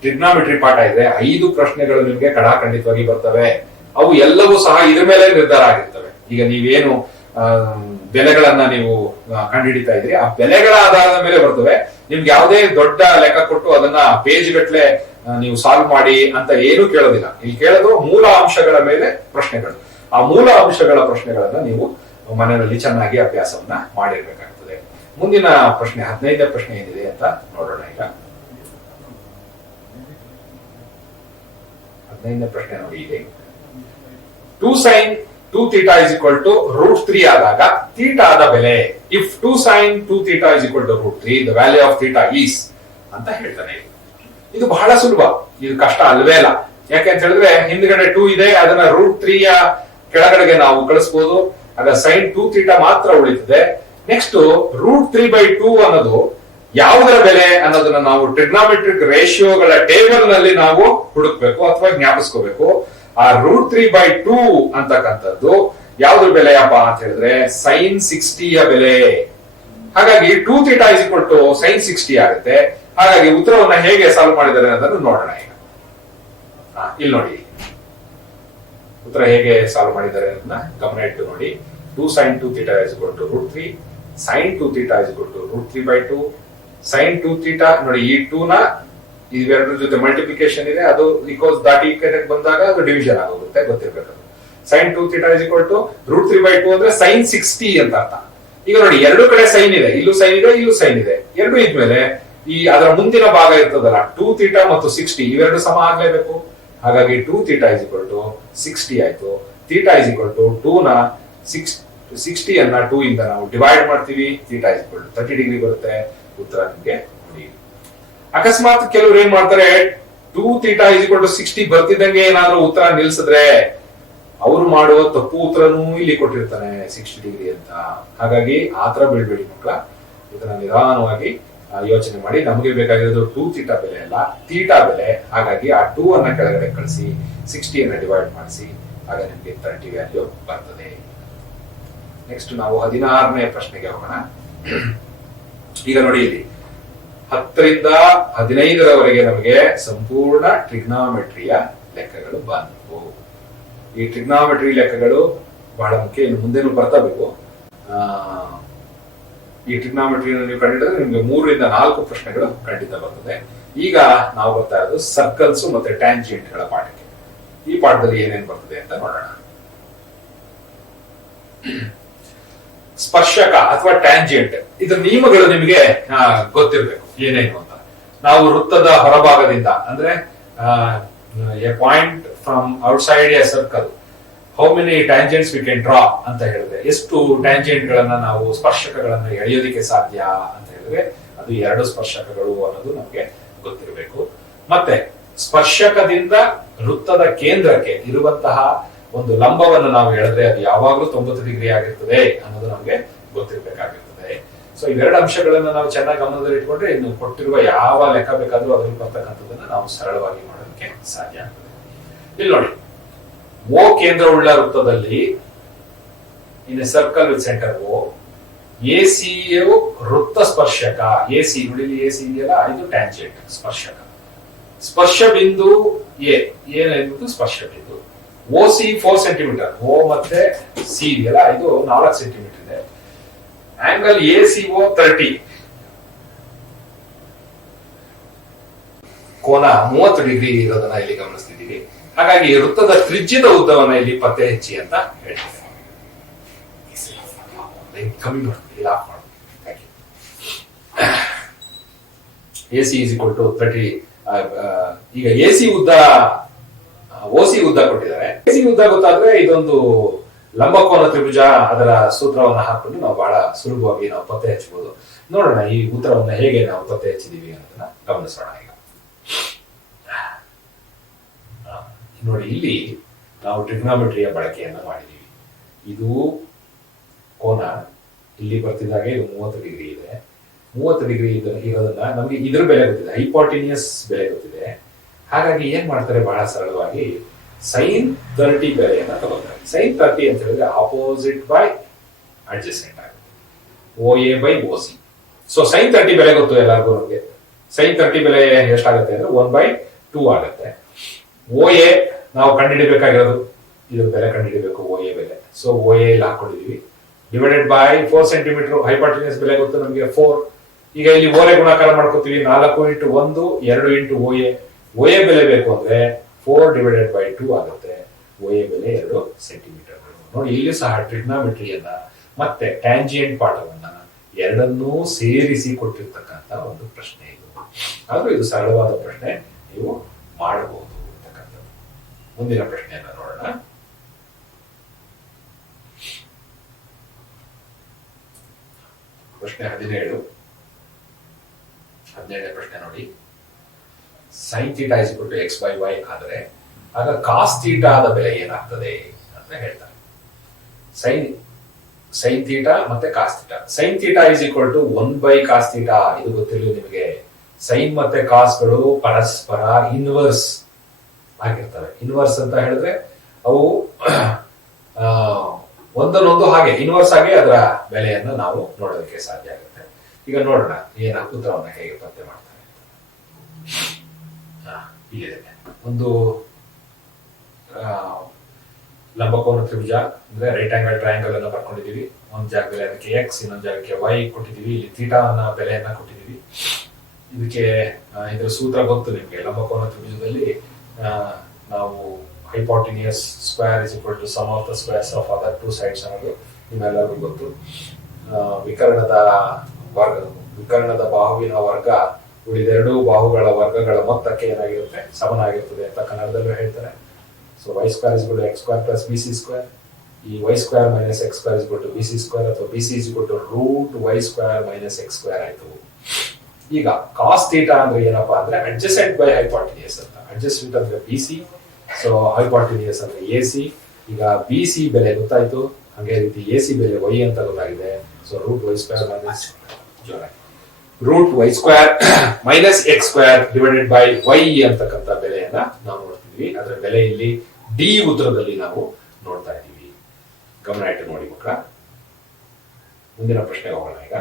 ಟ್ರಿಗ್ನಾಮೆಟ್ರಿ ಪಾಠ ಇದೆ, 5 ಪ್ರಶ್ನೆಗಳು ನಿಮ್ಗೆ ಖಂಡಿತವಾಗಿ ಬರ್ತವೆ. ಅವು ಎಲ್ಲವೂ ಸಹ ಇದ್ರ ಮೇಲೆ ನಿರ್ಧಾರ ಆಗಿರ್ತವೆ. ಈಗ ನೀವೇನು ಬೆಲೆಗಳನ್ನ ನೀವು ಕಂಡುಹಿಡಿತಾ ಇದ್ರಿ, ಆ ಬೆಲೆಗಳ ಆಧಾರದ ಮೇಲೆ ಬರ್ತವೆ. ನಿಮ್ಗೆ ಯಾವುದೇ ದೊಡ್ಡ ಲೆಕ್ಕ ಕೊಟ್ಟು ಅದನ್ನ ಪೇಜ್ ಗಟ್ಲೆ ನೀವು ಸಾಲ್ವ್ ಮಾಡಿ ಅಂತ ಏನು ಕೇಳೋದಿಲ್ಲ. ಇಲ್ಲಿ ಕೇಳೋದು ಮೂಲ ಅಂಶಗಳ ಮೇಲೆ ಪ್ರಶ್ನೆಗಳು. ಆ ಮೂಲ ಅಂಶಗಳ ಪ್ರಶ್ನೆಗಳನ್ನ ನೀವು ಮನೆಯಲ್ಲಿ ಚೆನ್ನಾಗಿ ಅಭ್ಯಾಸವನ್ನ ಮಾಡಿರ್ಬೇಕಾಗ್ತದೆ. ಮುಂದಿನ ಪ್ರಶ್ನೆ 15ನೇ ಪ್ರಶ್ನೆ ಏನಿದೆ ಅಂತ ನೋಡೋಣ. ಈಗ 15ನೇ ಪ್ರಶ್ನೆ ನೋಡಿ. ಇಲ್ಲಿ 2 sin 2 theta is equal to √3 ಆದಾಗ ಥೀಟಾದ ಬೆಲೆ, if 2 sin 2 theta is equal to √3 the value of theta is ಅಂತ ಹೇಳ್ತಾನೆ. ಇದು ಬಹಳ ಸುಲಭ, ಇದು ಕಷ್ಟ ಅಲ್ವೇ ಅಲ್ಲ. ಯಾಕೆ ಅಂತ ಹೇಳಿದ್ರೆ ಹಿಂದ್ಗಡೆ 2 ಇದೆ, ಅದನ್ನ √3 ಯ ಕೆಳಗಡೆಗೆ ನಾವು ಕಳಿಸಬಹುದು. ಆಗ sin 2 theta ಮಾತ್ರ ಉಳಿತದೆ. ನೆಕ್ಸ್ಟ್ √3/2 ಅನ್ನೋದು ಯಾವುದರ ಬೆಲೆ ಅನ್ನೋದನ್ನ ನಾವು ಟ್ರಿಗ್ನಾಮೆಟ್ರಿಕ್ ರೇಷಿಯೋಗಳ ಟೇಬಲ್ ನಲ್ಲಿ ನಾವು ಹುಡುಕ್ಬೇಕು ಅಥವಾ ಜ್ಞಾಪಿಸ್ಕೋಬೇಕು. ಆ √3/2 ಅಂತಕ್ಕಂಥದ್ದು ಯಾವ್ದ್ರ ಬೆಲೆಯಪ್ಪ ಅಂತ ಹೇಳಿದ್ರೆ sin 60 ಯ ಬೆಲೆ. ಹಾಗಾಗಿ 2 theta is equal to sin 60 ಆಗುತ್ತೆ. ಹಾಗಾಗಿ ಉತ್ತರವನ್ನ ಹೇಗೆ ಸಾಲ್ವ್ ಮಾಡಿದ್ದಾರೆ ಅನ್ನೋದನ್ನು ನೋಡೋಣ. ಈಗ ಇಲ್ಲಿ ನೋಡಿ ಉತ್ತರ ಹೇಗೆ ಸಾಲ್ವ್ ಮಾಡಿದ್ದಾರೆ ಅನ್ನೋದನ್ನ ಗಮನ ಇಟ್ಟು ನೋಡಿ. 2 sin 2 theta is equal to √3, sin 2 theta is equal to √3/2, sin 2 theta ನೋಡಿ, ಈ 2 ನ ಇವೆರಡರ ಜೊತೆ ಮಲ್ಟಿಪ್ಲಿಕೇಶನ್ ಇದೆ, ಅದು ಬಿಕಾಸ್ ದಾಟ್ ಈಕ್ವೇಟ್ ಬಂದಾಗ ಅದು ಡಿವಿಷನ್ ಆಗೋಗುತ್ತೆ, ಗೊತ್ತಿರ್ಬೇಕು. sin 2 theta is equal to √3/2 ಅಂದ್ರೆ sin 60 ಅಂತ ಅರ್ಥ. ಈಗ ನೋಡಿ, ಎರಡು ಕಡೆ ಸೈನ್ ಇದೆ, ಇಲ್ಲೂ ಸೈನ್ ಇದೆ, ಇಲ್ಲೂ ಸೈನ್ ಇದೆ. ಎರಡು ಇದ್ಮೇಲೆ ಈ ಅದರ ಮುಂದಿನ ಭಾಗ ಇರ್ತದಲ್ಲ 2 theta ಮತ್ತು 60 ಇವೆರಡು ಸಮ ಆಗ್ಲೇಬೇಕು. ಹಾಗಾಗಿ 2 theta is equal to 60 ಆಯ್ತು. theta is equal to 2 ನ 60 ಅನ್ನ 2 ಇಂದ ನಾವು ಡಿವೈಡ್ ಮಾಡ್ತೀವಿ. theta is equal to 30 degree ಬರುತ್ತೆ. ಉತ್ತರ ನಿಮ್ಗೆ ನೋಡಿ. ಅಕಸ್ಮಾತ್ ಕೆಲವರು ಏನ್ ಮಾಡ್ತಾರೆ, 2 theta is equal to 60 ಬರ್ತಿದ್ದಂಗೆ ಏನಾದ್ರೂ ಉತ್ತರ ನಿಲ್ಸಿದ್ರೆ ಅವರು ಮಾಡುವ ತಪ್ಪು ಉತ್ತರನೂ ಇಲ್ಲಿ ಕೊಟ್ಟಿರ್ತಾನೆ 60 ಡಿಗ್ರಿ ಅಂತ. ಹಾಗಾಗಿ ಆತರ ಬೀಳ್ಬೇಡಿ ಮಕ್ಕಳ, ಇದನ್ನ ನಿಧಾನವಾಗಿ ಯೋಚನೆ ಮಾಡಿ. ನಮಗೆ ಬೇಕಾಗಿರೋದು 2 theta ಬೆಲೆ ಅಲ್ಲ, ಥೀಟಾ ಬೆಲೆ. ಹಾಗಾಗಿ ಆ 2 ಅನ್ನ ಕೆಳಗಡೆ ಕಳಿಸಿ 60 ಅನ್ನ ಡಿವೈಡ್ ಮಾಡಿಸಿ, ಆಗ ನಿಮ್ಗೆ 30 ವ್ಯಾಲ್ಯೂ ಬರ್ತದೆ. ನೆಕ್ಸ್ಟ್ ನಾವು 16ನೇ ಪ್ರಶ್ನೆಗೆ ಹೋಗೋಣ. ಈಗ ನೋಡಿ, ಇಲ್ಲಿ 10 ರಿಂದ 15ರವರೆಗೆ ನಮಗೆ ಸಂಪೂರ್ಣ ಟ್ರಿಗ್ನಾಮೆಟ್ರಿಯ ಲೆಕ್ಕಗಳು ಬಂದವು. ಈ ಟ್ರಿಗ್ನಾಮೆಟ್ರಿ ಲೆಕ್ಕಗಳು ಬಹಳ ಮುಖ್ಯ, ಇನ್ನು ಮುಂದೆನೂ ಬರ್ತಬೇಕು. ಈ ಟ್ರಿಗ್ನಾಮೆಟ್ರಿ ನೀವು ಕಂಡಿಡಿದ್ರೆ ನಿಮ್ಗೆ 3 ರಿಂದ 4 ಪ್ರಶ್ನೆಗಳು ಖಂಡಿತ ಬರ್ತದೆ. ಈಗ ನಾವು ಬರ್ತಾ ಇರೋದು ಸರ್ಕಲ್ಸ್ ಮತ್ತೆ ಟ್ಯಾಂಜೆಂಟ್ ಗಳ ಪಾಠಕ್ಕೆ. ಈ ಪಾಠದಲ್ಲಿ ಏನೇನ್ ಬರ್ತದೆ ಅಂತ ನೋಡೋಣ. ಸ್ಪರ್ಶಕ ಅಥವಾ ಟ್ಯಾಂಜೆಂಟ್, ಇದರ ನಿಯಮಗಳು ನಿಮಗೆ ಗೊತ್ತಿರಬೇಕು ಏನೇನು ಅಂತ. ನಾವು ವೃತ್ತದ ಹೊರಭಾಗದಿಂದ ಅಂದ್ರೆ A point from outside A circle, how many tangents we can draw ಅಂತ ಹೇಳಿದ್ರೆ, ಎಷ್ಟು ಟ್ಯಾಂಜೆಂಟ್ ಗಳನ್ನ ನಾವು ಸ್ಪರ್ಶಕಗಳನ್ನ ಎಳೆಯೋದಿಕ್ಕೆ ಸಾಧ್ಯ ಅಂತ ಹೇಳಿದ್ರೆ ಅದು 2 ಸ್ಪರ್ಶಕಗಳು ಅನ್ನೋದು ನಮಗೆ ಗೊತ್ತಿರಬೇಕು. ಮತ್ತೆ ಸ್ಪರ್ಶಕದಿಂದ ವೃತ್ತದ ಕೇಂದ್ರಕ್ಕೆ ಇರುವಂತಹ ಒಂದು ಲಂಬವನ್ನು ನಾವು ಹೇಳಿದ್ರೆ ಅದು ಯಾವಾಗಲೂ 90 ಡಿಗ್ರಿ ಆಗಿರ್ತದೆ ಅನ್ನೋದು ನಮಗೆ ಗೊತ್ತಿರಬೇಕಾಗಿರ್ತದೆ. ಸೊ ಇವೆರಡು ಅಂಶಗಳನ್ನ ನಾವು ಚೆನ್ನಾಗಿ ಗಮನದಲ್ಲಿ ಇಟ್ಕೊಂಡ್ರೆ ಇನ್ನು ಕೊಟ್ಟಿರುವ ಯಾವ ಲೆಕ್ಕ ಬೇಕಾದ್ರೂ ಅದ್ರಲ್ಲಿ ಬರ್ತಕ್ಕಂಥದ್ದನ್ನ ನಾವು ಸರಳವಾಗಿ ಮಾಡೋದಕ್ಕೆ ಸಾಧ್ಯ ಆಗ್ತದೆ. ಇಲ್ಲಿ ನೋಡಿ, ಓ ಕೇಂದ್ರವುಳ್ಳ ವೃತ್ತದಲ್ಲಿ in a circle with center O, AC ವೃತ್ತ ಸ್ಪರ್ಶಕ, ಎಸಿ ನೋಡಿ ಎಸಿ ಇದೆಯಲ್ಲ ಇದು ಟ್ಯಾಂಜೆಂಟ್ ಸ್ಪರ್ಶಕ, ಸ್ಪರ್ಶ ಬಿಂದು ಏನಾಯ್ತು ಸ್ಪರ್ಶ ಬಿಂದು, ಓ ಸಿ 4 ಸೆಂಟಿಮೀಟರ್, ಓ ಮತ್ತೆ ಸಿ ಇದೆಯಲ್ಲ ಇದು 4 ಸೆಂಟಿಮೀಟರ್ ಇದೆ, ಆಂಗಲ್ ಎ ಸಿ ಓ 30, ಕೋನ 30 ಡಿಗ್ರಿ ಇರೋದನ್ನ ಇಲ್ಲಿ ಗಮನಿಸ್ತಿದ್ದೀವಿ. ಹಾಗಾಗಿ ವೃತ್ತದ ತ್ರಿಜ್ಯದ ಉದ್ದವನ್ನ ಇಲ್ಲಿ ಪತ್ತೆ ಹಚ್ಚಿ ಅಂತ ಹೇಳ್ತೀವಿ. ಕಮ್ಮಿ ಮಾಡ್ತೀವಿ, ಆಫ್ ಮಾಡಿ. AC is equal to 30. ಈಗ ಎಸಿ ಉದ್ದ ಓಸಿ ಉದ್ದ ಕೊಟ್ಟಿದ್ದಾರೆ. ಎಸಿ ಉದ್ದ ಗೊತ್ತಾದ್ರೆ ಇದೊಂದು ಲಂಬಕೋನ ತ್ರಿಭುಜ, ಅದರ ಸೂತ್ರವನ್ನ ಹಾಕೊಂಡು ನಾವು ಬಹಳ ಸುಲಭವಾಗಿ ನಾವು ಪತ್ತೆ ಹಚ್ಚಬಹುದು. ನೋಡೋಣ ಈ ಉತ್ತರವನ್ನ ಹೇಗೆ ನಾವು ಪತ್ತೆ ಹಚ್ಚಿದೀವಿ ಅನ್ನೋದನ್ನ ಗಮನಿಸೋಣ. ಈಗ ನೋಡಿ, ಇಲ್ಲಿ ನಾವು ಟ್ರಿಗ್ನಾಮೆಟ್ರಿಯ ಬಳಕೆಯನ್ನ ಮಾಡಿದೀವಿ. ಇದು ಕೋನ ಇಲ್ಲಿ ಬರ್ತಿದ್ದಾಗೆ ಇದು 30 ಡಿಗ್ರಿ ಇದೆ. 30 ಡಿಗ್ರಿ ಇರೋದನ್ನ ನಮಗೆ ಇದ್ರ ಬೆಲೆ ಗೊತ್ತಿದೆ, ಹೈಪಾಟಿನಿಯಸ್ ಬೆಲೆ ಗೊತ್ತಿದೆ. ಹಾಗಾಗಿ ಏನ್ ಮಾಡ್ತಾರೆ, ಬಹಳ ಸರಳವಾಗಿ ಸೈನ್ 30 ಬೆಲೆಯನ್ನ ತಗೋತಾರೆ. ಸೈನ್ 30 ಅಂತ ಹೇಳಿದ್ರೆ ಆಪೋಸಿಟ್ ಬೈ ಅಡ್ಜಸೆಂಟ್ ಆಗುತ್ತೆ, O A by O C. So sine 30 ಬೆಲೆ ಗೊತ್ತು ಎಲ್ಲರಿಗೂ. ನಮಗೆ ಸೈನ್ 30 ಬೆಲೆ ಎಷ್ಟಾಗುತ್ತೆ ಅಂದ್ರೆ 1/2 ಆಗುತ್ತೆ. ಓ ಎ ನಾವು ಕಂಡುಹಿಡಿಬೇಕಾಗಿರೋದು, ಇದ್ರ ಬೆಲೆ ಕಂಡುಹಿಡಿಬೇಕು, ಓ ಎ ಬೆಲೆ. ಸೊ ಓ ಎ ಇಲ್ಲಿ ಹಾಕೊಂಡಿದೀವಿ, ಡಿವೈಡೆಡ್ ಬೈ 4 ಸೆಂಟಿಮೀಟರ್, ಹೈಪಾಟಿನಿಯಸ್ ಬೆಲೆ ಗೊತ್ತು ನಮಗೆ 4. ಈಗ ಇಲ್ಲಿ ಓರೆ ಗುಣಾಕಾರ ಮಾಡ್ಕೋತೀವಿ, 4 × 1 2 × ಓ ಎ. ಓ ಎ ಬೆಲೆ ಬೇಕು ಅಂದ್ರೆ 4 ಡಿವೈಡೆಡ್ ಬೈ 2 ಆಗುತ್ತೆ. ಓ ಎ ಬೆಲೆ 2 ಸೆಂಟಿಮೀಟರ್. ನೋಡಿ, ಇಲ್ಲಿ ಸಹ ಟ್ರಿಗ್ನಾಮೆಟ್ರಿಯನ್ನ ಮತ್ತೆ ಟ್ಯಾಂಜಿಯಂಟ್ ಪಾಠವನ್ನ ಎರಡನ್ನೂ ಸೇರಿಸಿ ಕೊಟ್ಟಿರ್ತಕ್ಕಂಥ ಒಂದು ಪ್ರಶ್ನೆ ಇದು. ಆದ್ರೂ ಇದು ಸರಳವಾದ ಪ್ರಶ್ನೆ, ನೀವು ಮಾಡಬಹುದು ಅಂತಕ್ಕಂಥದ್ದು. ಮುಂದಿನ ಪ್ರಶ್ನೆಯನ್ನ ನೋಡೋಣ. ಪ್ರಶ್ನೆ 17ನೇ ಪ್ರಶ್ನೆ ನೋಡಿ. Sine theta is equal to x by y ಆದ್ರೆ ಆಗ ಕಾಸ್ ಥೀಟಾದ ಬೆಲೆ ಏನಾಗ್ತದೆ ಅಂತ ಹೇಳ್ತಾರೆ. ಸೈನ್ ಥೀಟಾ ಮತ್ತೆ cos theta. Sine theta is equal to 1 cos theta. ಇದು ಗೊತ್ತಿಲ್ಲ ನಿಮಗೆ. ಸೈನ್ ಮತ್ತೆ ಕಾಸ್ಗಳು ಪರಸ್ಪರ ಇನ್ವರ್ಸ್ ಆಗಿರ್ತವೆ. ಇನ್ವರ್ಸ್ ಅಂತ ಹೇಳಿದ್ರೆ ಅವು ಒಂದನ್ನೊಂದು ಹಾಗೆ ಇನ್ವರ್ಸ್ ಆಗಿ ಅದರ ಬೆಲೆಯನ್ನು ನಾವು ನೋಡೋದಕ್ಕೆ ಸಾಧ್ಯ ಆಗುತ್ತೆ. ಈಗ ನೋಡೋಣ ಏನ ಉತ್ತರವನ್ನು ಹೇಗೆ ಪತ್ತೆ ಮಾಡ್ತಾರೆ. ಇಲ್ಲಿದೆ ಒಂದು ಲಂಬಕೋನ ತ್ರಿಭುಜ ಅಂದ್ರೆ ರೈಟ್ ಆಂಗಲ್ ಟ್ರಯಾಂಗಲ್ ಅನ್ನ ಬರ್ಕೊಂಡಿದೀವಿ. ಒಂದ್ ಜಾಗದಲ್ಲಿ ಅದಕ್ಕೆ ಎಕ್ಸ್, ಇನ್ನೊಂದು ಜಾಗಕ್ಕೆ ವೈ ಕೊಟ್ಟಿದೀವಿ. ಇಲ್ಲಿ ಥೀಟಾನ ಬೆಲೆಯನ್ನ ಕೊಟ್ಟಿದೀವಿ. ಇದಕ್ಕೆ ಇದರ ಸೂತ್ರ ಗೊತ್ತು ನಿಮ್ಗೆ. ಲಂಬಕೋನ ತ್ರಿಭುಜದಲ್ಲಿ ನಾವು hypotenuse square is equal to sum of the squares of other 2 sides ಅನ್ನೋದು ನಿಮ್ಮೆಲ್ಲರಿಗೂ ಗೊತ್ತು. ವಿಕರ್ಣದ ಬಾಹುವಿನ ವರ್ಗ ಉಳಿದೆರಡು ಬಾಹುಗಳ ವರ್ಗಗಳ ಮೊತ್ತಕ್ಕೆ ಏನಾಗಿರುತ್ತೆ, ಸಮನಾಗಿರ್ತದೆ ಅಂತ ಕನ್ನಡದಲ್ಲೂ ಹೇಳ್ತಾರೆ. So y square is equal to x square plus B C square. ಈ y square minus x square is equal to B C square, ಅಥವಾ B C is equal to root y square minus x square ಆಯ್ತು. ಈಗ cos theta ಅಂದ್ರೆ ಏನಪ್ಪಾ ಅಂದ್ರೆ adjacent by ಹೈಪಾಟಿನಿಯಸ್ ಅಂತ. Adjacent ಅಂದ್ರೆ B C, so ಹೈಪಾಟಿನಿಯಸ್ ಅಂದ್ರೆ ಎ ಸಿ. ಈಗ ಬಿ ಸಿ ಬೆಲೆ ಗೊತ್ತಾಯ್ತು, ಹಾಗೆ ರೀತಿ ಎ ಸಿ ಬೆಲೆ ವೈ ಅಂತ ಗೊತ್ತಾಗಿದೆ. So root y square minus root y square minus x square divided by y ಅಂತಕ್ಕಂಥ ಬೆಲೆಯನ್ನ ನಾವು ನೋಡ್ತಿದ್ವಿ. ಅದರ ಬೆಲೆ ಇಲ್ಲಿ ಡಿ ಉತ್ತರದಲ್ಲಿ ನಾವು ನೋಡ್ತಾ ಇದ್ದೀವಿ. ಗಮನ ಇಟ್ಟು ನೋಡಿ ಮಕ್ಕಳ. ಮುಂದಿನ ಪ್ರಶ್ನೆ ಹೋಗೋಣ. ಈಗ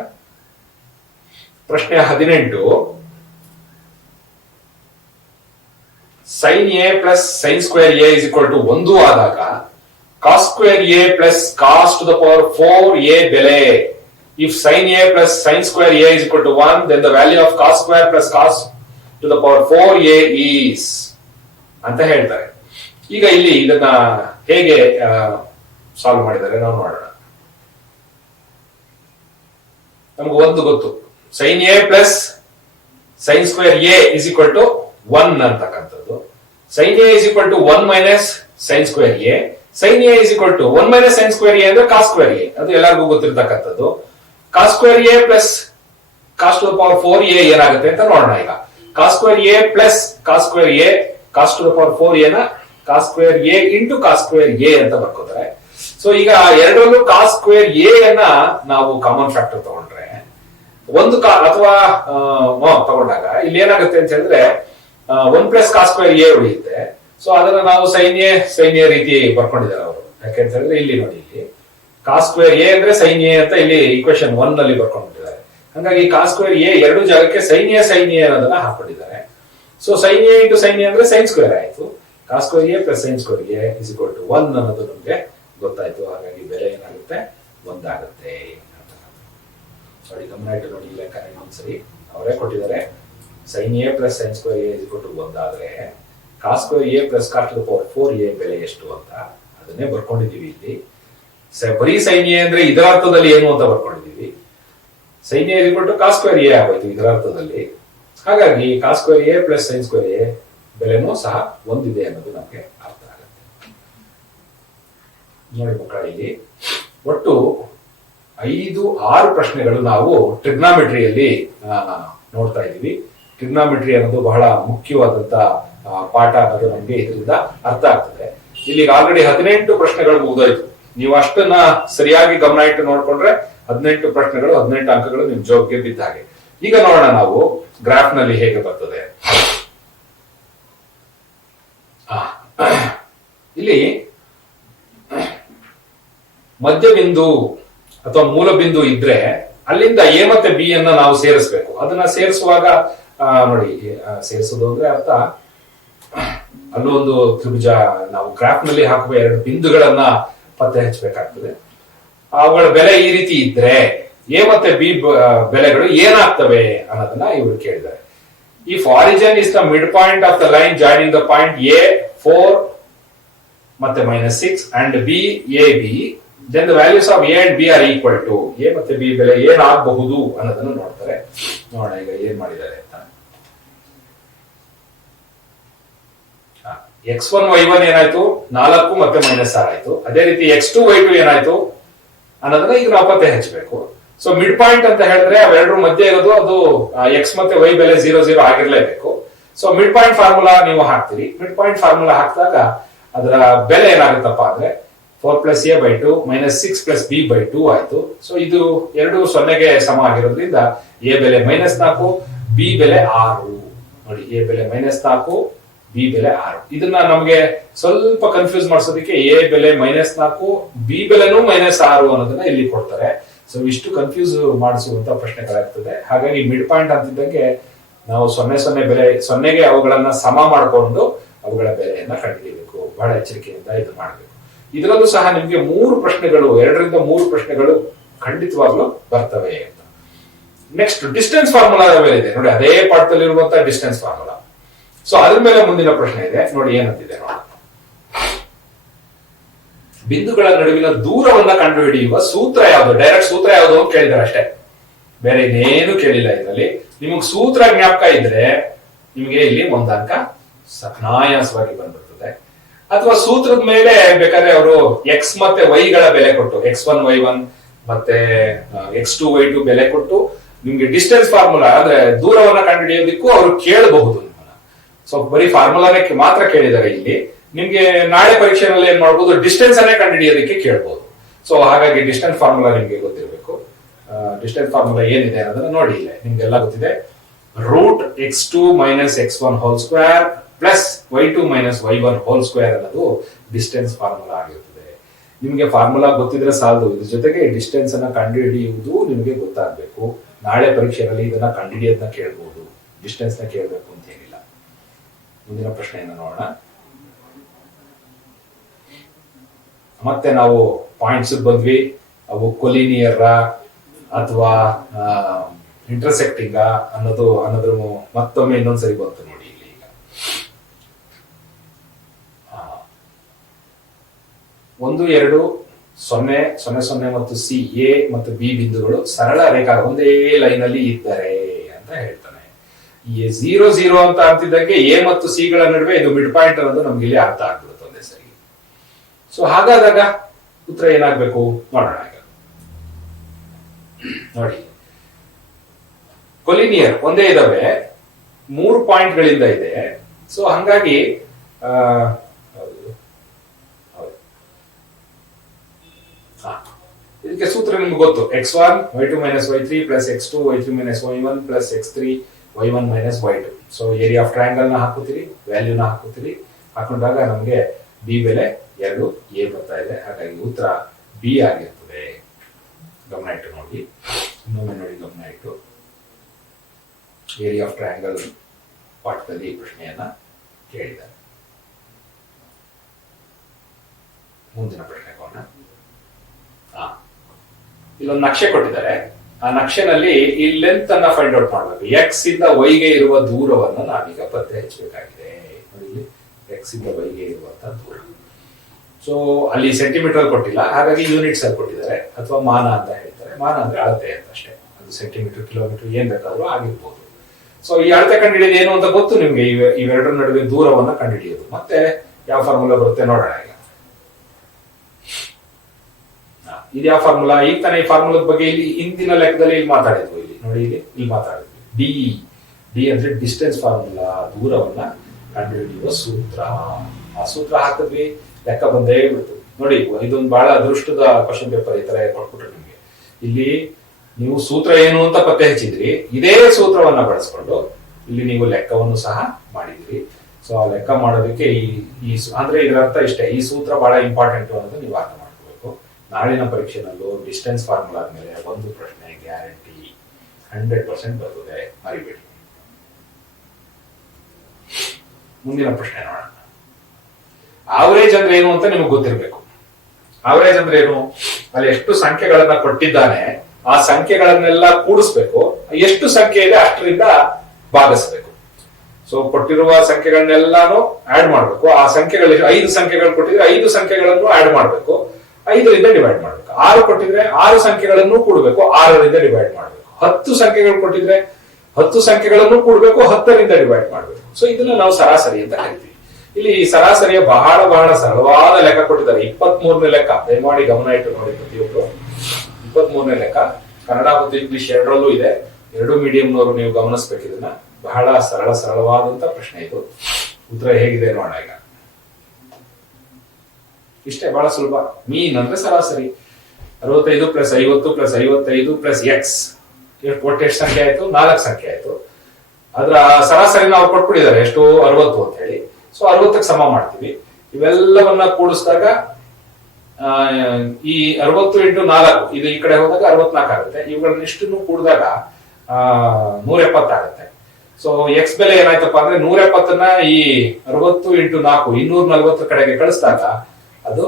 ಪ್ರಶ್ನೆ 18. Sine A plus sine square A is equal to 1 ಆದಾಗ cos square A plus cos to the power 4a ಬೆಲೆ. If sin a plus sin square a is equal to 1, then the value of cos square plus cos to the power 4a is ಅಂತ ಹೇಳ್ತಾರೆ. ಈಗ ಇಲ್ಲಿ ಇದನ್ನ ಹೇಗೆ solve ಮಾಡಿದ್ದಾರೆ ನಾವು ನೋಡೋಣ. ನಮ್ಗೆ ಒಂದು ಗೊತ್ತು, sin a plus sin square a is equal to 1 ಅಂತಕ್ಕಂಥದ್ದು. sin a is equal to 1 minus sin square a. sin a is equal to 1 minus sin square a ಅಂದ್ರೆ cos square a. ಅದು ಎಲ್ಲರಿಗೂ ಗೊತ್ತಿರ್ತಕ್ಕಂಥದ್ದು. cos square a plus cos to the power 4a ಏನಾಗುತ್ತೆ ಅಂತ ನೋಡೋಣ. ಈಗ cos square a plus cos square a cos to the power 4a ನ cos square a into cos square a ಅಂತ ಬರ್ಕೋತಾರೆ. So ಈಗ ಎರಡರಲ್ಲೂ cos square a ಅನ್ನ ನಾವು ಕಾಮನ್ ಫ್ಯಾಕ್ಟರ್ ತಗೊಂಡ್ರೆ ಒಂದು ಅಥವಾ ತಗೊಂಡಾಗ ಇಲ್ಲಿ ಏನಾಗುತ್ತೆ ಅಂತ ಹೇಳಿದ್ರೆ 1+cos²a ಉಳಿಯುತ್ತೆ. ಸೊ ಅದನ್ನ ನಾವು ಸೈನ್ಯ ರೀತಿ ಬರ್ಕೊಂಡಿದ್ದಾರೆ ಅವರು. ಯಾಕೆಂತ ಹೇಳಿದ್ರೆ ಇಲ್ಲಿ ನೋಡಿ, ಇಲ್ಲಿ cos²a ಅಂದ್ರೆ sin a ಅಂತ ಇಲ್ಲಿ ಈಕ್ವೇಶನ್ 1 ನಲ್ಲಿ ಬರ್ಕೊಂಡ್ಬಿಟ್ಟಿದ್ದಾರೆ. ಹಾಗಾಗಿ cos²a ಎರಡು ಜಾಗಕ್ಕೆ ಸೈನ್ಯ ಅನ್ನೋದನ್ನ ಹಾಕೊಂಡಿದ್ದಾರೆ. So sin a into sin a ಅಂದ್ರೆ sin² ಆಯ್ತು. cos²a + sin²a = 1 ಅನ್ನೋದು ನಮ್ಗೆ ಗೊತ್ತಾಯ್ತು. ಹಾಗಾಗಿ ಬೆಲೆ ಏನಾಗುತ್ತೆ, 1 ಆಗುತ್ತೆ. ನೋಡಿ, ಗಮನ ಇಟ್ಟು ನೋಡಿ, ಲೆಕ್ಕ ಇನ್ನೊಂದ್ಸರಿ ಅವರೇ ಕೊಟ್ಟಿದ್ದಾರೆ. sin a + sin²a = 1 ಆದ್ರೆ cos²a + cos⁴a ಬೆಲೆ ಎಷ್ಟು ಅಂತ ಅದನ್ನೇ ಬರ್ಕೊಂಡಿದೀವಿ ಇಲ್ಲಿ. ಬರೀ sin a ಅಂದ್ರೆ ಇದರ ಅರ್ಥದಲ್ಲಿ ಏನು ಅಂತ ಬರ್ಕೊಂಡಿದೀವಿ. sin a = cos²a ಆಗೋಯ್ತು ಇದರ ಅರ್ಥದಲ್ಲಿ. ಹಾಗಾಗಿ cos²a + sin²a ಬೆಲೆನೂ ಸಹ ಒಂದಿದೆ ಅನ್ನೋದು ನಮಗೆ ಅರ್ಥ ಆಗುತ್ತೆ. ನೋಡಿ ಮಕ್ಕಳ, ಇಲ್ಲಿ ಒಟ್ಟು 5-6 ಪ್ರಶ್ನೆಗಳು ನಾವು ಟ್ರಿಗ್ನಾಮೆಟ್ರಿಯಲ್ಲಿ ನೋಡ್ತಾ ಇದ್ದೀವಿ. ಟ್ರಿಗ್ನಾಮೆಟ್ರಿ ಅನ್ನೋದು ಬಹಳ ಮುಖ್ಯವಾದಂತ ಪಾಠ ಅನ್ನೋದು ನಮ್ಗೆ ಇದರಿಂದ ಅರ್ಥ ಆಗ್ತದೆ. ಇಲ್ಲಿ ಆಲ್ರೆಡಿ 18 ಪ್ರಶ್ನೆಗಳು ಮುಗಿದೋಯ್ತು. ನೀವು ಅಷ್ಟನ್ನ ಸರಿಯಾಗಿ ಗಮನ ಇಟ್ಟು ನೋಡ್ಕೊಂಡ್ರೆ 18 ಪ್ರಶ್ನೆಗಳು 18 ಅಂಕಗಳು ನಿಮ್ ಜೋಬ್ಗೆ ಬಿದ್ದ ಹಾಗೆ. ಈಗ ನೋಡೋಣ ನಾವು ಗ್ರಾಫ್ ನಲ್ಲಿ ಹೇಗೆ ಬರ್ತದೆ. ಇಲ್ಲಿ ಮಧ್ಯಬಿಂದು ಅಥವಾ ಮೂಲ ಬಿಂದು ಇದ್ರೆ ಅಲ್ಲಿಂದ ಎ ಮತ್ತೆ ಬಿ ಅನ್ನ ನಾವು ಸೇರಿಸಬೇಕು. ಅದನ್ನ ಸೇರಿಸುವಾಗ ನೋಡಿ, ಸೇರಿಸೋದು ಅಂದ್ರೆ ಅರ್ಥ ಅಲ್ಲೂ ಒಂದು ತ್ರಿಭುಜ ನಾವು ಗ್ರಾಫ್ ನಲ್ಲಿ ಹಾಕುವ 2 ಬಿಂದುಗಳನ್ನ ಪತ್ತೆ ಹಚ್ಚಬೇಕಾಗ್ತದೆ. ಅವುಗಳ ಬೆಲೆ ಈ ರೀತಿ ಇದ್ರೆ ಎ ಮತ್ತೆ ಬಿ ಬೆಲೆಗಳು ಏನಾಗ್ತವೆ ಅನ್ನೋದನ್ನ ಇವರು ಕೇಳಿದ್ದಾರೆ. If origin is the midpoint of the line joining the point A 4 ಮತ್ತೆ -6 and B AB, then the values of A and B are equal to. A ಮತ್ತೆ B ಬೆಲೆ ಏನಾಗಬಹುದು ಅನ್ನೋದನ್ನು ನೋಡ್ತಾರೆ. ನೋಡೋಣ ಈಗ ಏನ್ ಮಾಡಿದ್ದಾರೆ ಅಂತ. x1 y1 ಏನಾಯ್ತು, 4 ಮತ್ತೆ -6 ಆಯ್ತು. ಅದೇ ರೀತಿ x2 y2 ಏನಾಯ್ತು ಅನ್ನೋದನ್ನ ಈಗ ನಾವು ಪತ್ತೆ ಹಚ್ಚಬೇಕು. ಸೊ ಮಿಡ್ ಪಾಯಿಂಟ್ ಅಂತ ಹೇಳಿದ್ರೆ ಅವೆರಡರ ಮಧ್ಯೆ ಇರೋದು ಅದು ಎಕ್ಸ್ ಮತ್ತೆ ವೈ ಬೆಲೆ 0 ಆಗಿರ್ಲೇಬೇಕು. ಸೊ ಮಿಡ್ ಪಾಯಿಂಟ್ ಫಾರ್ಮುಲಾ ನೀವು ಹಾಕ್ತೀರಿ. ಮಿಡ್ ಪಾಯಿಂಟ್ ಫಾರ್ಮುಲಾ ಹಾಕಿದಾಗ ಅದರ ಬೆಲೆ ಏನಾಗುತ್ತಪ್ಪ ಅಂದ್ರೆ 4+a/2 -6 + b/2 ಆಯ್ತು. ಸೊ ಇದು ಎರಡು 0ಗೆ ಸಮ ಆಗಿರೋದ್ರಿಂದ ಎ ಬೆಲೆ -4, ಬಿ ಬೆಲೆ 6. ನೋಡಿ, ಎ ಬೆಲೆ -4, ಬಿ ಬೆಲೆ 6. ಇದನ್ನ ನಮಗೆ ಸ್ವಲ್ಪ ಕನ್ಫ್ಯೂಸ್ ಮಾಡಿಸೋದಕ್ಕೆ ಎ ಬೆಲೆ -4, ಬಿ ಬೆಲೆನೂ -6 ಅನ್ನೋದನ್ನ ಇಲ್ಲಿ ಕೊಡ್ತಾರೆ. ಸೊ ಇಷ್ಟು ಕನ್ಫ್ಯೂಸ್ ಮಾಡಿಸುವಂತ ಪ್ರಶ್ನೆಗಳಾಗ್ತದೆ. ಹಾಗಾಗಿ ಮಿಡ್ ಪಾಯಿಂಟ್ ಅಂತಿದ್ದಂಗೆ ನಾವು 0 ಬೆಲೆ 0ಗೆ ಅವುಗಳನ್ನ ಸಮ ಮಾಡಿಕೊಂಡು ಅವುಗಳ ಬೆಲೆಯನ್ನ ಕಂಡುಹಿಡಿಯಬೇಕು. ಬಹಳ ಎಚ್ಚರಿಕೆಯಿಂದ ಇದು ಮಾಡಬೇಕು. ಇದರಲ್ಲೂ ಸಹ ನಿಮ್ಗೆ 3 ಪ್ರಶ್ನೆಗಳು, 2ರಿಂದ 3 ಪ್ರಶ್ನೆಗಳು ಖಂಡಿತವಾಗ್ಲೂ ಬರ್ತವೆ ಅಂತ. ನೆಕ್ಸ್ಟ್ ಡಿಸ್ಟೆನ್ಸ್ ಫಾರ್ಮುಲಾ ಇದೆ ನೋಡಿ, ಅದೇ ಪಾಠದಲ್ಲಿರುವಂತಹ ಡಿಸ್ಟೆನ್ಸ್ ಫಾರ್ಮುಲಾ. ಸೊ ಅದ್ರ ಮೇಲೆ ಮುಂದಿನ ಪ್ರಶ್ನೆ ಇದೆ ನೋಡಿ, ಏನಂತಿದೆ ನೋಡಿ. ಬಿಂದುಗಳ ನಡುವಿನ ದೂರವನ್ನ ಕಂಡುಹಿಡಿಯುವ ಸೂತ್ರ ಯಾವುದು, ಡೈರೆಕ್ಟ್ ಸೂತ್ರ ಯಾವುದು ಅಂತ ಕೇಳಿದ್ದಾರೆ ಅಷ್ಟೇ, ಬೇರೆ ಇನ್ನೇನು ಕೇಳಿಲ್ಲ. ಇದರಲ್ಲಿ ನಿಮಗೆ ಸೂತ್ರ ಜ್ಞಾಪಕ ಇದ್ರೆ ನಿಮಗೆ ಇಲ್ಲಿ 1 ಅಂಕ ಅನಾಯಾಸವಾಗಿ ಬಂದ್ಬಿಡ್ತದೆ. ಅಥವಾ ಸೂತ್ರದ ಮೇಲೆ ಬೇಕಾದ್ರೆ ಅವರು ಎಕ್ಸ್ ಮತ್ತೆ ವೈ ಗಳ ಬೆಲೆ ಕೊಟ್ಟು, x1 y1 ಮತ್ತೆ x2 y2 ಬೆಲೆ ಕೊಟ್ಟು ನಿಮ್ಗೆ ಡಿಸ್ಟೆನ್ಸ್ ಫಾರ್ಮುಲಾ ಅಂದ್ರೆ ದೂರವನ್ನ ಕಂಡುಹಿಡಿಯೋದಕ್ಕೂ ಅವರು ಕೇಳಬಹುದು ನಿಮ್ಮನ್ನ. ಸೊ ಬರೀ ಫಾರ್ಮುಲಾನೇ ಮಾತ್ರ ಕೇಳಿದ್ದಾರೆ ಇಲ್ಲಿ. ನಿಮ್ಗೆ ನಾಳೆ ಪರೀಕ್ಷೆನಲ್ಲಿ ಏನ್ ಮಾಡ್ಬೋದು, ಡಿಸ್ಟೆನ್ಸ್ ಅನ್ನೇ ಕಂಡುಹಿಡಿಯೋದಕ್ಕೆ ಕೇಳ್ಬೋದು. ಸೊ ಹಾಗಾಗಿ ಡಿಸ್ಟೆನ್ಸ್ ಫಾರ್ಮುಲಾ ನಿಮ್ಗೆ ಗೊತ್ತಿರಬೇಕು. ಡಿಸ್ಟೆನ್ಸ್ ಫಾರ್ಮುಲಾ ಏನಿದೆ ಅನ್ನೋದನ್ನ ನೋಡಿ. ಇಲ್ಲ ನಿಮ್ಗೆಲ್ಲ ಗೊತ್ತಿದೆ. √x2 - x1² + y2 - y1² ಅನ್ನೋದು ಡಿಸ್ಟೆನ್ಸ್ ಫಾರ್ಮುಲಾ ಆಗಿರ್ತದೆ. ನಿಮ್ಗೆ ಫಾರ್ಮುಲಾ ಗೊತ್ತಿದ್ರೆ ಸಾಲದು, ಇದ್ರ ಜೊತೆಗೆ ಡಿಸ್ಟೆನ್ಸ್ ಅನ್ನ ಕಂಡುಹಿಡಿಯುವುದು ನಿಮಗೆ ಗೊತ್ತಾಗಬೇಕು. ನಾಳೆ ಪರೀಕ್ಷೆಯಲ್ಲಿ ಇದನ್ನ ಕಂಡುಹಿಡಿಯೋದನ್ನ ಕೇಳ್ಬೋದು, ಡಿಸ್ಟೆನ್ಸ್ ನ ಕೇಳಬೇಕು ಅಂತ ಏನಿಲ್ಲ. ಮುಂದಿನ ಪ್ರಶ್ನೆಯನ್ನ ನೋಡೋಣ. ಮತ್ತೆ ನಾವು ಪಾಯಿಂಟ್ಸ್ ಬಂದ್ವಿ. ಅವು ಕೊಲಿನಿಯರ್ ಅಥವಾ ಇಂಟರ್ಸೆಕ್ಟಿಂಗ್ ಅನ್ನೋದ್ರ ಮತ್ತೊಮ್ಮೆ ಇನ್ನೊಂದ್ಸರಿ ಬಂತು ನೋಡಿ ಇಲ್ಲಿ. ಈಗ 1, 2, 0, 0, 0 ಮತ್ತು ಸಿ, ಎ ಮತ್ತು ಬಿ ಬಿಂದುಗಳು ಸರಳ ರೇಖಾ ಒಂದೇ ಲೈನ್ ಅಲ್ಲಿ ಇದ್ದಾರೆ ಅಂತ ಹೇಳ್ತಾನೆ. ಈ 0, 0 ಅಂತ ಅಂತಿದ್ದಂಗೆ ಎ ಮತ್ತು ಸಿ ಗಳ ನಡುವೆ ಇದು ಮಿಡ್ ಪಾಯಿಂಟ್ ಅನ್ನೋದು ನಮ್ಗೆ ಇಲ್ಲಿ ಅರ್ಥ ಆಗ್ಬಿಡುತ್ತೆ ಒಂದೇ ಸರಿ. ಸೊ ಹಾಗಾದಾಗ ಉತ್ತರ ಏನಾಗ್ಬೇಕು ನೋಡೋಣ. ಈಗ ನೋಡಿ, ಕೊಲಿನಿಯರ್ ಒಂದೇ ಇದಾವೆ, 3 ಪಾಯಿಂಟ್ಗಳಿಂದ ಇದೆ. ಸೊ ಹಂಗಾಗಿ ಇದಕ್ಕೆ ಸೂತ್ರ ನಿಮ್ಗೆ ಗೊತ್ತು x1 y2 minus y3 plus x2 y3 minus y1 plus x3 y1 minus y2. So area of triangle ನ ಹಾಕುತ್ತೀರಿ, ವ್ಯಾಲ್ಯೂನ ಹಾಕುತ್ತೀರಿ. ಹಾಕೊಂಡಾಗ ನಮಗೆ ಬಿ ಬೆಲೆ 2a ಬರ್ತಾ ಇದೆ. ಹಾಗಾಗಿ ಉತ್ತರ ಬಿ ಆಗಿರ್ತದೆ. ಗಮನ ಇಟ್ಟು ನೋಡಿ, ಇನ್ನೊಮ್ಮೆ ನೋಡಿ, ಗಮನ ಇಟ್ಟು. ಏರಿಯಾ ಆಫ್ ಟ್ರಯಾಂಗಲ್ ಪಾಠದಲ್ಲಿ ಈ ಪ್ರಶ್ನೆಯನ್ನ ಕೇಳಿದ್ದಾರೆ. ಮುಂದಿನ ಪ್ರಶ್ನೆ ಹೋಗೋಣ. ಇಲ್ಲೊಂದು ನಕ್ಷೆ ಕೊಟ್ಟಿದ್ದಾರೆ. ಆ ನಕ್ಷೆನಲ್ಲಿ ಈ ಲೆಂತ್ ಅನ್ನ ಫೈಂಡ್ ಔಟ್ ಮಾಡಬೇಕು. ಎಕ್ಸ್ ಇಂದ ವೈಗೆ ಇರುವ ದೂರವನ್ನು ನಾವೀಗ ಪತ್ತೆ ಹಚ್ಚಬೇಕಾಗಿದೆ. ನೋಡಿ, ಎಕ್ಸ್ ಇಂದ ವೈಗೆ ಇರುವಂತಹ ದೂರ. ಸೊ ಅಲ್ಲಿ ಸೆಂಟಿಮೀಟರ್ ಕೊಟ್ಟಿಲ್ಲ, ಹಾಗಾಗಿ ಯೂನಿಟ್ಸ್ ಅಲ್ಲಿ ಕೊಟ್ಟಿದ್ದಾರೆ, ಅಥವಾ ಮಾನ ಅಂತ ಹೇಳ್ತಾರೆ. ಮಾನ ಅಂದ್ರೆ ಅಳತೆ ಅಂತ ಅಷ್ಟೇ. ಅದು ಸೆಂಟಿಮೀಟರ್, ಕಿಲೋಮೀಟರ್ ಏನ್ ಬೇಕಾದ್ರೂ ಆಗಿರ್ಬೋದು. ಸೊ ಈ ಅಳತೆ ಕಂಡುಹಿಡಿಯೋದು ಏನು ಅಂತ ಗೊತ್ತು ನಿಮ್ಗೆ. ಇವೆರಡರ ನಡುವೆ ದೂರವನ್ನ ಕಂಡುಹಿಡಿಯೋದು. ಮತ್ತೆ ಯಾವ ಫಾರ್ಮುಲಾ ಬರುತ್ತೆ ನೋಡೋಣ. ಈಗ ಇದು ಯಾವ ಫಾರ್ಮುಲಾ? ಈಗ ತಾನೇ ಈ ಫಾರ್ಮುಲಾ ಬಗ್ಗೆ ಇಲ್ಲಿ ಹಿಂದಿನ ಲೆಕ್ಕದಲ್ಲಿ ಇಲ್ಲಿ ಮಾತಾಡಿದ್ವಿ. ಇಲ್ಲಿ ನೋಡಿ, ಇಲ್ಲಿ ಮಾತಾಡಿದ್ವಿ. ಡಿ ಅಂದ್ರೆ ಡಿಸ್ಟೆನ್ಸ್ ಫಾರ್ಮುಲಾ, ದೂರವನ್ನ ಕಂಡುಹಿಡಿಯುವ ಸೂತ್ರ. ಆ ಸೂತ್ರ ಹಾಕಿದ್ವಿ, ಲೆಕ್ಕ ಬಂದೇ ಬಿಡ್ತು. ನೋಡಿ, ಇದೊಂದು ಬಹಳ ಅದೃಷ್ಟದ ಕ್ವಶನ್ ಪೇಪರ್ ಈ ತರ ಕೊಟ್ಬಿಟ್ರು ನಿಮ್ಗೆ. ಇಲ್ಲಿ ನೀವು ಸೂತ್ರ ಏನು ಅಂತ ಪತ್ತೆ ಹಚ್ಚಿದ್ರಿ, ಇದೇ ಸೂತ್ರವನ್ನ ಬಳಸ್ಕೊಂಡು ಇಲ್ಲಿ ನೀವು ಲೆಕ್ಕವನ್ನು ಸಹ ಮಾಡಿದ್ರಿ. ಸೊ ಆ ಲೆಕ್ಕ ಮಾಡೋದಕ್ಕೆ ಈ ಅಂದ್ರೆ ಇದರ ಅರ್ಥ ಇಷ್ಟೇ, ಈ ಸೂತ್ರ ಬಹಳ ಇಂಪಾರ್ಟೆಂಟ್ ಅನ್ನೋದು ನೀವು ಅರ್ಥ ಮಾಡ್ಕೋಬೇಕು. ನಾಳಿನ ಪರೀಕ್ಷೆನಲ್ಲೂ ಡಿಸ್ಟೆನ್ಸ್ ಫಾರ್ಮುಲಾ ಆದ್ಮೇಲೆ ಒಂದು ಪ್ರಶ್ನೆ ಗ್ಯಾರಂಟಿ 100% ಬರ್ತದೆ, ಮರಿಬೇಡಿ. ಮುಂದಿನ ಪ್ರಶ್ನೆ ನೋಡೋಣ. ಆವರೇಜ್ ಅಂದ್ರೆ ಏನು ಅಂತ ನಿಮಗೆ ಗೊತ್ತಿರಬೇಕು. ಆವರೇಜ್ ಅಂದ್ರೆ ಏನು? ಅಲ್ಲಿ ಎಷ್ಟು ಸಂಖ್ಯೆಗಳನ್ನ ಕೊಟ್ಟಿದ್ದಾನೆ, ಆ ಸಂಖ್ಯೆಗಳನ್ನೆಲ್ಲ ಕೂಡಿಸ್ಬೇಕು. ಎಷ್ಟು ಸಂಖ್ಯೆ ಇದೆ ಅಷ್ಟರಿಂದ ಭಾಗಿಸ್ಬೇಕು. ಸೊ ಕೊಟ್ಟಿರುವ ಸಂಖ್ಯೆಗಳನ್ನೆಲ್ಲಾನು ಆಡ್ ಮಾಡ್ಬೇಕು. ಆ ಸಂಖ್ಯೆಗಳು 5 ಸಂಖ್ಯೆಗಳು ಕೊಟ್ಟಿದ್ರೆ 5 ಸಂಖ್ಯೆಗಳನ್ನು ಆಡ್ ಮಾಡ್ಬೇಕು, 5ರಿಂದ ಡಿವೈಡ್ ಮಾಡ್ಬೇಕು. 6 ಕೊಟ್ಟಿದ್ರೆ 6 ಸಂಖ್ಯೆಗಳನ್ನು ಕೂಡಬೇಕು, 6ರಿಂದ ಡಿವೈಡ್ ಮಾಡ್ಬೇಕು. 10 ಸಂಖ್ಯೆಗಳು ಕೊಟ್ಟಿದ್ರೆ 10 ಸಂಖ್ಯೆಗಳನ್ನು ಕೂಡಬೇಕು, 10ರಿಂದ ಡಿವೈಡ್ ಮಾಡ್ಬೇಕು. ಸೊ ಇದನ್ನ ನಾವು ಸರಾಸರಿ ಅಂತ ಕರಿತೀವಿ. ಇಲ್ಲಿ ಸರಾಸರಿಯ ಬಹಳ ಬಹಳ ಸರಳವಾದ ಲೆಕ್ಕ ಕೊಟ್ಟಿದ್ದಾರೆ. 23ನೇ ಲೆಕ್ಕ. ದಯಮಾಡಿ ಗಮನ ಇಟ್ಟು ನೋಡಿ ಪ್ರತಿಯೊಬ್ರು. 23ನೇ ಲೆಕ್ಕ ಕನ್ನಡ ಮತ್ತು ಇಂಗ್ಲಿಷ್ ಎರಡರಲ್ಲೂ ಇದೆ. ಎರಡು ಮೀಡಿಯಂನವರು ನೀವು ಗಮನಿಸ್ಬೇಕು ಇದನ್ನ. ಬಹಳ ಸರಳವಾದಂತ ಪ್ರಶ್ನೆ ಇದು. ಉತ್ತರ ಹೇಗಿದೆ ನೋಡೋಣ ಈಗ. ಇಷ್ಟೇ, ಬಹಳ ಸುಲಭ. ಮೀನ್ ಅಂದ್ರೆ ಸರಾಸರಿ. 65 + 50 + 55 + ಎಕ್ಸ್ ಒಟ್ಟು ಎಷ್ಟು ಸಂಖ್ಯೆ ಆಯ್ತು? 4 ಸಂಖ್ಯೆ ಆಯ್ತು. ಅದ್ರ ಸರಾಸರಿ ನಾವು ಕೊಟ್ಬಿಟ್ಟಿದ್ದಾರೆ ಎಷ್ಟು? 60 ಅಂತ ಹೇಳಿ. ಸೊ 60ಕ್ಕೆ ಸಮ ಮಾಡ್ತೀವಿ. ಇವೆಲ್ಲವನ್ನ ಕೂಡಿಸಿದಾಗ ಈ 60 × 4 ಇದು ಈ ಕಡೆ ಹೋದಾಗ 64 ಆಗುತ್ತೆ. ಇವುಗಳನ್ನಿಷ್ಟನ್ನು ಕೂಡಿದಾಗ 170 ಆಗುತ್ತೆ. ಸೊ ಎಕ್ಸ್ ಬೆಲೆ ಏನಾಯ್ತಪ್ಪ ಅಂದ್ರೆ 170ನ್ನ ಈ 60 × 4 240 ಕಡೆಗೆ ಕಳಿಸಿದಾಗ ಅದು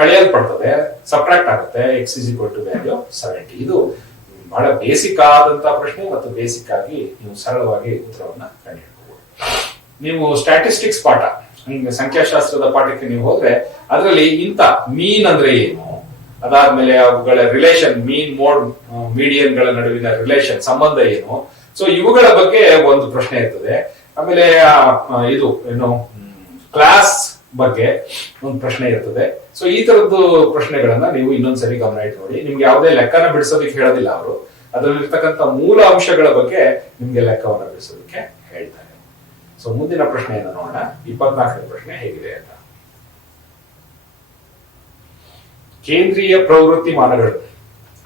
ಕಳೆಯಲ್ಪಡ್ತದೆ, ಸಬ್ಟ್ರಾಕ್ಟ್ ಆಗುತ್ತೆ. X = value 70. ಇದು ಬಹಳ ಬೇಸಿಕ್ ಆದಂತಹ ಪ್ರಶ್ನೆ ಮತ್ತು ಬೇಸಿಕ್ ಆಗಿ ನೀವು ಸರಳವಾಗಿ ಉತ್ತರವನ್ನ ಕಂಡುಹಿಡಿಯಬಹುದು. ನೀವು ಸ್ಟ್ಯಾಟಿಸ್ಟಿಕ್ಸ್ ಪಾಠ, ಸಂಖ್ಯಾಶಾಸ್ತ್ರದ ಪಾಠಕ್ಕೆ ನೀವು ಹೋದ್ರೆ ಅದರಲ್ಲಿ ಇಂತ ಮೀನ್ ಅಂದ್ರೆ ಏನು, ಅದಾದ್ಮೇಲೆ ಅವುಗಳ ರಿಲೇಷನ್, ಮೀನ್, ಮೋಡ್, ಮೀಡಿಯನ್ ಗಳ ನಡುವಿನ ರಿಲೇಷನ್, ಸಂಬಂಧ ಏನು, ಸೊ ಇವುಗಳ ಬಗ್ಗೆ ಒಂದು ಪ್ರಶ್ನೆ ಇರ್ತದೆ. ಆಮೇಲೆ ಇದು ಏನು ಕ್ಲಾಸ್ ಬಗ್ಗೆ ಒಂದು ಪ್ರಶ್ನೆ ಇರ್ತದೆ. ಸೊ ಈ ತರದ್ದು ಪ್ರಶ್ನೆಗಳನ್ನ ನೀವು ಇನ್ನೊಂದ್ಸರಿ ಗಮನ ಇಟ್ಟು ನೋಡಿ. ನಿಮ್ಗೆ ಯಾವುದೇ ಲೆಕ್ಕನ ಬಿಡಿಸೋದಕ್ಕೆ ಹೇಳೋದಿಲ್ಲ ಅವರು. ಅದರಲ್ಲಿರ್ತಕ್ಕಂಥ ಮೂಲ ಅಂಶಗಳ ಬಗ್ಗೆ ನಿಮ್ಗೆ ಲೆಕ್ಕವನ್ನ ಬಿಡಿಸೋದಕ್ಕೆ ಹೇಳ್ತಾರೆ. ಸೊ ಮುಂದಿನ ಪ್ರಶ್ನೆಯನ್ನು ನೋಡೋಣ. 24ನೇ ಪ್ರಶ್ನೆ ಹೇಗಿದೆ ಅಂತ. ಕೇಂದ್ರೀಯ ಪ್ರವೃತ್ತಿ ಮಾನಗಳು,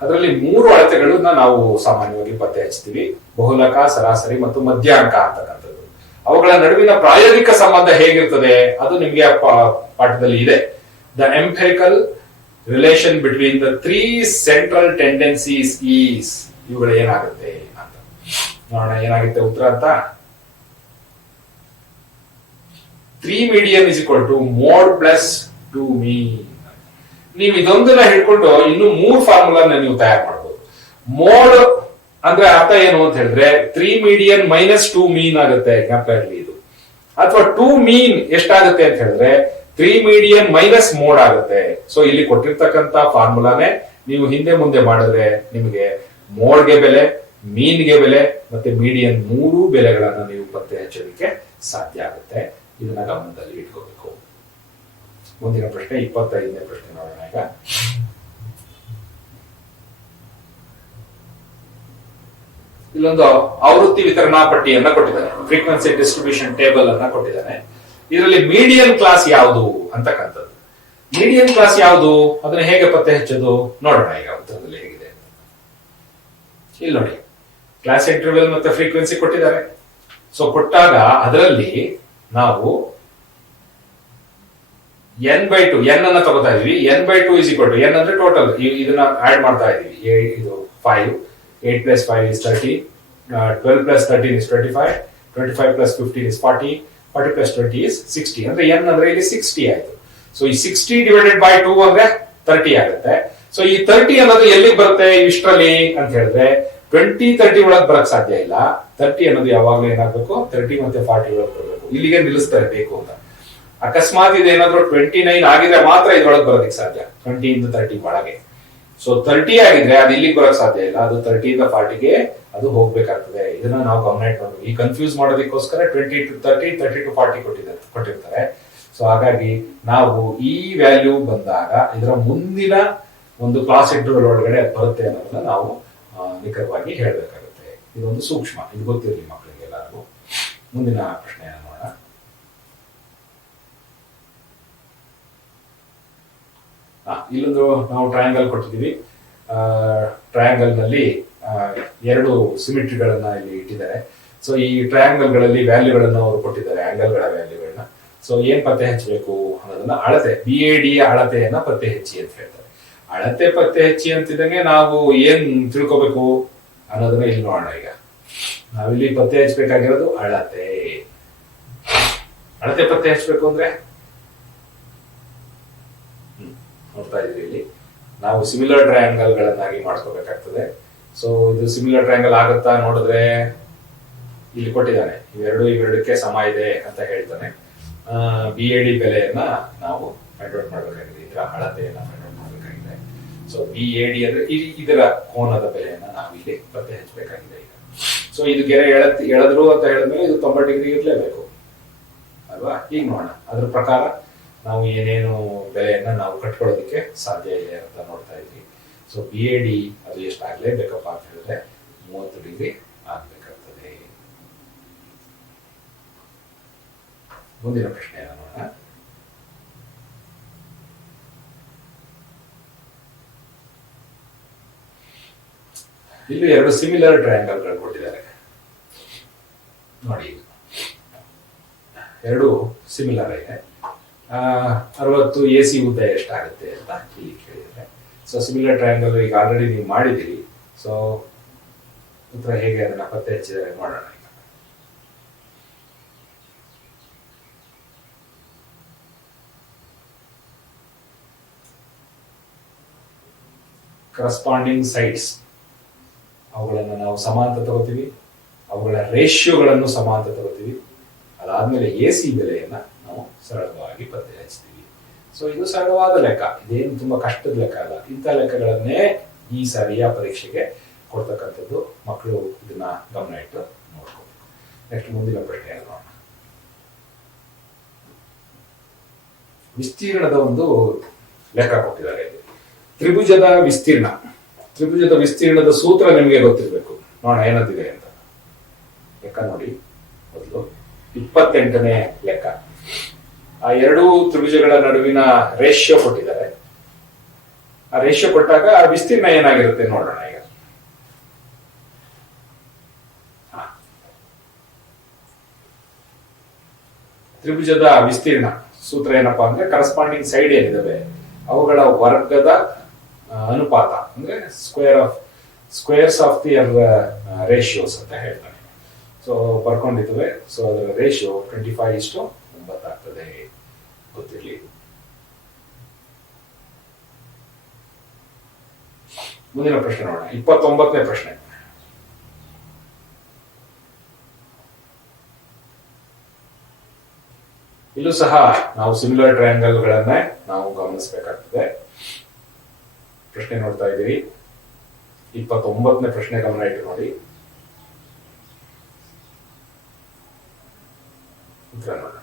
ಅದರಲ್ಲಿ 3 ಅಳತೆಗಳನ್ನ ನಾವು ಸಾಮಾನ್ಯವಾಗಿ ಪತ್ತೆ ಹಚ್ತೀವಿ. ಬಹುಲಕ, ಸರಾಸರಿ ಮತ್ತು ಮಧ್ಯಾಂಕ ಅಂತಕ್ಕಂಥದ್ದು. ಅವುಗಳ ನಡುವಿನ ಪ್ರಾಯೋಗಿಕ ಸಂಬಂಧ ಹೇಗಿರ್ತದೆ ಅದು ನಿಮ್ಗೆ ಪಾಠದಲ್ಲಿ ಇದೆ. The empirical relation between the 3 central tendencies is, ಇವುಗಳು ಏನಾಗುತ್ತೆ ಅಂತ ನೋಡೋಣ. ಏನಾಗುತ್ತೆ ಉತ್ತರ ಅಂತ. 3 median = ಮೋಡ್ + 2 ಮೀನ್. ನೀವು ಇದೊಂದನ್ನ ಹಿಡ್ಕೊಂಡು ಇನ್ನು 3 ಫಾರ್ಮುಲಾನ ನೀವು ತಯಾರು ಮಾಡಬಹುದು. ಮೋಡ್ ಅಂದ್ರೆ ಅರ್ಥ ಏನು ಅಂತ ಹೇಳಿದ್ರೆ 3 median - 2 ಮೀನ್ ಆಗುತ್ತೆ ಜ್ಞಾಪಕ ಇದು. ಅಥವಾ 2 ಮೀನ್ ಎಷ್ಟಾಗುತ್ತೆ ಅಂತ ಹೇಳಿದ್ರೆ 3 median - ಮೋಡ್ ಆಗುತ್ತೆ. ಸೊ ಇಲ್ಲಿ ಕೊಟ್ಟಿರ್ತಕ್ಕಂತ ಫಾರ್ಮುಲಾನೇ ನೀವು ಹಿಂದೆ ಮುಂದೆ ಮಾಡಿದ್ರೆ ನಿಮಗೆ ಮೋಡ್ಗೆ ಬೆಲೆ, ಮೀನ್ಗೆ ಬೆಲೆ ಮತ್ತೆ ಮೀಡಿಯನ್ 3 ಬೆಲೆಗಳನ್ನ ನೀವು ಪತ್ತೆ ಹಚ್ಚೋದಕ್ಕೆ ಸಾಧ್ಯ ಆಗುತ್ತೆ. ಇದನ್ನ ಗಮನದಲ್ಲಿ ಇಟ್ಕೋಬೇಕು. ಮುಂದಿನ ಪ್ರಶ್ನೆ 25ನೇ ಪ್ರಶ್ನೆ ನೋಡೋಣ ಈಗ. ಇಲ್ಲೊಂದು ಆವೃತ್ತಿ ವಿತರಣಾ ಪಟ್ಟಿಯನ್ನ ಕೊಟ್ಟಿದ್ದಾನೆ, ಫ್ರೀಕ್ವೆನ್ಸಿ ಡಿಸ್ಟ್ರಿಬ್ಯೂಷನ್ ಟೇಬಲ್ ಅನ್ನ ಕೊಟ್ಟಿದ್ದಾನೆ. ಇದರಲ್ಲಿ ಮೀಡಿಯನ್ ಕ್ಲಾಸ್ ಯಾವುದು ಅಂತಕ್ಕಂಥದ್ದು. ಮೀಡಿಯನ್ ಕ್ಲಾಸ್ ಯಾವುದು, ಅದನ್ನ ಹೇಗೆ ಪತ್ತೆ ಹಚ್ಚೋದು ನೋಡೋಣ ಈಗ ಉತ್ತರದಲ್ಲಿ ಹೇಗಿದೆ ಅಂತ. ಇಲ್ಲಿ ನೋಡಿ, ಕ್ಲಾಸ್ ಇಂಟರ್ವಲ್ ಮತ್ತೆ ಫ್ರೀಕ್ವೆನ್ಸಿ ಕೊಟ್ಟಿದ್ದಾರೆ. ಸೊ ಕೊಟ್ಟಾಗ ಅದರಲ್ಲಿ ನಾವು n/2 n ಅನ್ನ ತಗೋತಾ ಇದೀವಿ. n/2 is equal to n ಅಂದ್ರೆ ಟೋಟಲ್, ಇದನ್ನ ಆಡ್ ಮಾಡ್ತಾ ಇದೀವಿ. ಇದು 5, 8 + 5 is 30, 12 + 13 is 25, 25 + 15 is 40, 40 + 20 is 60. ಅಂದ್ರೆ n ಅಂದ್ರೆ ಇಲ್ಲಿ 60 ಆಯ್ತು. ಸೊ ಈ 60 / 2 ಅಂದ್ರೆ 30 ಆಗುತ್ತೆ. ಸೊ ಈ 30 ಅನ್ನೋದು ಎಲ್ಲಿಗೆ ಬರುತ್ತೆ ಇಷ್ಟರಲ್ಲಿ ಅಂತ ಹೇಳಿದ್ರೆ 20, 30 ಒಳಗೆ ಬರಕ್ ಸಾಧ್ಯ ಇಲ್ಲ. 30 ಅನ್ನೋದು ಯಾವಾಗ್ಲೂ ಏನಾಗಬೇಕು, 30 ಮತ್ತೆ 40 ಒಳಗೆ ಬರಬೇಕು. ಇಲ್ಲಿಗೆ ನಿಲ್ಲಿಸ್ತಾರೆ ಬೇಕು ಅಂತ. ಅಕಸ್ಮಾತ್ ಇದೇನಾದ್ರೂ 29 ಆಗಿದ್ರೆ ಮಾತ್ರ ಇದ್ರೊಳಗೆ ಬರೋದಕ್ಕೆ ಸಾಧ್ಯ, 20 ಇಂದ 30 ಒಳಗೆ. ಸೊ 30 ಆಗಿದ್ರೆ ಅದು ಇಲ್ಲಿಗೆ ಬರೋಕ್ ಸಾಧ್ಯ ಇಲ್ಲ, ಅದು 30 ಇಂದ 40ಗೆ ಅದು ಹೋಗ್ಬೇಕಾಗ್ತದೆ. ಇದನ್ನ ನಾವು ಗಮನ ಇಟ್ಕೊಂಡು ಈ ಕನ್ಫ್ಯೂಸ್ ಮಾಡೋದಕ್ಕೋಸ್ಕರ 20 to 30, 30 to 40 ಕೊಟ್ಟಿರ್ತಾರೆ. ಸೊ ಹಾಗಾಗಿ ನಾವು ಈ ವ್ಯಾಲ್ಯೂ ಬಂದಾಗ ಇದರ ಮುಂದಿನ ಒಂದು ಕ್ಲಾಸ್ ಇಂಟರ್ವಲ್ ಒಳಗಡೆ ಬರುತ್ತೆ ಅನ್ನೋದನ್ನ ನಾವು ನಿಖರವಾಗಿ ಹೇಳಬೇಕಾಗುತ್ತೆ. ಇದೊಂದು ಸೂಕ್ಷ್ಮ, ಇದು ಗೊತ್ತಿರಲಿ ಮಕ್ಕಳಿಗೆ ಎಲ್ಲರಿಗೂ. ಮುಂದಿನ ಪ್ರಶ್ನೆಯನ್ನು ನೋಡೋಣ. ಇಲ್ಲೊಂದು ನಾವು ಟ್ರಯಾಂಗಲ್ ಕೊಟ್ಟಿದ್ದೀವಿ. ಟ್ರಯಾಂಗಲ್ ನಲ್ಲಿ 2 ಸಿಮಿಟ್ರಿಗಳನ್ನ ಇಲ್ಲಿ ಇಟ್ಟಿದ್ದಾರೆ. ಸೊ ಈ ಟ್ರಯಾಂಗಲ್ ಗಳಲ್ಲಿ ವ್ಯಾಲ್ಯೂಗಳನ್ನ ಅವರು ಕೊಟ್ಟಿದ್ದಾರೆ, ಆಂಗಲ್ ಗಳ ವ್ಯಾಲ್ಯೂಗಳನ್ನ. ಸೊ ಏನ್ ಪತ್ತೆ ಹಚ್ಚಬೇಕು ಅನ್ನೋದನ್ನ ಅಳತೆ, BAD ಅಳತೆಯನ್ನ ಪತ್ತೆ ಹಚ್ಚಿ ಅಂತ ಹೇಳ್ತಾರೆ. ಅಳತೆ ಪತ್ತೆ ಹಚ್ಚಿ ಅಂತಿದಂಗೆ ನಾವು ಏನ್ ತಿಳ್ಕೊಬೇಕು ಅನ್ನೋದನ್ನ ಇಲ್ಲಿ ನೋಡೋಣ. ಈಗ ನಾವಿಲ್ಲಿ ಪತ್ತೆ ಹಚ್ಚಬೇಕಾಗಿರೋದು ಅಳತೆ. ಅಳತೆ ಪತ್ತೆ ಹಚ್ಚಬೇಕು ಅಂದ್ರೆ ನೋಡ್ತಾ ಇದ್ರಿ, ಇಲ್ಲಿ ನಾವು ಸಿಮಿಲರ್ ಟ್ರಯಾಂಗಲ್ ಗಳನ್ನಾಗಿ ಮಾಡ್ಕೋಬೇಕಾಗ್ತದೆ. ಸೊ ಇದು ಸಿಮಿಲರ್ ಟ್ರಯಾಂಗಲ್ ಆಗುತ್ತಾ ನೋಡಿದ್ರೆ ಇಲ್ಲಿ ಕೊಟ್ಟಿದ್ದಾನೆ, ಇವೆರಡಕ್ಕೆ ಸಮ ಇದೆ ಅಂತ ಹೇಳ್ತಾನೆ. BAD ಬೆಲೆಯನ್ನ ನಾವು ಫೈಂಡ್ ಔಟ್ ಮಾಡ್ಬೇಕಾಗಿದೆ, ಇದರ ಅಳತೆಯನ್ನ ಫೈಂಡ್ ಔಟ್ ಮಾಡ್ಬೇಕಾಗಿದೆ. ಸೊ BAD ಅಂದ್ರೆ ಇದರ ಕೋನದ ಬೆಲೆಯನ್ನ ನಾವು ಇಲ್ಲಿ ಪತ್ತೆ ಹಚ್ಚಬೇಕಾಗಿದೆ ಈಗ. ಸೊ ಇದು ಗೆರೆ ಎಳೆದ್ರು ಅಂತ ಹೇಳಿದ್ಮೇಲೆ ಇದು 90 ಡಿಗ್ರಿ ಇರ್ಲೇಬೇಕು ಅಲ್ವಾ. ಈಗ ನೋಡೋಣ ಅದ್ರ ಪ್ರಕಾರ ನಾವು ಏನೇನು ಬೆಲೆಯನ್ನ ನಾವು ಕಟ್ಕೊಳ್ಳೋದಕ್ಕೆ ಸಾಧ್ಯ ಇದೆ ಅಂತ ನೋಡ್ತಾ ಇದ್ವಿ. ಸೊ BAD ಅದು ಎಷ್ಟು ಆಗ್ಲೇಬೇಕಪ್ಪ ಅಂತ ಹೇಳಿದ್ರೆ 30 ಡಿಗ್ರಿ ಆಗ್ಬೇಕಾಗ್ತದೆ. ಮುಂದಿನ ಪ್ರಶ್ನೆಯನ್ನು ನೋಡೋಣ. ಇಲ್ಲಿ 2 ಸಿಮಿಲರ್ ಟ್ರಯಾಂಗಲ್ ಗಳು ಕೊಟ್ಟಿದ್ದಾರೆ ನೋಡಿ. 2 ಸಿಮಿಲರ್ ಇದೆ. 60 AC ಉದ್ದ ಎಷ್ಟಾಗುತ್ತೆ ಅಂತ ಇಲ್ಲಿ ಕೇಳಿದ್ದಾರೆ. ಸೊ ಸಿಮಿಲರ್ ಟ್ರಯಾಂಗಲ್ ಈಗ ಆಲ್ರೆಡಿ ನೀವು ಮಾಡಿದಿರಿ. ಸೊ ಉತ್ತರ ಹೇಗೆ ಅದನ್ನ ಪತ್ತೆ ಹಚ್ಚಿದರೆ ನೋಡೋಣ. ಈಗ ಕರಸ್ಪಾಂಡಿಂಗ್ ಸೈಡ್ಸ್ ಅವುಗಳನ್ನು ನಾವು ಸಮ ಅಂತ ತಗೋತೀವಿ, ಅವುಗಳ ರೇಷಿಯೋಗಳನ್ನು ಸಮ ಅಂತ ತಗೋತೀವಿ. ಅದಾದ್ಮೇಲೆ AC ಬೆಲೆಯನ್ನ ನಾವು ಸರಳವಾಗಿ ಪತ್ತೆ ಹಚ್ತೀವಿ. ಸೊ ಇದು ಸರಳವಾದ ಲೆಕ್ಕ, ಇದೇನು ತುಂಬಾ ಕಷ್ಟದ ಲೆಕ್ಕ ಅಲ್ಲ. ಇಂಥ ಲೆಕ್ಕಗಳನ್ನೇ ಈ ಸಾರಿಯ ಪರೀಕ್ಷೆಗೆ ಕೊಡ್ತಕ್ಕಂಥದ್ದು. ಮಕ್ಕಳು ಇದನ್ನ ಗಮನ ಇಟ್ಟು ನೋಡ್ಕೋಬೇಕು. ನೆಕ್ಸ್ಟ್ ಮುಂದಿನ ಪ್ರಶ್ನೆಯನ್ನು ನೋಡೋಣ. ವಿಸ್ತೀರ್ಣದ ಒಂದು ಲೆಕ್ಕ ಕೊಟ್ಟಿದ್ದಾರೆ. ತ್ರಿಭುಜದ ವಿಸ್ತೀರ್ಣ, ತ್ರಿಭುಜದ ವಿಸ್ತೀರ್ಣದ ಸೂತ್ರ ನಿಮಗೆ ಗೊತ್ತಿರಬೇಕು. ನೋಡೋಣ ಏನಂತಿದೆ ಅಂತ. ಲೆಕ್ಕ ನೋಡಿ ಮೊದಲು 28ನೇ ಲೆಕ್ಕ. ಆ 2 ತ್ರಿಭುಜಗಳ ನಡುವಿನ ರೇಷಿಯೋ ಕೊಟ್ಟಿದ್ದಾರೆ. ಆ ರೇಷಿಯೋ ಕೊಟ್ಟಾಗ ಆ ವಿಸ್ತೀರ್ಣ ಏನಾಗಿರುತ್ತೆ ನೋಡೋಣ ಈಗ. ತ್ರಿಭುಜದ ವಿಸ್ತೀರ್ಣ ಸೂತ್ರ ಏನಪ್ಪಾ ಅಂದ್ರೆ ಕರಸ್ಪಾಂಡಿಂಗ್ ಸೈಡ್ ಏನಿದಾವೆ ಅವುಗಳ ವರ್ಗದ ಅನುಪಾತ, ಅಂದ್ರೆ ಸ್ಕ್ವೇರ್ಸ್ ಆಫ್ ದಿ ರೇಷಿಯೋಸ್ ಅಂತ ಹೇಳ್ತಾನೆ. ಸೊ ಬರ್ಕೊಂಡಿದ್ದೇವೆ. ಸೊ ಅದರ ರೇಷಿಯೋ 25:9 ಆಗ್ತದೆ, ಗೊತ್ತಿರಲಿ. ಮುಂದಿನ ಪ್ರಶ್ನೆ ನೋಡೋಣ. 29ನೇ ಪ್ರಶ್ನೆ. ಇಲ್ಲೂ ಸಹ ನಾವು ಸಿಮಿಲರ್ ಟ್ರಯಾಂಗಲ್ ಗಳನ್ನೇ ನಾವು ಗಮನಿಸಬೇಕಾಗ್ತದೆ. ಪ್ರಶ್ನೆ ನೋಡ್ತಾ ಇದ್ದೀರಿ. 29ನೇ ಪ್ರಶ್ನೆ ಗಮನ ಇಟ್ಟು ನೋಡಿ. ಉತ್ತರ ನೋಡೋಣ.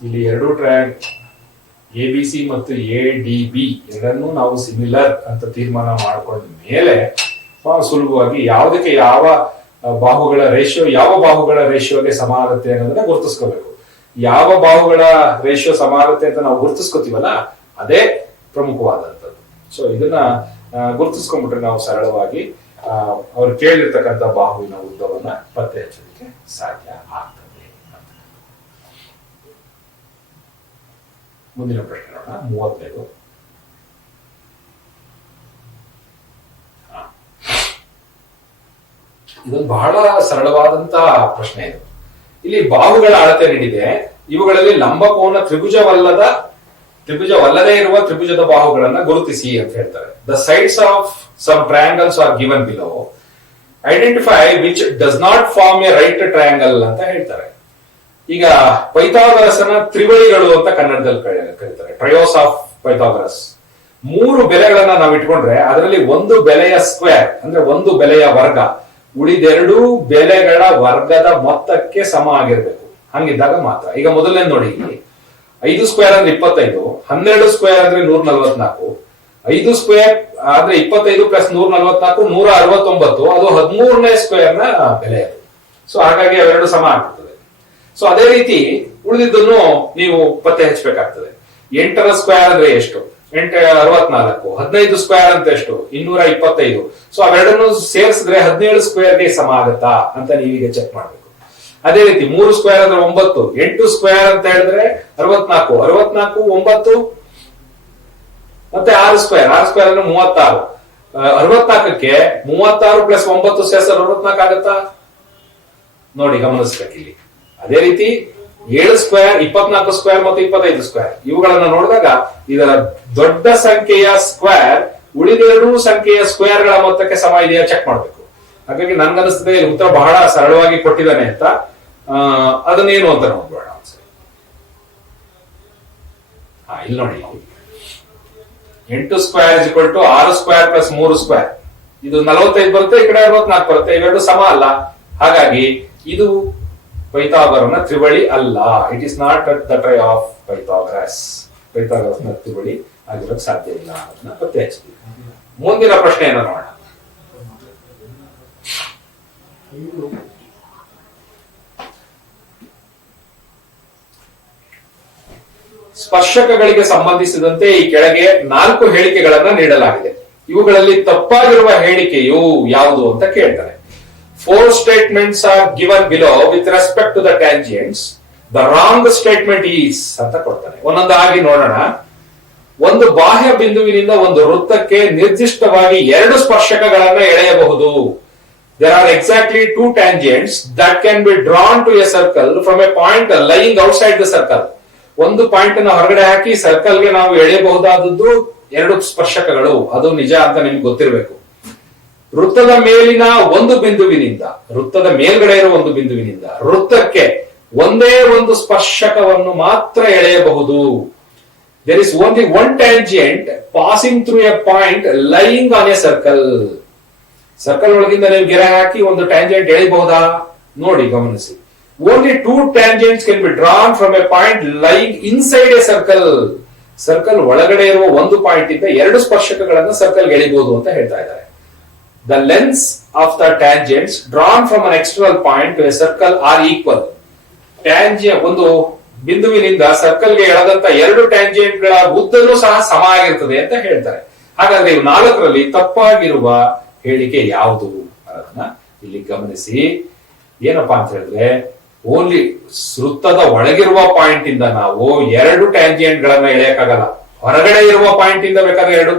ಇಲ್ಲಿ 2 ಟ್ರಯಾಂಗಲ್ ABC ಮತ್ತು ADB ಎರಡನ್ನೂ ನಾವು ಸಿಮಿಲರ್ ಅಂತ ತೀರ್ಮಾನ ಮಾಡಿಕೊಂಡ ಮೇಲೆ ಸುಲಭವಾಗಿ ಯಾವುದಕ್ಕೆ ಯಾವ ಬಾಹುಗಳ ರೇಷಿಯೋ ಯಾವ ಬಾಹುಗಳ ರೇಷಿಯೋಗೆ ಸಮ ಆಗುತ್ತೆ ಅನ್ನೋದನ್ನ ಗುರುತಿಸ್ಕೋಬೇಕು. ಯಾವ ಬಾಹುಗಳ ರೇಷಿಯೋ ಸಮ ಆಗುತ್ತೆ ಅಂತ ನಾವು ಗುರುತಿಸ್ಕೊತೀವಲ್ಲ ಅದೇ ಪ್ರಮುಖವಾದಂಥದ್ದು. ಸೊ ಇದನ್ನ ಗುರುತಿಸ್ಕೊಂಡ್ಬಿಟ್ರೆ ನಾವು ಸರಳವಾಗಿ ಅವ್ರು ಕೇಳಿರ್ತಕ್ಕಂಥ ಬಾಹುವಿನ ಉದ್ದವನ್ನ ಪತ್ತೆ ಹಚ್ಚೋದಕ್ಕೆ ಸಾಧ್ಯ ಆಗ್ತದೆ. ಮುಂದಿನ ಪ್ರಶ್ನೆ ನೋಡೋಣ, 35. ಇದೊಂದು ಬಹಳ ಸರಳವಾದಂತಹ ಪ್ರಶ್ನೆ ಇದು. ಇಲ್ಲಿ ಬಾಹುಗಳ ಅಳತೆ ನೀಡಿದೆ. ಇವುಗಳಲ್ಲಿ ಲಂಬಕೋನ ತ್ರಿಭುಜವಲ್ಲದೇ ಇರುವ ತ್ರಿಭುಜದ ಬಾಹುಗಳನ್ನ ಗುರುತಿಸಿ ಅಂತ ಹೇಳ್ತಾರೆ. The sides of some triangles are given below. Identify which does not form a right triangle ಅಂತ ಹೇಳ್ತಾರೆ. ಈಗ ಪೈಥಾಗರಸನ ತ್ರಿವಳಿಗಳು ಅಂತ ಕನ್ನಡದಲ್ಲಿ ಕರೀತಾರೆ, ಟ್ರಯೋಸ್ ಆಫ್ ಪೈಥಾಗರಸ್. 3 ಬೆಲೆಗಳನ್ನ ನಾವು ಇಟ್ಕೊಂಡ್ರೆ ಅದರಲ್ಲಿ ಒಂದು ಬೆಲೆಯ ಸ್ಕ್ವೇರ್ ಅಂದ್ರೆ ಒಂದು ಬೆಲೆಯ ವರ್ಗ ಉಳಿದೆರಡು ಬೆಲೆಗಳ ವರ್ಗದ ಮೊತ್ತಕ್ಕೆ ಸಮ ಆಗಿರ್ಬೇಕು. ಹಂಗಿದ್ದಾಗ ಮಾತ್ರ. ಈಗ ಮೊದಲನೇ ನೋಡಿ, ಇಲ್ಲಿ 5 ಸ್ಕ್ವೇರ್ ಅಂದ್ರೆ 25, 12 ಸ್ಕ್ವೇರ್ ಅಂದ್ರೆ 144, 5 ಸ್ಕ್ವೇರ್ ಆದ್ರೆ 25 ಪ್ಲಸ್ 144 169, ಅದು 13ನೇ ಸ್ಕ್ವೇರ್ ನ ಬೆಲೆ ಅದು. ಸೊ ಹಾಗಾಗಿ ಅವೆರಡು ಸಮ ಆಗ್ತದೆ. ಸೊ ಅದೇ ರೀತಿ ಉಳಿದಿದ್ದನ್ನು ನೀವು ಪತ್ತೆ ಹಚ್ಚಬೇಕಾಗ್ತದೆ. 8ರ ಸ್ಕ್ವೇರ್ ಅಂದ್ರೆ ಎಷ್ಟು? 8 64, 15 ಸ್ಕ್ವೇರ್ ಅಂತ ಎಷ್ಟು? 225. ಸೊ ಅವೆರಡನ್ನು ಸೇರಿಸಿದ್ರೆ 17 ಸ್ಕ್ವೇರ್ಗೆ ಸಮ ಆಗತ್ತಾ ಅಂತ ನೀವೀಗ ಚೆಕ್ ಮಾಡ್ಬೇಕು. ಅದೇ ರೀತಿ 3 ಸ್ಕ್ವೇರ್ ಅಂದ್ರೆ 9, 8 ಸ್ಕ್ವೇರ್ ಅಂತ ಹೇಳಿದ್ರೆ 64, 64, 9 ಮತ್ತೆ 6 ಸ್ಕ್ವೇರ್ ಅಂದ್ರೆ 36. 64ಕ್ಕೆ 36 ಪ್ಲಸ್ 9 ಸೇರಿಸಿದ್ರೆ 64 ಆಗತ್ತಾ? ನೋಡಿ, ಗಮನಿಸ್ಬೇಕು ಇಲ್ಲಿ. ಅದೇ ರೀತಿ 7 ಸ್ಕ್ವೇರ್, 24 ಸ್ಕ್ವೇರ್ ಮತ್ತು 25 ಸ್ಕ್ವೇರ್ ಇವುಗಳನ್ನ ನೋಡಿದಾಗ ಇದರ ದೊಡ್ಡ ಸಂಖ್ಯೆಯ ಸ್ಕ್ವೇರ್ ಉಳಿದೆರಡು ಸಂಖ್ಯೆಯ ಸ್ಕ್ವೇರ್ ಗಳ ಮೊತ್ತಕ್ಕೆ ಸಮ ಇದೆಯಾ ಚೆಕ್ ಮಾಡ್ಬೇಕು. ಹಾಗಾಗಿ ನನ್ಗನ್ನಿಸ್ತದೆ ಇಲ್ಲಿ ಉತ್ತರ ಬಹಳ ಸರಳವಾಗಿ ಕೊಟ್ಟಿದ್ದಾನೆ ಅಂತ. ಅದನ್ನೇನು ಅಂತ ನೋಡ್ಬೇಡ ಒಂದ್ಸರಿ. ಇಲ್ಲಿ ನೋಡಿ, 8 square is equal to 6 square plus 3 square. ಇದು 45 ಬರುತ್ತೆ, ಈ ಕಡೆ 64 ಬರುತ್ತೆ. ಇವೆರಡು ಸಮ ಅಲ್ಲ. ಹಾಗಾಗಿ ಇದು ಪೈಥಾಗರನ ತ್ರಿವಳಿ ಅಲ್ಲ. It is not the try of Pythagoras. ಪೈಥಾಗರಸ್ನ ತ್ರಿವಳಿ ಆಗಿರೋಕ್ ಸಾಧ್ಯ ಇಲ್ಲ. ಅದನ್ನ ಪತ್ತೆ ಹಚ್ಚಿದ್ವಿ. ಮುಂದಿನ ಪ್ರಶ್ನೆಯನ್ನು ನೋಡೋಣ. ಸ್ಪರ್ಶಕಗಳಿಗೆ ಸಂಬಂಧಿಸಿದಂತೆ ಈ ಕೆಳಗೆ 4 ಹೇಳಿಕೆಗಳನ್ನ ನೀಡಲಾಗಿದೆ. ಇವುಗಳಲ್ಲಿ ತಪ್ಪಾಗಿರುವ ಹೇಳಿಕೆಯು ಯಾವುದು ಅಂತ ಕೇಳ್ತಾರೆ. 4 statements are given below with respect to the tangents. The wrong statement is ಅಂತ ಕೊಡ್ತಾನೆ. ಒಂದೊಂದಾಗಿ ನೋಡೋಣ. ಒಂದು ಬಾಹ್ಯ ಬಿಂದುವಿನಿಂದ ಒಂದು ವೃತ್ತಕ್ಕೆ ನಿರ್ದಿಷ್ಟವಾಗಿ 2 ಸ್ಪರ್ಶಕಗಳನ್ನ ಎಳೆಯಬಹುದು. There are exactly 2 tangents that can be drawn to a circle from a point lying outside the circle. ಒಂದು ಪಾಯಿಂಟ್ ಅನ್ನು ಹೊರಗಡೆ ಹಾಕಿ ಸರ್ಕಲ್ಗೆ ನಾವು ಎಳೆಯಬಹುದಾದದ್ದು 2 ಸ್ಪರ್ಶಕಗಳು. ಅದು ನಿಜ ಅಂತ ನಿಮ್ಗೆ ಗೊತ್ತಿರಬೇಕು. ವೃತ್ತದ ಮೇಲಿನ ಒಂದು ಬಿಂದುವಿನಿಂದ, ವೃತ್ತದ ಮೇಲ್ಗಡೆ ಇರುವ ಒಂದು ಬಿಂದುವಿನಿಂದ ವೃತ್ತಕ್ಕೆ ಒಂದೇ ಒಂದು ಸ್ಪರ್ಶಕವನ್ನು ಮಾತ್ರ ಎಳೆಯಬಹುದು. There is only one tangent passing through a point lying on a circle. Circle ಒಳಗಿಂದ ನೀವು ಗೆರೆ ಹಾಕಿ ಒಂದು ಟ್ಯಾಂಜೆಂಟ್ ಎಳೆಯಬಹುದಾ? ನೋಡಿ, ಗಮನಿಸಿ. Only 2 tangents can be drawn from a point lying inside a circle. Circle ಒಳಗಡೆ ಇರುವ ಒಂದು ಪಾಯಿಂಟ್ ಇಂದ 2 ಸ್ಪರ್ಶಕಗಳನ್ನು ಸರ್ಕಲ್ ಎಳಿಬಹುದು ಅಂತ ಹೇಳ್ತಾ ಇದ್ದಾರೆ. The lengths of the tangents drawn from an external point to a circle are equal. ಒಂದು ಬಿಂದುವಿನಿಂದ ಸರ್ಕಲ್ಗೆ ಎಳೆದಂತ 2 ಟ್ಯಾಂಜೆಂಟ್ ಗಳ ಉದ್ದನೂ ಸಹ ಸಮ ಆಗಿರ್ತದೆ ಅಂತ ಹೇಳ್ತಾರೆ. ಹಾಗಾದ್ರೆ ಇವು 4ರಲ್ಲಿ ತಪ್ಪಾಗಿರುವ ಹೇಳಿಕೆ ಯಾವುದು ಅನ್ನೋದನ್ನ ಇಲ್ಲಿ ಗಮನಿಸಿ. ಏನಪ್ಪಾ ಅಂತ ಹೇಳಿದ್ರೆ, ಓನ್ಲಿ ವೃತ್ತದ ಒಳಗಿರುವ ಪಾಯಿಂಟ್ ಇಂದ ನಾವು 2 ಟ್ಯಾಂಜೆಂಟ್ ಗಳನ್ನ ಎಳೆಯಕ್ಕಾಗಲ್ಲ. ಹೊರಗಡೆ ಇರುವ ಪಾಯಿಂಟ್ ಇಂದ ಬೇಕಾದ್ರೆ 2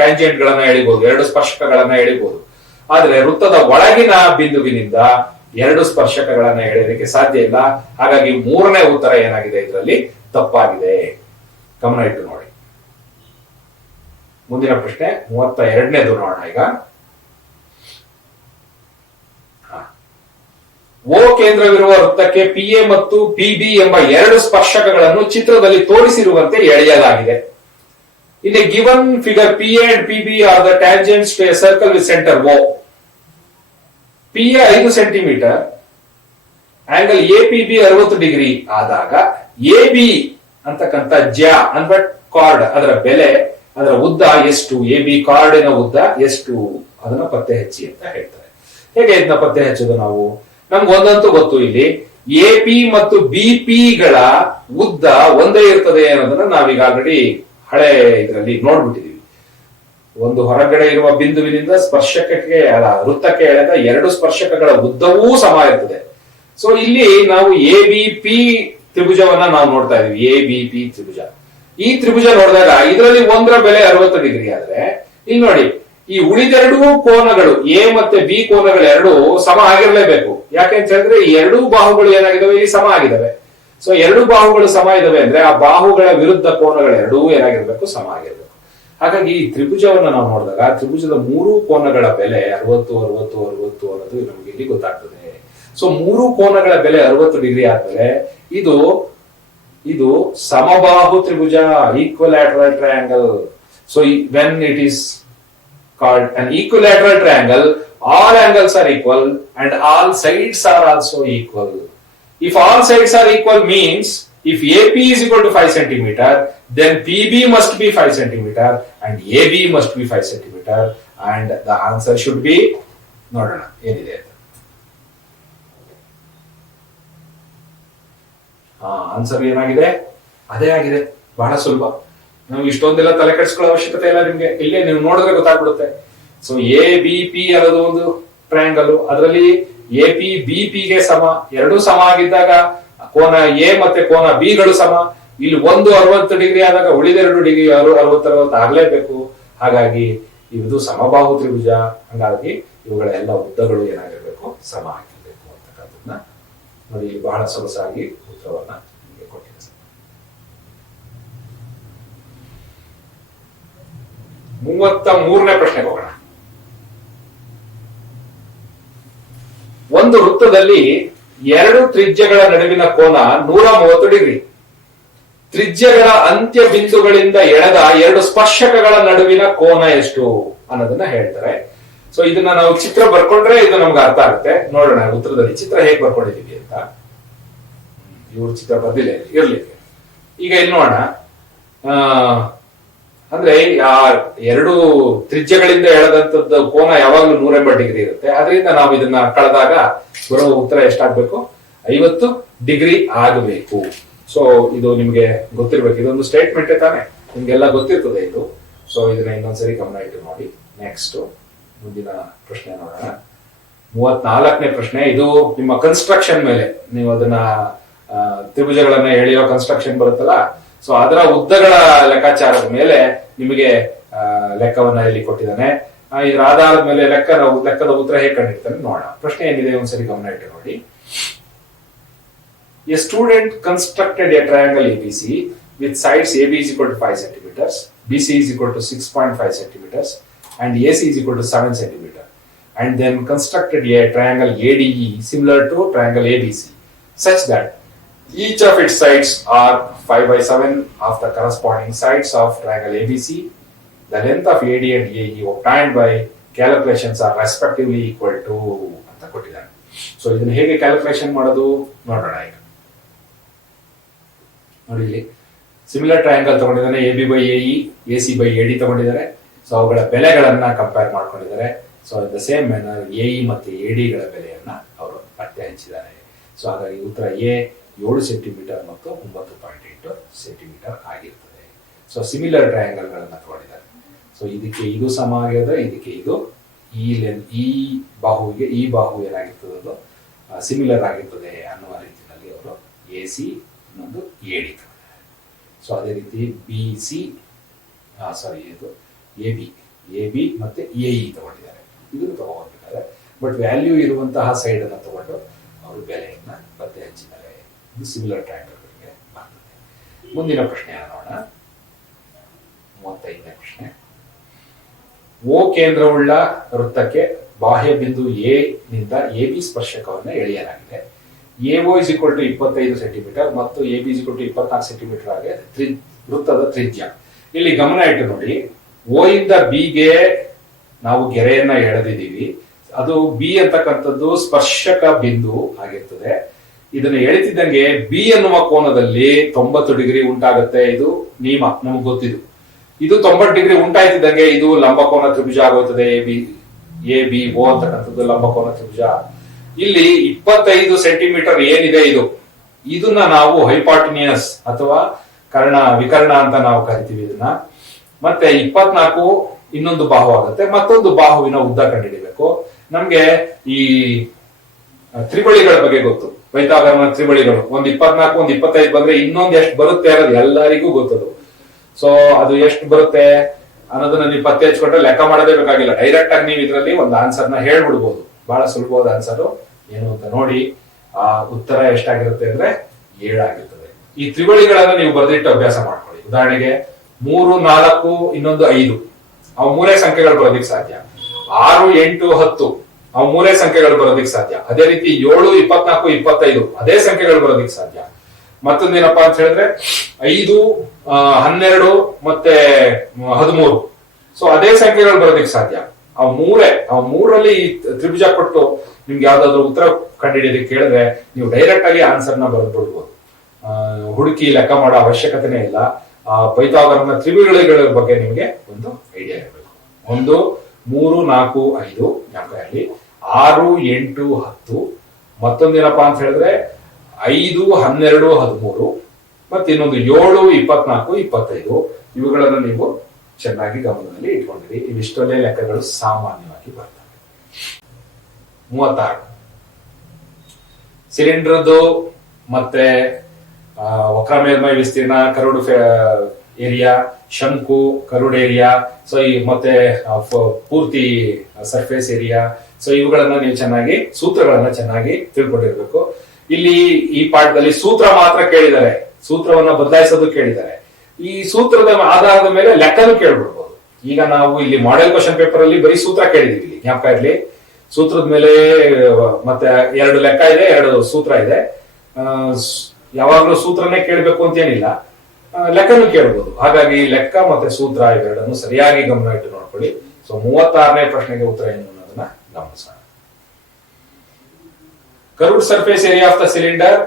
ಟ್ಯಾಂಜೆಂಟ್ ಗಳನ್ನ ಎಳಿಬಹುದು, 2 ಸ್ಪರ್ಶಕಗಳನ್ನ ಎಳಿಬಹುದು. ಆದ್ರೆ ವೃತ್ತದ ಒಳಗಿನ ಬಿಂದುವಿನಿಂದ 2 ಸ್ಪರ್ಶಕಗಳನ್ನ ಎಳೆಯೋದಕ್ಕೆ ಸಾಧ್ಯ ಇಲ್ಲ. ಹಾಗಾಗಿ 3ನೇ ಉತ್ತರ ಏನಾಗಿದೆ, ಇದರಲ್ಲಿ ತಪ್ಪಾಗಿದೆ. ಗಮನ ಇಟ್ಟು ನೋಡಿ. ಮುಂದಿನ ಪ್ರಶ್ನೆ 32ನೇದು ನೋಡೋಣ. ಈಗ ಓ ಕೇಂದ್ರವಿರುವ ವೃತ್ತಕ್ಕೆ PA ಮತ್ತು PB ಎಂಬ 2 ಸ್ಪರ್ಶಕಗಳನ್ನು ಚಿತ್ರದಲ್ಲಿ ತೋರಿಸಿರುವಂತೆ ಎಳೆಯಲಾಗಿದೆ. In a given figure, PA and PB are the tangents to a circle with center O. PA 5 centimetre, angle APB 60 degree ಆದಾಗ AB ಅಂತಕ್ಕಂಥ ಅಂದ್ರೆ ಕಾರ್ಡ್, ಅದರ ಬೆಲೆ, ಅದರ ಉದ್ದ ಎಷ್ಟು, AB ಕಾರ್ಡಿನ ಉದ್ದ ಎಷ್ಟು, ಅದನ್ನ ಪತ್ತೆ ಹಚ್ಚಿ ಅಂತ ಹೇಳ್ತಾರೆ. ಹೇಗೆ ಇದನ್ನ ಪತ್ತೆ ಹಚ್ಚೋದು ನಾವು? ನಮ್ಗೆ ಒಂದಂತೂ ಗೊತ್ತು, ಇಲ್ಲಿ ಎ ಪಿ ಮತ್ತು ಬಿ ಪಿ ಗಳ ಉದ್ದ ಒಂದೇ ಇರ್ತದೆ ಅನ್ನೋದನ್ನ ನಾವೀಗ ಆಲ್ರೆಡಿ ಹಳೆ ಇದರಲ್ಲಿ ನೋಡ್ಬಿಟ್ಟಿದೀವಿ. ಒಂದು ಹೊರಗಡೆ ಇರುವ ಬಿಂದುವಿನಿಂದ ಸ್ಪರ್ಶಕಕ್ಕೆ ವೃತ್ತಕ್ಕೆ ಎಳೆದ 2 ಸ್ಪರ್ಶಕಗಳ ಉದ್ದವೂ ಸಮ ಇರ್ತದೆ. ಸೊ ಇಲ್ಲಿ ನಾವು ಎ ಬಿ ಪಿ ತ್ರಿಭುಜವನ್ನ ನಾವು ನೋಡ್ತಾ ಇದೀವಿ. ಎ ಬಿ ಪಿ ತ್ರಿಭುಜ, ಈ ತ್ರಿಭುಜ ನೋಡಿದಾಗ ಇದರಲ್ಲಿ ಒಂದರ ಬೆಲೆ 60 ಡಿಗ್ರಿ ಆದ್ರೆ ಇಲ್ಲಿ ನೋಡಿ ಈ ಉಳಿದೆರಡೂ ಕೋನಗಳು ಎ ಮತ್ತೆ ಬಿ ಕೋನಗಳು ಎರಡೂ ಸಮ ಆಗಿರ್ಲೇಬೇಕು. ಯಾಕೆ ಅಂತ ಹೇಳಿದ್ರೆ ಈ ಎರಡೂ ಬಾಹುಗಳು ಏನಾಗಿದಾವೆ ಇಲ್ಲಿ ಸಮ ಆಗಿದಾವೆ. ಸೊ ಎರಡು ಬಾಹುಗಳು ಸಮ ಇದಾವೆ ಅಂದ್ರೆ ಆ ಬಾಹುಗಳ ವಿರುದ್ಧ ಕೋನಗಳು ಎರಡೂ ಏನಾಗಿರ್ಬೇಕು, ಸಮ ಆಗಿರ್ಬೇಕು. ಹಾಗಾಗಿ ಈ ತ್ರಿಭುಜವನ್ನು ನಾವು ನೋಡಿದಾಗ ತ್ರಿಭುಜದ 3 ಕೋನಗಳ ಬೆಲೆ 60 60 60 ಅನ್ನೋದು ನಮಗೆ ಇಲ್ಲಿ ಗೊತ್ತಾಗ್ತದೆ. ಸೊ 3 ಕೋನಗಳ ಬೆಲೆ 60 ಡಿಗ್ರಿ ಆದ್ಮೇಲೆ ಇದು ಸಮಬಾಹು ತ್ರಿಭುಜ, equilateral triangle. So when it is called an equilateral triangle, all angles are equal and all sides are also equal. If all sides are equal means if AP is equal to 5 centimeter, then PB must be 5 centimeter and AB must be 5 centimeter, and the answer should be ನೋಡೋಣ ಏನಿದೆ ಅಂತ. Answer ಏನಾಗಿದೆ, ಅದೇ ಆಗಿದೆ. ಬಹಳ ಸುಲಭ, ನಮ್ಗೆ ಇಷ್ಟೊಂದೆಲ್ಲ ತಲೆ ಕೆಡಿಸ್ಕೊಳ್ಳೋ ಅವಶ್ಯಕತೆ ಇಲ್ಲ. ನಿಮ್ಗೆ ಇಲ್ಲೇ ನೀವು ನೋಡಿದ್ರೆ ಗೊತ್ತಾಗ್ಬಿಡುತ್ತೆ. ಸೊ ಎ ಬಿ ಪಿ ಅನ್ನೋದು ಒಂದು ಟ್ರಯಾಂಗಲ್, ಅದರಲ್ಲಿ ಎ ಪಿ ಬಿ ಪಿ ಗೆ ಸಮ, ಎರಡೂ ಸಮ ಆಗಿದ್ದಾಗ ಕೋನ ಎ ಮತ್ತೆ ಕೋನ ಬಿ ಗಳು ಸಮ. ಇಲ್ಲಿ ಒಂದು 60 ಡಿಗ್ರಿ ಆದಾಗ ಉಳಿದೆರಡು ಡಿಗ್ರಿ 60 ಆಗ್ಲೇಬೇಕು. ಹಾಗಾಗಿ ಇದು ಸಮಬಾಹು ತ್ರಿಭುಜ. ಹಾಗಾಗಿ ಇವುಗಳ ಎಲ್ಲ ಉದ್ದಗಳು ಏನಾಗಿರ್ಬೇಕು, ಸಮ ಆಗಿರ್ಬೇಕು ಅಂತಕ್ಕಂಥದ್ದನ್ನ ನೋಡಿ ಇಲ್ಲಿ ಬಹಳ ಸೊಗಸಾಗಿ ಉತ್ತರವನ್ನ ನಿಮಗೆ ಕೊಟ್ಟಿದೆ. 33ನೇ ಪ್ರಶ್ನೆಗೆ ಹೋಗೋಣ. ಒಂದು ವೃತ್ತದಲ್ಲಿ 2 ತ್ರಿಜ್ಯಗಳ ನಡುವಿನ ಕೋನ 130 ಡಿಗ್ರಿ. ತ್ರಿಜ್ಯಗಳ ಅಂತ್ಯ ಬಿಂದುಗಳಿಂದ ಎಳೆದ 2 ಸ್ಪರ್ಶಕಗಳ ನಡುವಿನ ಕೋನ ಎಷ್ಟು ಅನ್ನೋದನ್ನ ಹೇಳ್ತಾರೆ. ಸೊ ಇದನ್ನ ನಾವು ಚಿತ್ರ ಬರ್ಕೊಂಡ್ರೆ ಇದು ನಮ್ಗೆ ಅರ್ಥ ಆಗುತ್ತೆ. ನೋಡೋಣ ಉತ್ತರದಲ್ಲಿ ಚಿತ್ರ ಹೇಗೆ ಬರ್ಕೊಂಡಿದೀವಿ ಅಂತ. ಇವ್ರು ಚಿತ್ರ ಬರ್ದಿಲ್ಲ, ಇರ್ಲಿ. ಈಗ ಇಲ್ಲಿ ನೋಡೋಣ. ಅಂದ್ರೆ ಆ 2 ತ್ರಿಜ್ಯಗಳಿಂದ ಎಳೆದಂತದ್ದು ಕೋನ ಯಾವಾಗ್ಲೂ 180 ಡಿಗ್ರಿ ಇರುತ್ತೆ. ಅದರಿಂದ ನಾವು ಇದನ್ನ ಕಳೆದಾಗ ಬರುವ ಉತ್ತರ ಎಷ್ಟಾಗ್ಬೇಕು, 50 ಡಿಗ್ರಿ ಆಗಬೇಕು. ಸೊ ಇದು ನಿಮ್ಗೆ ಗೊತ್ತಿರ್ಬೇಕು, ಇದೊಂದು ಸ್ಟೇಟ್ಮೆಂಟ್ ತಾನೆ, ನಿಮ್ಗೆಲ್ಲ ಗೊತ್ತಿರ್ತದೆ ಇದು. ಸೊ ಇದನ್ನ ಇನ್ನೊಂದ್ಸರಿ ಗಮನ ಇಟ್ಟು ನೋಡಿ. ನೆಕ್ಸ್ಟ್ ಮುಂದಿನ ಪ್ರಶ್ನೆ ನೋಡೋಣ. 34ನೇ ಪ್ರಶ್ನೆ. ಇದು ನಿಮ್ಮ ಕನ್ಸ್ಟ್ರಕ್ಷನ್ ಮೇಲೆ, ನೀವು ಅದನ್ನ ತ್ರಿಭುಜಗಳನ್ನ ಎಳೆಯೋ ಕನ್ಸ್ಟ್ರಕ್ಷನ್ ಬರುತ್ತಲ್ಲ, ಸೊ ಅದರ ಉದ್ದಗಳ ಲೆಕ್ಕಾಚಾರದ ಮೇಲೆ ನಿಮಗೆ ಲೆಕ್ಕವನ್ನ ಇಲ್ಲಿ ಕೊಟ್ಟಿದ್ದಾನೆ. ಇದರ ಆಧಾರದ ಮೇಲೆ ಲೆಕ್ಕದ ಉತ್ತರ ಹೇಗೆ ಕಂಡಿರ್ತಾನೆ ನೋಡೋಣ. ಪ್ರಶ್ನೆ ಏನಿದೆ ಒಂದ್ಸರಿ ಗಮನ ಇಟ್ಟು ನೋಡಿ. A student constructed a triangle ABC with sides AB is equal to 5 centimeters, BC is equal to 6.5 centimeters, and AC is equal to 7 centimeter, and then constructed a triangle ADE similar to triangle ABC, such that each of its sides are 5/7 of the corresponding sides of triangle ABC. The length of AD and AE obtained by calculations are respectively equal to ಅಂತ ಕೊಟ್ಟಿದ್ದಾನೆ. So ಇದನ್ನ ಹೇಗೆ calculation ಮಾಡೋದು ನೋಡೋಣ. ಈಗ ನೋಡಿ, ಇಲ್ಲಿ similar triangle ತಗೊಂಡಿದ್ದಾನೆ. A B by AE, A C by AD ತಗೊಂಡಿದ್ದಾರೆ. ಸೊ ಅವುಗಳ ಬೆಲೆಗಳನ್ನ ಕಂಪೇರ್ ಮಾಡ್ಕೊಂಡಿದ್ದಾರೆ. So the same manner AE ಮತ್ತೆ ಎಡಿಗಳ ಬೆಲೆಯನ್ನ ಅವರು ಪತ್ತೆ ಹಂಚಿದ್ದಾರೆ. ಸೊ ಹಾಗಾಗಿ ಉತ್ತರ ಎ 7 ಸೆಂಟಿಮೀಟರ್ ಮತ್ತು 9.8 ಸೆಂಟಿಮೀಟರ್ ಆಗಿರ್ತದೆ. ಸೊ ಸಿಮಿಲರ್ ಟ್ರಯಾಂಗಲ್ ಗಳನ್ನ ತಗೊಂಡಿದ್ದಾರೆ. ಸೊ ಇದಕ್ಕೆ ಇದು ಸಮ ಆಗಿದ್ರೆ ಇದಕ್ಕೆ ಇದು ಈ ಬಾಹುವಿಗೆ ಈ ಬಾಹು ಏನಾಗಿರ್ತದೆ ಅದು ಸಿಮಿಲರ್ ಆಗಿರ್ತದೆ ಅನ್ನುವ ರೀತಿಯಲ್ಲಿ ಅವರು ಎ ಸಿ ಇನ್ನೊಂದು ಎಡಿ ತಗೊಂಡಿದ್ದಾರೆ. ಸೊ ಅದೇ ರೀತಿ ಬಿ ಸಿ ಇದು ಎ ಬಿ ಮತ್ತೆ ಎಇ ತಗೊಂಡಿದ್ದಾರೆ. ಇದನ್ನು ತಗೊಂಡಿದ್ದಾರೆ. ಬಟ್ ವ್ಯಾಲ್ಯೂ ಇರುವಂತಹ ಸೈಡ್ ಅನ್ನು ತಗೊಂಡು ಅವರು ಬೆಲೆಯನ್ನ ಪತ್ತೆ ಹಂಚಿದ್ದಾರೆ. ಇದು ಸಿಮಿಲರ್ ಟ್ರಯಾಂಗಲ್ಗಳಿಗೆ ಬರ್ತದೆ. ಮುಂದಿನ ಪ್ರಶ್ನೆ ನೋಡೋಣ. 35ನೇ ಪ್ರಶ್ನೆ. ಓ ಕೇಂದ್ರವುಳ್ಳ ವೃತ್ತಕ್ಕೆ ಬಾಹ್ಯ ಬಿಂದು ಎ ನಿಂದ ಎ ಬಿ ಸ್ಪರ್ಶಕವನ್ನು ಎಳೆಯಲಾಗಿದೆ. AO is equal to 25 centimetre ಮತ್ತು A B is equal to 24 centimetre ಆಗಿ ವೃತ್ತದ ತ್ರಿಜ್ಯ. ಇಲ್ಲಿ ಗಮನ ಇಟ್ಟು ನೋಡಿ, ಓ ಇಂದ ಬಿಗೆ ನಾವು ಗೆರೆಯನ್ನ ಎಳೆದಿದ್ದೀವಿ. ಅದು ಬಿ ಅಂತಕ್ಕಂಥದ್ದು ಸ್ಪರ್ಶಕ ಬಿಂದು ಆಗಿರ್ತದೆ. ಇದನ್ನ ಎಳಿತಿದ್ದಂಗೆ ಬಿ ಅನ್ನುವ ಕೋನದಲ್ಲಿ 90 ಡಿಗ್ರಿ ಉಂಟಾಗುತ್ತೆ. ಇದು ನಿಯಮ, ನಮಗೆ ಗೊತ್ತಿದ್ದು. ಇದು 90 ಡಿಗ್ರಿ ಉಂಟಾಯ್ತಿದ್ದಂಗೆ ಇದು ಲಂಬಕೋನ ತ್ರಿಭುಜ ಆಗೋಯ್ತದೆ. ಎ ಬಿ ಓ ಅಂತಕ್ಕಂಥದ್ದು ಲಂಬಕೋನ ತ್ರಿಭುಜ. ಇಲ್ಲಿ 25 ಸೆಂಟಿಮೀಟರ್ ಏನಿದೆ ಇದನ್ನ ನಾವು ಹೈಪಾಟಿನಿಯಸ್ ಅಥವಾ ವಿಕರ್ಣ ಅಂತ ನಾವು ಕರಿತೀವಿ ಇದನ್ನ. ಮತ್ತೆ 24 ಇನ್ನೊಂದು ಬಾಹು ಆಗುತ್ತೆ. ಮತ್ತೊಂದು ಬಾಹುವಿನ ಉದ್ದ ಕಂಡುಹಿಡಿಬೇಕು. ನಮ್ಗೆ ಈ ತ್ರಿಬಳಿಗಳ ಬಗ್ಗೆ ಗೊತ್ತು, ಪೈಥಾಗರನ ತ್ರಿಬಳಿಗಳು. ಒಂದು 24 ಒಂದು 25 ಬಂದ್ರೆ ಇನ್ನೊಂದು ಎಷ್ಟು ಬರುತ್ತೆ ಅನ್ನೋದು ಎಲ್ಲರಿಗೂ ಗೊತ್ತದು. ಸೊ ಅದು ಎಷ್ಟು ಬರುತ್ತೆ ಅನ್ನೋದನ್ನ ನೀವು ಪತ್ತೆ ಹಚ್ಕೊಂಡ್ರೆ ಲೆಕ್ಕ ಮಾಡದೇ ಬೇಕಾಗಿಲ್ಲ. ಡೈರೆಕ್ಟ್ ಆಗಿ ನೀವು ಇದರಲ್ಲಿ ಒಂದು ಆನ್ಸರ್ ನ ಹೇಳ್ಬಿಡ್ಬೋದು. ಬಹಳ ಸುಲಭವಾದ ಆನ್ಸರ್ ಏನು ಅಂತ ನೋಡಿ. ಆ ಉತ್ತರ ಎಷ್ಟಾಗಿರುತ್ತೆ ಅಂದ್ರೆ 7 ಆಗಿರ್ತದೆ. ಈ ತ್ರಿಬಳಿಗಳನ್ನ ನೀವು ಬರೆದಿಟ್ಟು ಅಭ್ಯಾಸ ಮಾಡ್ಕೊಳ್ಳಿ. ಉದಾಹರಣೆಗೆ 3, 4 ಇನ್ನೊಂದು 5 ಅವು ಮೂರೇ ಸಂಖ್ಯೆಗಳು ಬರೋದಿಕ್ ಸಾಧ್ಯ. 6, 8, 10 ಅವು ಮೂರೇ ಸಂಖ್ಯೆಗಳು ಬರೋದಿಕ್ ಸಾಧ್ಯ. ಅದೇ ರೀತಿ 7, 24, 25 ಅದೇ ಸಂಖ್ಯೆಗಳು ಬರೋದಿಕ್ ಸಾಧ್ಯ. ಮತ್ತೊಂದೇನಪ್ಪಾ ಅಂತ ಹೇಳಿದ್ರೆ 5, 12 ಮತ್ತೆ 13 ಸೊ ಅದೇ ಸಂಖ್ಯೆಗಳು ಬರೋದಿಕ್ ಸಾಧ್ಯ. ಅವು ಮೂರಲ್ಲಿ ತ್ರಿಭುಜ ಕೊಟ್ಟು ನಿಮ್ಗೆ ಯಾವ್ದಾದ್ರು ಉತ್ತರ ಕಂಡುಹಿಡಿಯೋದಕ್ಕೆ ಕೇಳಿದ್ರೆ ನೀವು ಡೈರೆಕ್ಟ್ ಆಗಿ ಆನ್ಸರ್ ನ ಬರೆದ್ಬಿಡ್ಬೋದು. ಹುಡುಕಿ ಲೆಕ್ಕ ಮಾಡೋ ಅವಶ್ಯಕತೆನೇ ಇಲ್ಲ. ಪೈಥಾಗರನ ತ್ರಿಭುಜಗಳ ಬಗ್ಗೆ ನಿಮ್ಗೆ ಒಂದು ಐಡಿಯಾ ಇರಬೇಕು. 1, 3, 4, 5 ಜ್ಞಾಪಕ 6, 8, 10 ಮತ್ತೊಂದೇನಪ್ಪಾ ಅಂತ ಹೇಳಿದ್ರೆ 5, 12, 13 ಮತ್ತೆ ಇನ್ನೊಂದು 7, 24, 25 ಇವುಗಳನ್ನು ನೀವು ಚೆನ್ನಾಗಿ ಗಮನದಲ್ಲಿ ಇಟ್ಕೊಂಡಿರಿ. ಇವಿಷ್ಟೊಂದೇ ಲೆಕ್ಕಗಳು ಸಾಮಾನ್ಯವಾಗಿ ಬರ್ತವೆ. 36 ಸಿಲಿಂಡರ್ದು ಮತ್ತೆ ವಕ್ರ ಮೇಲ್ಮೈ ವಿಸ್ತೀರ್ಣ, ಕರುಡು ಏರಿಯಾ, ಶಂಕು, ಕರುಡ್ ಏರಿಯಾ, ಸೊ ಈ ಮತ್ತೆ ಪೂರ್ತಿ ಸರ್ಫೇಸ್ ಏರಿಯಾ. ಸೊ ಇವುಗಳನ್ನ ನೀವು ಚೆನ್ನಾಗಿ ಸೂತ್ರಗಳನ್ನ ಚೆನ್ನಾಗಿ ತಿಳ್ಕೊಂಡಿರ್ಬೇಕು. ಇಲ್ಲಿ ಈ ಪಾಠದಲ್ಲಿ ಸೂತ್ರ ಮಾತ್ರ ಕೇಳಿದ್ದಾರೆ, ಸೂತ್ರವನ್ನ ಬದಲಾಯಿಸೋದು ಕೇಳಿದ್ದಾರೆ. ಈ ಸೂತ್ರದ ಆಧಾರದ ಮೇಲೆ ಲೆಕ್ಕನೂ ಕೇಳ್ಬಿಡ್ಬೋದು. ಈಗ ನಾವು ಇಲ್ಲಿ ಮಾಡೆಲ್ ಕ್ವಶನ್ ಪೇಪರ್ ಅಲ್ಲಿ ಬರೀ ಸೂತ್ರ ಕೇಳಿದೀವಿ. ಇಲ್ಲಿ ಜ್ಞಾಪಕ ಇರ್ಲಿ, ಸೂತ್ರದ ಮೇಲೆ ಮತ್ತೆ 2 ಲೆಕ್ಕ ಇದೆ, 2 ಸೂತ್ರ ಇದೆ. ಯಾವಾಗ್ಲೂ ಸೂತ್ರನೇ ಕೇಳಬೇಕು ಅಂತ ಏನಿಲ್ಲ, ಲೆಕ್ಕನೂ ಕೇಳ್ಬೋದು. ಹಾಗಾಗಿ ಲೆಕ್ಕ ಮತ್ತೆ ಸೂತ್ರ ಇವೆರಡನ್ನು ಸರಿಯಾಗಿ ಗಮನ ಇಟ್ಟು ನೋಡ್ಕೊಳ್ಳಿ. ಸೊ 36ನೇ ಪ್ರಶ್ನೆಗೆ ಉತ್ತರ ಏನು ಅನ್ನೋದನ್ನ ಗಮನಿಸೋಣ. Curved surface area of the cylinder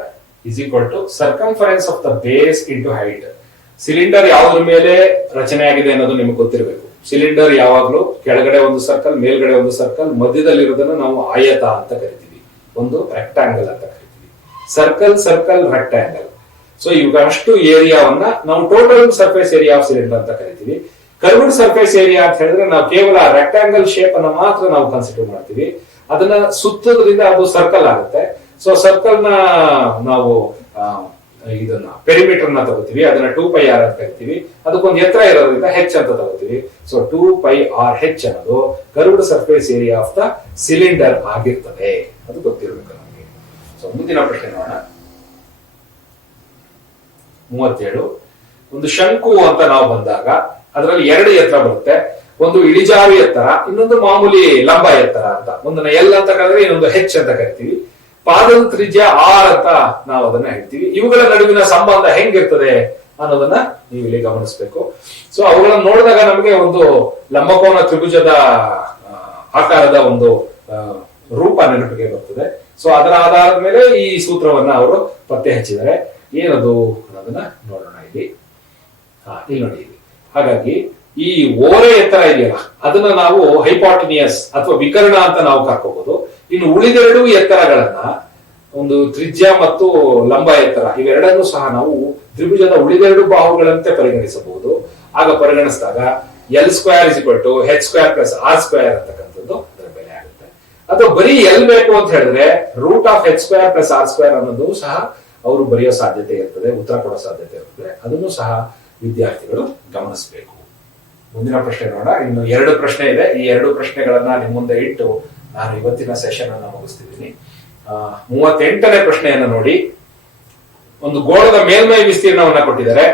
is equal to circumference of the base into height. Cylinder ಯಾವುದ್ರ ಮೇಲೆ ರಚನೆ ಆಗಿದೆ ಅನ್ನೋದು ನಿಮ್ಗೆ ಗೊತ್ತಿರಬೇಕು. ಸಿಲಿಂಡರ್ ಯಾವಾಗ್ಲೂ ಕೆಳಗಡೆ ಒಂದು ಸರ್ಕಲ್, ಮೇಲ್ಗಡೆ ಒಂದು ಸರ್ಕಲ್, ಮಧ್ಯದಲ್ಲಿರೋದನ್ನ ನಾವು ಆಯತ ಅಂತ ಕರಿತೀವಿ, ಒಂದು ರೆಕ್ಟಾಂಗಲ್ ಅಂತ ಕರಿತೀವಿ. Circle rectangle. ಸೊ ಇವುಗಳಷ್ಟು ಏರಿಯಾವನ್ನ ನಾವು total surface area of cylinder ಅಂತ ಕರಿತೀವಿ. ಕರ್ವ್ಡ್ ಸರ್ಫೇಸ್ ಏರಿಯಾ ಅಂತ ಹೇಳಿದ್ರೆ ನಾವು ಕೇವಲ ರೆಕ್ಟಾಂಗಲ್ ಶೇಪ್ ಅನ್ನ ಮಾತ್ರ ನಾವು ಕನ್ಸಿಡರ್ ಮಾಡ್ತೀವಿ. ಅದನ್ನ ಸುತ್ತೋದ್ರಿಂದ ಅದು ಸರ್ಕಲ್ ಆಗುತ್ತೆ. ಸೊ ಸರ್ಕಲ್ ನ ನಾವು ಇದನ್ನ ಪೆರಿಮೀಟರ್ ನ ತಗೋತೀವಿ, ಅದನ್ನ 2πr ಅಂತ ಕರಿತೀವಿ. ಅದಕ್ಕೊಂದು ಎತ್ತರ ಇರೋದ್ರಿಂದ h ಅಂತ ತಗೋತೀವಿ. ಸೊ 2πrh ಅನ್ನೋದು curved surface area of the cylinder ಆಗಿರ್ತದೆ. ಅದು ಗೊತ್ತಿರಬೇಕು ನಮಗೆ. ಸೊ ಮುಂದಿನ ಪ್ರಶ್ನೆ ನೋಡೋಣ. 37 ಒಂದು ಶಂಕು ಅಂತ ನಾವು ಬಂದಾಗ ಅದರಲ್ಲಿ 2 ಎತ್ತರ ಬರುತ್ತೆ. ಒಂದು ಇಳಿಜಾರು ಎತ್ತರ, ಇನ್ನೊಂದು ಮಾಮೂಲಿ ಲಂಬ ಎತ್ತರ ಅಂತ. ಒಂದನ್ನ ಎಲ್ ಅಂತ ಕರೆದ್ರೆ ಇನ್ನೊಂದು ಹೆಚ್ ಅಂತ ಕರಿತೀವಿ. ಪಾದದ ತ್ರಿಜ್ಯ ಆರ್ ಅಂತ ನಾವು ಅದನ್ನ ಹೇಳ್ತೀವಿ. ಇವುಗಳ ನಡುವಿನ ಸಂಬಂಧ ಹೆಂಗಿರ್ತದೆ ಅನ್ನೋದನ್ನ ನೀವು ಇಲ್ಲಿ ಗಮನಿಸಬೇಕು. ಸೊ ಅವುಗಳನ್ನ ನೋಡಿದಾಗ ನಮಗೆ ಒಂದು ಲಂಬಕೋನ ತ್ರಿಭುಜದ ಆಕಾರದ ಒಂದು ರೂಪ ನೆನಪಿಗೆ ಬರ್ತದೆ. ಸೊ ಅದರ ಆಧಾರದ ಮೇಲೆ ಈ ಸೂತ್ರವನ್ನ ಅವರು ಪತ್ತೆ ಹಚ್ಚಿದ್ದಾರೆ. ಏನದು ಅನ್ನೋದನ್ನ ನೋಡೋಣ ಇಲ್ಲಿ. ಇಲ್ಲಿ ನೋಡಿ. ಹಾಗಾಗಿ ಈ ಓರೆ ಎತ್ತರ ಇದೆಯಲ್ಲ ಅದನ್ನ ನಾವು ಹೈಪಾಟಿನಿಯಸ್ ಅಥವಾ ವಿಕರ್ಣ ಅಂತ ನಾವು ಕರ್ಕೋಬಹುದು. ಇನ್ನು ಉಳಿದೆರಡು ಎತ್ತರಗಳನ್ನ ಒಂದು ತ್ರಿಜ್ಯ ಮತ್ತು ಲಂಬ ಎತ್ತರ ಇವೆರಡನ್ನು ಸಹ ನಾವು ತ್ರಿಭುಜದ ಉಳಿದೆರಡು ಬಾಹುಗಳಂತೆ ಪರಿಗಣಿಸಬಹುದು. ಆಗ ಪರಿಗಣಿಸಿದಾಗ L² = h² + r² ಅಂತಕ್ಕಂಥದ್ದು ಅದರ ಬೆಲೆ ಆಗುತ್ತೆ. ಅಥವಾ ಬರೀ ಎಲ್ ಬೇಕು ಅಂತ ಹೇಳಿದ್ರೆ √h² + r² ಅನ್ನೋದು ಸಹ ಅವರು ಬರೆಯೋ ಸಾಧ್ಯತೆ ಇರ್ತದೆ, ಉತ್ತರ ಕೊಡೋ ಸಾಧ್ಯತೆ ಇರ್ತದೆ. ಅದನ್ನು ಸಹ ವಿದ್ಯಾರ್ಥಿಗಳು ಗಮನಿಸಬೇಕು. ಮುಂದಿನ ಪ್ರಶ್ನೆ ನೋಡ. ಇನ್ನು 2 ಪ್ರಶ್ನೆ ಇದೆ. ಈ 2 ಪ್ರಶ್ನೆಗಳನ್ನ ನಿಮ್ಮ ಮುಂದೆ ಇಟ್ಟು ನಾನು ಇವತ್ತಿನ ಸೆಷನ್ ಅನ್ನ ಮುಗಿಸ್ತಿದ್ದೀನಿ. 38ನೇ ಪ್ರಶ್ನೆಯನ್ನ ನೋಡಿ. ಒಂದು ಗೋಳದ ಮೇಲ್ಮೈ ವಿಸ್ತೀರ್ಣವನ್ನ ಕೊಟ್ಟಿದ್ದಾರೆ.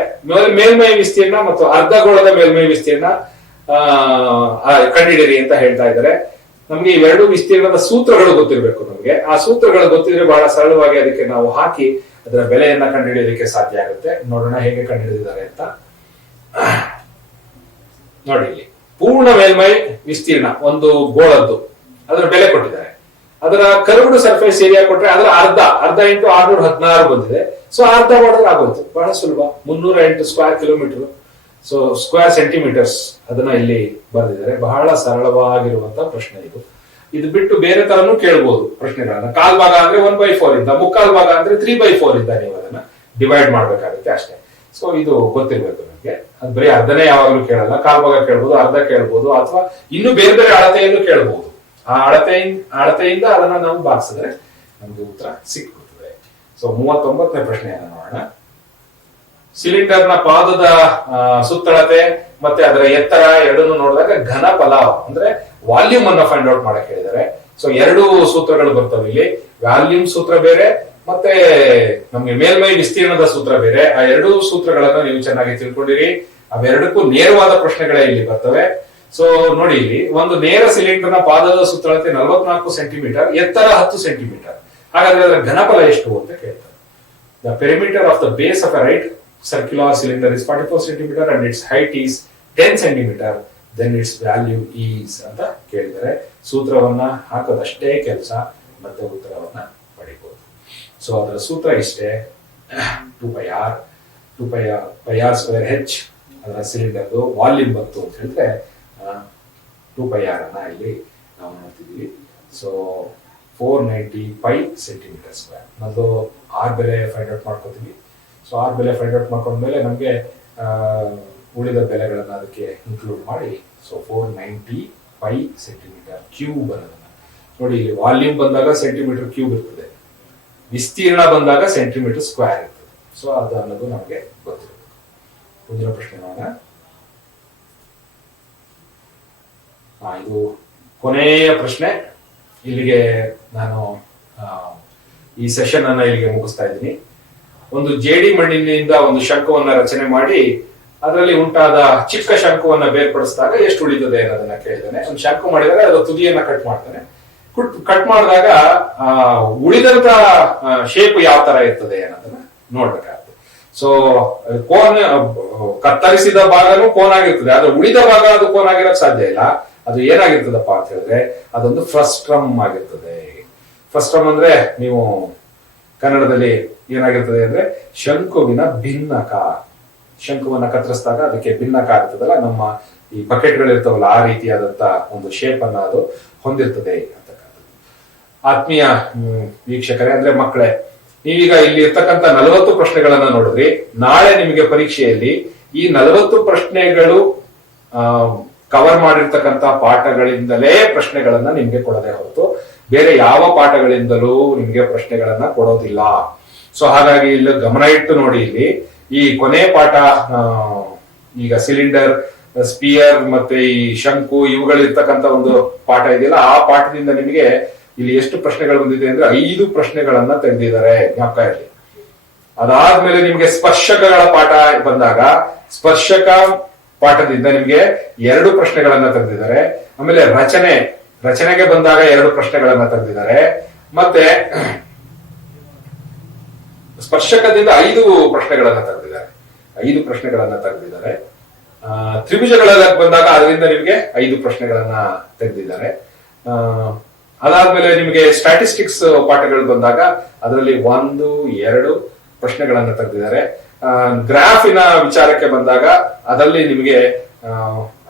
ಮೇಲ್ಮೈ ವಿಸ್ತೀರ್ಣ ಮತ್ತು ಅರ್ಧ ಗೋಳದ ಮೇಲ್ಮೈ ವಿಸ್ತೀರ್ಣ ಕಂಡಿಡಿರಿ ಅಂತ ಹೇಳ್ತಾ ಇದ್ದಾರೆ. ನಮ್ಗೆ ಇವೆರಡು ವಿಸ್ತೀರ್ಣದ ಸೂತ್ರಗಳು ಗೊತ್ತಿರಬೇಕು. ನಮ್ಗೆ ಆ ಸೂತ್ರಗಳು ಗೊತ್ತಿದ್ರೆ ಬಹಳ ಸರಳವಾಗಿ ಅದಕ್ಕೆ ನಾವು ಹಾಕಿ ಅದರ ಬೆಲೆಯನ್ನ ಕಂಡುಹಿಡಿಯೋದಕ್ಕೆ ಸಾಧ್ಯ ಆಗುತ್ತೆ. ನೋಡೋಣ ಹೇಗೆ ಕಂಡುಹಿಡಿದಿದ್ದಾರೆ ಅಂತ. ನೋಡಿ, ಇಲ್ಲಿ ಪೂರ್ಣ ಮೇಲ್ಮೈ ವಿಸ್ತೀರ್ಣ ಒಂದು ಗೋಳದ್ದು ಅದರ ಬೆಲೆ ಕೊಟ್ಟಿದ್ದಾರೆ. ಅದರ ಕರ್ವ್ಡ್ ಸರ್ಫೇಸ್ ಏರಿಯಾ ಕೊಟ್ರೆ ಅದರ ಅರ್ಧ × 616 ಬಂದಿದೆ. ಸೊ ಅರ್ಧ ಮಾಡಿದ್ರೆ ಆಗೋಯ್ತು, ಬಹಳ ಸುಲಭ. 308 square kilometre, so square centimetres ಅದನ್ನ ಇಲ್ಲಿ ಬರೆದಿದ್ದಾರೆ. ಬಹಳ ಸರಳವಾಗಿರುವಂತಹ ಪ್ರಶ್ನೆ ಇದು. ಇದು ಬಿಟ್ಟು ಬೇರೆ ತರನು ಕೇಳ್ಬೋದು ಪ್ರಶ್ನೆಗಳನ್ನ. ಕಾಲ್ ಭಾಗ ಅಂದ್ರೆ 1/4 ಇಂದ, ಮುಕ್ಕಾಲ್ ಭಾಗ ಅಂದ್ರೆ 3/4 ಇಂದ ನೀವು ಅದನ್ನ ಡಿವೈಡ್ ಮಾಡ್ಬೇಕಾಗುತ್ತೆ ಅಷ್ಟೇ. ಸೊ ಇದು ಗೊತ್ತಿರ್ಬೇಕು ನಮ್ಗೆ. ಅದು ಬರೀ ಅರ್ಧನೇ ಯಾವಾಗ್ಲೂ ಕೇಳಲ್ಲ, ಕಾಲ್ ಭಾಗ ಕೇಳ್ಬೋದು, ಅರ್ಧ ಕೇಳ್ಬೋದು, ಅಥವಾ ಇನ್ನು ಬೇರೆ ಬೇರೆ ಅಳತೆಯನ್ನು ಕೇಳ್ಬೋದು. ಆ ಅಳತೆಯಿಂದ ಅದನ್ನ ನಾವು ಭಾಗಿಸಿದ್ರೆ ನಮ್ಗೆ ಉತ್ತರ ಸಿಕ್ಬಿಡ್ತದೆ. ಸೊ 39ನೇ ಪ್ರಶ್ನೆಯನ್ನ ನೋಡೋಣ. ಸಿಲಿಂಡರ್ನ ಪಾದದ ಸುತ್ತಳತೆ ಮತ್ತೆ ಅದರ ಎತ್ತರ ಎರಡನ್ನು ನೋಡಿದಾಗ ಘನಫಲ ಅಂದ್ರೆ ವಾಲ್ಯೂಮ್ ಅನ್ನ ಫೈಂಡ್ ಔಟ್ ಮಾಡಕ್ ಹೇಳಿದ್ದಾರೆ. ಸೊ ಎರಡು ಸೂತ್ರಗಳು ಬರ್ತವೆ ಇಲ್ಲಿ. ವಾಲ್ಯೂಮ್ ಸೂತ್ರ ಬೇರೆ, ಮತ್ತೆ ನಮ್ಗೆ ಮೇಲ್ಮೈ ವಿಸ್ತೀರ್ಣದ ಸೂತ್ರ ಬೇರೆ. ಆ ಎರಡೂ ಸೂತ್ರಗಳನ್ನ ನೀವು ಚೆನ್ನಾಗಿ ತಿಳ್ಕೊಂಡಿರಿ. ಅವೆರಡಕ್ಕೂ ನೇರವಾದ ಪ್ರಶ್ನೆಗಳೇ ಇಲ್ಲಿ ಬರ್ತವೆ. ಸೊ ನೋಡಿ, ಇಲ್ಲಿ ಒಂದು ನೇರ ಸಿಲಿಂಡರ್ನ ಪಾದದ ಸುತ್ತಳತೆ 44 ಸೆಂಟಿಮೀಟರ್, ಎತ್ತರ 10 ಸೆಂಟಿಮೀಟರ್. ಹಾಗಾದ್ರೆ ಅದರ ಘನಫಲ ಎಷ್ಟು ಅಂತ ಕೇಳ್ತಾರೆ. The perimeter of the base of a right circular cylinder is 44 centimeter and its height is 10 centimeter, then its value is ಅಂತ ಕೇಳಿದರೆ ಸೂತ್ರವನ್ನ ಹಾಕೋದಷ್ಟೇ ಕೆಲಸ, ಮತ್ತೆ ಉತ್ತರವನ್ನ ಪಡಿಬಹುದು. ಸೊ ಅದರ ಸೂತ್ರ ಇಷ್ಟೇ, 2πr square h ಅದರ ಸಿಲಿಂಡರ್ ವಾಲ್ಯೂಮ್ ಬಂತು ಅಂತ ಹೇಳಿದ್ರೆ 2πr ಅನ್ನ ಇಲ್ಲಿ ನಾವು ನೋಡ್ತಿದೀವಿ. So 495 centimetre square. ಅದು ಆರ್ ಬೆಲೆ ಫೈಂಡ್ ಔಟ್ ಮಾಡ್ಕೋತೀವಿ. ಸೊ ಆರ್ ಬೆಲೆ ಫೈಂಡ್ ಔಟ್ ಮಾಡ್ಕೊಂಡ್ಮೇಲೆ ನಮಗೆ ಉಳಿದ ಬೆಲೆಗಳನ್ನ ಅದಕ್ಕೆ ಇನ್ಕ್ಲೂಡ್ ಮಾಡಿ, ಸೊ 495 ಸೆಂಟಿಮೀಟರ್ ಕ್ಯೂಬ್ ಅನ್ನೋದನ್ನ ನೋಡಿ. ಇಲ್ಲಿ ವಾಲ್ಯೂಮ್ ಬಂದಾಗ ಸೆಂಟಿಮೀಟರ್ ಕ್ಯೂಬ್ ಇರ್ತದೆ, ವಿಸ್ತೀರ್ಣ ಬಂದಾಗ ಸೆಂಟಿಮೀಟರ್ ಸ್ಕ್ವೇರ್ ಇರ್ತದೆ. ಸೊ ಅದು ಅನ್ನೋದು ನಮಗೆ ಗೊತ್ತಿರಬೇಕು. ಮುಂದಿನ ಪ್ರಶ್ನೆ ನೋಡೋಣ. ಇದು ಕೊನೆಯ ಪ್ರಶ್ನೆ. ಇಲ್ಲಿಗೆ ನಾನು ಈ ಸೆಷನ್ ಅನ್ನ ಇಲ್ಲಿಗೆ ಮುಗಿಸ್ತಾ ಇದ್ದೀನಿ. ಒಂದು ಜೇಡಿ ಮಣ್ಣಿನಿಂದ ಒಂದು ಶಂಕುವನ್ನ ರಚನೆ ಮಾಡಿ ಅದರಲ್ಲಿ ಉಂಟಾದ ಚಿಕ್ಕ ಶಂಕುವನ್ನ ಬೇರ್ಪಡಿಸಿದಾಗ ಎಷ್ಟು ಉಳಿತದೆ ಅನ್ನೋದನ್ನ ಕೇಳಿದ್ದಾನೆ. ಒಂದು ಶಂಕು ಮಾಡಿದಾಗ ಅದರ ತುದಿಯನ್ನ ಕಟ್ ಮಾಡ್ತಾನೆ. ಕಟ್ ಮಾಡಿದಾಗ ಉಳಿದಂತ ಶೇಪ್ ಯಾವ ತರ ಇರ್ತದೆ ಅನ್ನೋದನ್ನ ನೋಡ್ಬೇಕಾಗ್ತದೆ. ಸೊ ಕೋನ್ ಕತ್ತರಿಸಿದ ಭಾಗನೂ ಕೋನ್ ಆಗಿರ್ತದೆ, ಆದ್ರೆ ಉಳಿದ ಭಾಗ ಅದು ಕೋನ್ ಆಗಿರಕ್ ಸಾಧ್ಯ ಇಲ್ಲ. ಅದು ಏನಾಗಿರ್ತದಪ್ಪ ಅಂತ ಹೇಳಿದ್ರೆ ಅದೊಂದು ಫ್ರಸ್ಟ್ರಮ್ ಆಗಿರ್ತದೆ. ಫ್ರಸ್ಟ್ರಮ್ ಅಂದ್ರೆ ನೀವು ಕನ್ನಡದಲ್ಲಿ ಏನಾಗಿರ್ತದೆ ಅಂದ್ರೆ ಶಂಕುವಿನ ಭಿನ್ನಕ. ಶಂಕುವನ್ನ ಕತ್ತರಿಸಿದಾಗ ಅದಕ್ಕೆ ಭಿನ್ನಕ ಆಗ್ತದಲ್ಲ, ನಮ್ಮ ಈ ಬಕೆಟ್ಗಳಿರ್ತಾವಲ್ಲ ಆ ರೀತಿಯಾದಂತ ಒಂದು ಶೇಪ್ ಅನ್ನ ಅದು ಹೊಂದಿರ್ತದೆ ಅಂತಕ್ಕಂಥದ್ದು. ಆತ್ಮೀಯ ವೀಕ್ಷಕರೇ, ಅಂದ್ರೆ ಮಕ್ಕಳೇ, ನೀವೀಗ ಇಲ್ಲಿ ಇರ್ತಕ್ಕಂಥ 40 ಪ್ರಶ್ನೆಗಳನ್ನ ನೋಡಿದ್ರಿ. ನಾಳೆ ನಿಮಗೆ ಪರೀಕ್ಷೆಯಲ್ಲಿ ಈ 40 ಪ್ರಶ್ನೆಗಳು ಕವರ್ ಮಾಡಿರ್ತಕ್ಕಂಥ ಪಾಠಗಳಿಂದಲೇ ಪ್ರಶ್ನೆಗಳನ್ನ ನಿಮ್ಗೆ ಕೊಡದೆ ಹೊರತು ಬೇರೆ ಯಾವ ಪಾಠಗಳಿಂದಲೂ ನಿಮ್ಗೆ ಪ್ರಶ್ನೆಗಳನ್ನ ಕೊಡೋದಿಲ್ಲ. ಸೊ ಹಾಗಾಗಿ ಇಲ್ಲಿ ಗಮನ ಇಟ್ಟು ನೋಡಿ. ಇಲ್ಲಿ ಈ ಕೊನೆ ಪಾಠ, ಈಗ ಸಿಲಿಂಡರ್, ಸ್ಪಿಯರ್ ಮತ್ತೆ ಈ ಶಂಕು ಇವುಗಳಿರ್ತಕ್ಕಂಥ ಒಂದು ಪಾಠ ಇದೆಯಲ್ಲ, ಆ ಪಾಠದಿಂದ ನಿಮಗೆ ಇಲ್ಲಿ ಎಷ್ಟು ಪ್ರಶ್ನೆಗಳು ಬಂದಿದೆ ಅಂದ್ರೆ 5 ಪ್ರಶ್ನೆಗಳನ್ನ ತೆಗೆದಿದ್ದಾರೆ, ಜ್ಞಾಪಕ ಇರಲಿ. ಅದಾದ್ಮೇಲೆ ನಿಮ್ಗೆ ಸ್ಪರ್ಶಕಗಳ ಪಾಠ ಬಂದಾಗ ಸ್ಪರ್ಶಕ ಪಾಠದಿಂದ ನಿಮ್ಗೆ 2 ಪ್ರಶ್ನೆಗಳನ್ನ ತೆಗೆದಿದ್ದಾರೆ. ಆಮೇಲೆ ರಚನೆಗೆ ಬಂದಾಗ 2 ಪ್ರಶ್ನೆಗಳನ್ನ ತೆಗೆದಿದ್ದಾರೆ. ಮತ್ತೆ ಸ್ಪರ್ಶಕದಿಂದ 5 ಪ್ರಶ್ನೆಗಳನ್ನ ತೆಗೆದಿದ್ದಾರೆ. ತ್ರಿಭುಜಗಳಲ್ಲಿ ಬಂದಾಗ ಅದರಿಂದ ನಿಮಗೆ 5 ಪ್ರಶ್ನೆಗಳನ್ನ ತೆಗೆದಿದ್ದಾರೆ. ಅದಾದ್ಮೇಲೆ ನಿಮಗೆ ಸ್ಟ್ಯಾಟಿಸ್ಟಿಕ್ಸ್ ಪಾಠಗಳು ಬಂದಾಗ ಅದರಲ್ಲಿ 1, 2 ಪ್ರಶ್ನೆಗಳನ್ನ ತೆಗೆದಿದ್ದಾರೆ. ಗ್ರಾಫಿನ ವಿಚಾರಕ್ಕೆ ಬಂದಾಗ ಅದರಲ್ಲಿ ನಿಮಗೆ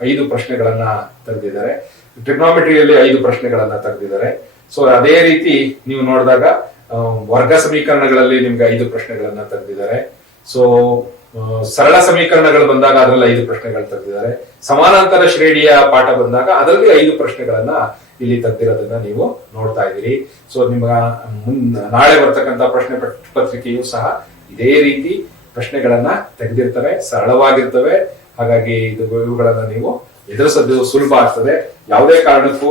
5 ಪ್ರಶ್ನೆಗಳನ್ನ ತೆಗೆದಿದ್ದಾರೆ. ಟ್ರಿಗ್ನೋಮೆಟ್ರಿಯಲ್ಲಿ 5 ಪ್ರಶ್ನೆಗಳನ್ನ ತೆಗೆದಿದ್ದಾರೆ. ಸೊ ಅದೇ ರೀತಿ ನೀವು ನೋಡಿದಾಗ ವರ್ಗ ಸಮೀಕರಣಗಳಲ್ಲಿ ನಿಮ್ಗೆ 5 ಪ್ರಶ್ನೆಗಳನ್ನ ತೆಗೆದಿದ್ದಾರೆ. ಸೊ ಸರಳ ಸಮೀಕರಣಗಳು ಬಂದಾಗ ಅದರಲ್ಲಿ 5 ಪ್ರಶ್ನೆಗಳು ತೆಗೆದಿದ್ದಾರೆ. ಸಮಾನಾಂತರ ಶ್ರೇಣಿಯ ಪಾಠ ಬಂದಾಗ ಅದರಲ್ಲಿ 5 ಪ್ರಶ್ನೆಗಳನ್ನ ಇಲ್ಲಿ ತೆಗೆದಿರೋದನ್ನ ನೀವು ನೋಡ್ತಾ ಇದ್ದೀರಿ. ಸೊ ನಿಮ್ಮ ನಾಳೆ ಬರ್ತಕ್ಕಂಥ ಪ್ರಶ್ನೆ ಪತ್ರಿಕೆಯೂ ಸಹ ಇದೇ ರೀತಿ ಪ್ರಶ್ನೆಗಳನ್ನ ತೆಗೆದಿರ್ತಾರೆ, ಸರಳವಾಗಿರ್ತವೆ. ಹಾಗಾಗಿ ಇವುಗಳನ್ನ ನೀವು ಎದುರಿಸೋದು ಸುಲಭ ಆಗ್ತದೆ. ಯಾವುದೇ ಕಾರಣಕ್ಕೂ